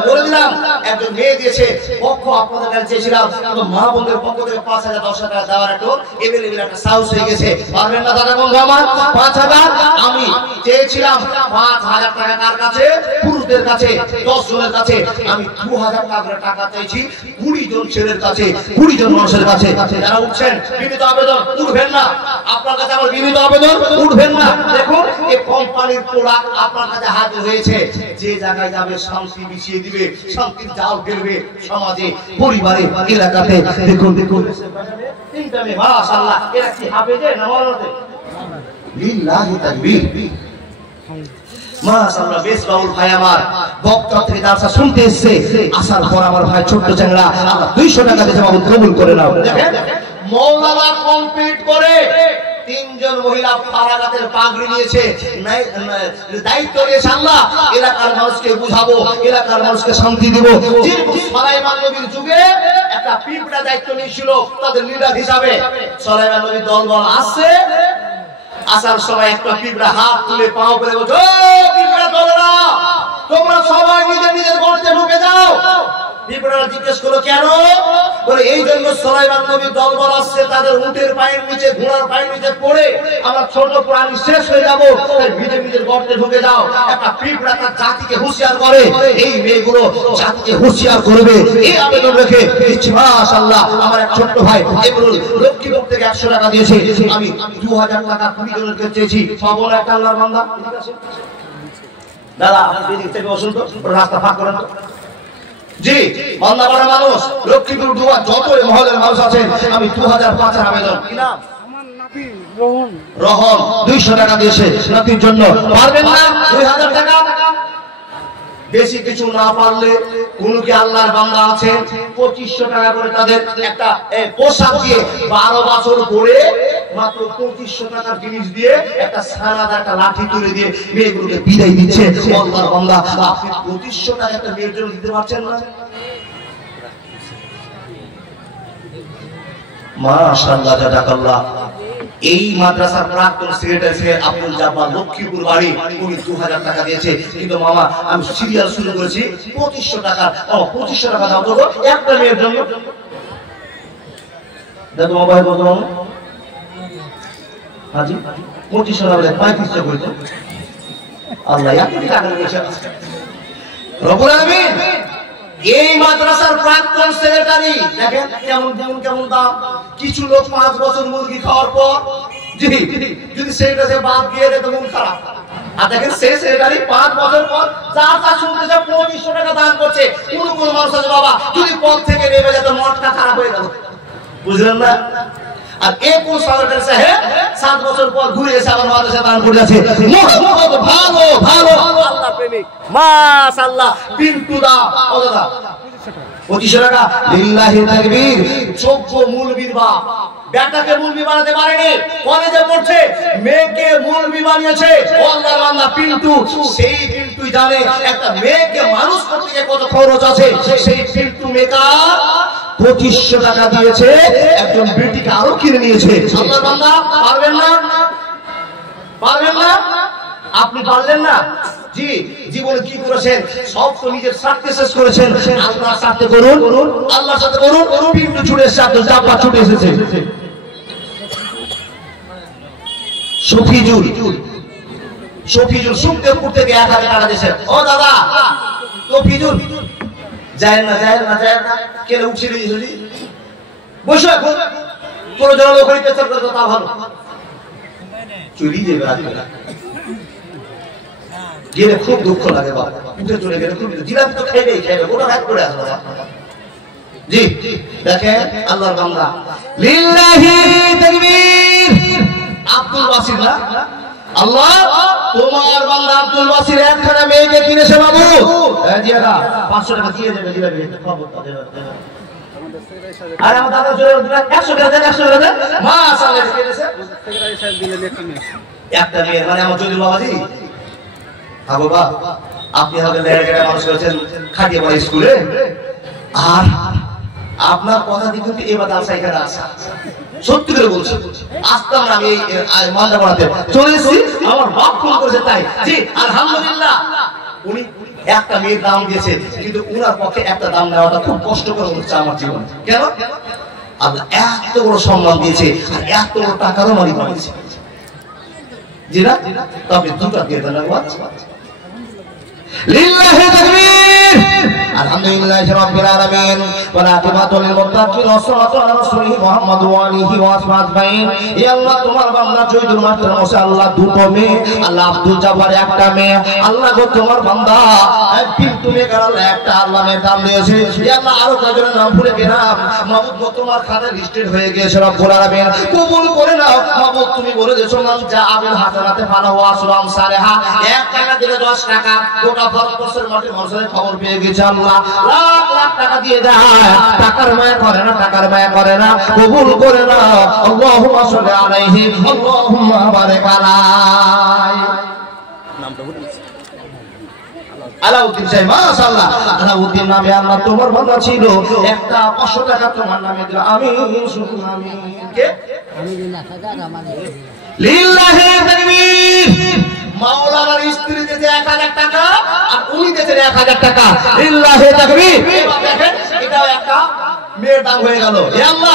বলে দিলাম একজন মেয়ে দিয়েছে পক্ষ আপনাদের কাছে চেয়েছিলাম কিন্তু মা বোনদের পক্ষ থেকে 5000 10,000 টাকা দেওয়ার একটু এভেলেবল একটা সাহস হয়ে গেছে পারবেন না দাদা বন্ধু আমার 5000 আমি চেয়েছিলাম 5000 টাকা কার কাছে পুরুষদের কাছে 10 জনের কাছে আমি 2000 টাকা করে টাকা চাইছি 20 জন ছেলের কাছে 20 জন মানুষের কাছে যারা উঠছেন বিনীত আবেদন উঠবেন না আপনার কাছে আমার বিনীত আবেদন উঠবেন না দেখুন এই কোম্পানির প্রোডাক্ট আপনার কাছে হাজির হয়েছে যে জায়গায় যাবে শান্তি মিশিয়ে দিবে শান্তির জাল ফেলবে সমাজে পরিবারে এলাকাতে দেখুন তিনটা মেয়ে মাশাআল্লাহ এরা কি হাফেজে না মরতে লিল্লাহি তাকবীর মাশাআল্লাহ বেশ বাউল ভাই আমার বক্তা থেকে দার্সা শুনতে এসেছে আসার পর আমার ভাই ছোট্ট চ্যাংড়া আল্লাহ 200 টাকা দিয়ে মাবুদ কবুল করে নাও দেখেন মওলানা কমপ্লিট করে 3 জন মহিলা ফারাগাতের পাগড়ি নিয়েছে দায়িত্ব নিয়েছে আল্লাহ এলাকার মানুষকে বুঝাবো এলাকার মানুষকে শান্তি দিব যেরকম সুলাইমান নবীর যুগে একটা পিঁপড়া দায়িত্ব নিয়েছিল তাদের লিডার হিসাবে সুলাইমান নবীর দলবল আসছে আসার সময় একটা পিঁপড়া হাত তুলে পাও করে বলছে ও পিঁপড়া দলেরা তোমরা সবাই নিজের নিজের গর্তে ঢুকে যাও পিঁপড়ারা জিজ্ঞেস করলো কেন বলে এই জন্য সুলাইমান নবীর দলবল আসছে তাদের উটের পায়ের নিচে ঘোড়ার পায়ের নিচে পড়ে আমরা ছোট প্রাণী শেষ হয়ে যাব তাই নিজের নিজের গর্তে ঢুকে যাও একটা পিঁপড়া তার জাতিকে হুঁশিয়ার করে এই মেয়েগুলো জাতিকে হুঁশিয়ার করবে এই আবেদন রেখে দিচ্ছি মাশাআল্লাহ আমার এক ছোট্ট ভাই এগুলো লক্ষ্মীপুর থেকে 100 টাকা দিয়েছে আমি 2000 টাকা 20 জনের কাছে চেয়েছি পাবো না একটা আল্লাহর বান্দা দাদা আপনি এদিক থেকে বসুন তো রাস্তা ফাঁক করেন তো জি বান্দাবাড়া মানুষ লক্ষ্মীপুর দুয়া যত মহলের মানুষ আছেন আমি 2005 আবেদন কি নাম আমার নাতি রহন 200 টাকা দিয়েছে নাতির জন্য পারবেন না 2000 টাকা বেশি কিছু না পারলে কোন কি আল্লাহর বান্দা আছে 2500 টাকা করে তাদের একটা পোশাক দিয়ে 12 বছর পরে মাত্র 2500 টাকার জিনিস দিয়ে একটা সারাদা একটা লাঠি তুলে দিয়ে মেয়েগুলোকে বিদায় দিচ্ছে। আল্লাহর বান্দা, আপনি 2500 টাকা একটা মেয়ের জন্য দিতে পারছেন না? মাশাআল্লাহ, জাযাকাল্লাহ। এই মাদ্রাসার প্রাক্তন সেক্রেটারি আব্দুল জব্বার লক্ষ্মীপুর বাড়ি, উনি 2000 টাকা দিয়েছে। কিন্তু মামা আমি সিরিয়াল শুরু করেছি 2500 টাকা। 2500 টাকা দাও তো একটা মেয়ের জন্য। দেখো মোবাইল কত মামা? হাজি 2500 টাকা 3500 করে তো। আল্লাহ এত টাকা দিয়েছে রব্বুল আলামিন। এই মাদ্রাসার প্রাক্তন সেক্রেটারি দেখেন কেমন দাম। কিছু লোক 5 বছর মুরগি খাওয়ার পর যদি সেক্রেটারি বাদ দিয়ে দেয় তো মন খারাপ। আর দেখেন সেই সেক্রেটারি 5 বছর পর যা শুনতেছে 2500 টাকা দান করছে। কোন মানুষ আছে বাবা যদি পদ থেকে নেমে যেত মনটা খারাপ হয়ে গেল, বুঝলেন না? আর এই কোন সেক্রেটারি সাহেব 7 বছর পর ঘুরে এসে আবার মাদ্রাসা দান করে যাচ্ছে। ভালো আল্লাহ প্রেমিক, মাশাআল্লাহ। পিন্টু দা ও দাদা 2500 টাকা। লিল্লাহি তাকবীর। যোগ্য মুলবির বাপ বেটাকে মুলবি বানাতে পারেনি, কলেজে পড়ছে মেয়েকে মুলবি বানিয়েছে। আল্লাহর বান্দা পিন্টু, সেই পিন্টুই জানে একটা মেয়েকে মানুষ করতে গিয়ে কত খরচ আছে। সেই পিন্টু মেকার 2500 টাকা দিয়েছে, একজন বেটিকে আরো কিনে নিয়েছে। আল্লাহর বান্দা পারবেন না? আপনি পারলেন না? জি, জীবনে কি করেছেন? সব তো নিজের স্বার্থে শেষ করেছেন। আল্লাহর স্বার্থে করুন, আল্লাহর সাথে করুন। পিন্টু ছুটে এসেছে, আব্দুল জব্বার ছুটে এসেছে। শফিজুল সুখদেবপুর থেকে 1000 টাকা দিয়েছেন। ও দাদা শফিজুল যায় না কেন উঠছে দিয়েছি বসে তোর জন্য ওখানে পেছার করতে তা ভালো চুরি যাবে রাখবে গেলে খুব দুঃখ লাগে বাবা। উঠে চলে গেলে খুব জিলাপি তো খাইবে ওটা রাত করে আসবে। জি দেখেন আল্লাহর বান্দা। লিল্লাহি তাকবীর। আব্দুল বাসির না আল্লাহ তোমার বান্দা আব্দুল বাসির একখানা মেয়েকে কিনেছে বাবু। দিয়ে দাও 500 টাকা দিয়ে দেবে জিলাপি খবর তো দেবে। আর আমার দাদা জোরে 100 টাকা দেন 100 টাকা দেন। মাশাআল্লাহ কিনেছে সেক্রেটারি সাহেব দিলেন একটা মেয়ে মানে আমার জলিল বাবাজি। হ্যাঁ বাবা আপনি হবে লেয়ারে মানুষ হয়েছেন খাটিয়ে পড়ে স্কুলে। আর আপনার কথা দিয়ে কিন্তু এবার দালসা এখানে আসা সত্যি করে বলছি। আসতাম না আমি এই মালদা পড়াতে চলে এসেছি, আমার বাপ ফোন করেছে তাই। জি আলহামদুলিল্লাহ। উনি একটা মেয়ের দাম দিয়েছে, কিন্তু উনার পক্ষে একটা দাম নেওয়াটা খুব কষ্টকর হচ্ছে আমার জীবনে। কেন? আল্লাহ এত বড় সম্মান দিয়েছে আর এত বড় টাকারও মালিক বানিয়েছে। জি না তবে দুটো দিয়ে দেন। লিল্লাহি তাকবীর। আলহামদুলিল্লাহি রাব্বিল আলামিন ওয়া আকিবাতুল লিল মুত্তাকিন ওয়া সাল্লাতু আলা রাসূলিহি মুহাম্মদ ওয়া আলিহি ওয়া আসহাবিহি। ইয়া আল্লাহ তোমার বান্দা জয়দুল মাস্টার মোসা আল্লাহ দুটো মেয়ে, আল্লাহ আব্দুল জব্বার একটা মেয়ে। আল্লাহ গো তোমার বান্দা পিন্টু মেয়ের আল্লাহ একটা আল্লাহ মেয়ের দাম দিয়েছে। ইয়া আল্লাহ আরো কয়জনের নাম ভুলে গেলাম মাবুদ গো তোমার খাতায় লিস্টেড হয়ে গিয়েছে রব্বুল আলামিন কবুল করে নাও মাবুদ। তুমি বলে দিয়েছো মান যা আবিল হাসানাতে ফালাহু আসরাম সালেহা। 1 টাকা দিলে 10 টাকা। গোটা ভারতবর্ষের মাঠে মানুষের খবর পেয়ে গেছে আল্লাহ লাখ লাখ টাকা দিয়ে দেয়। টাকার মায়া করে না কবুল করে না। আল্লাহুম্মা সাল্লি আলাইহি আল্লাহুম্মা বারিক আলাইহি। নামটা বলছি আলাউদ্দিন সাহেব। মাশাআল্লাহ আলাউদ্দিন নামে আল্লাহ তোমার বান্দা ছিল একটা 500 টাকা তোমার নামে দিল। আমি শুধু আমি কে আমি না টাকা মানে লিল্লাহি তাকবীর। মাওলানার স্ত্রী দিয়েছে 1000 টাকা আর উনি দিয়েছেন 1000 টাকা। লিল্লাহি তাকবীর। দেখেন এটাও একটা মেয়ের দাম হয়ে গেল। হে আল্লাহ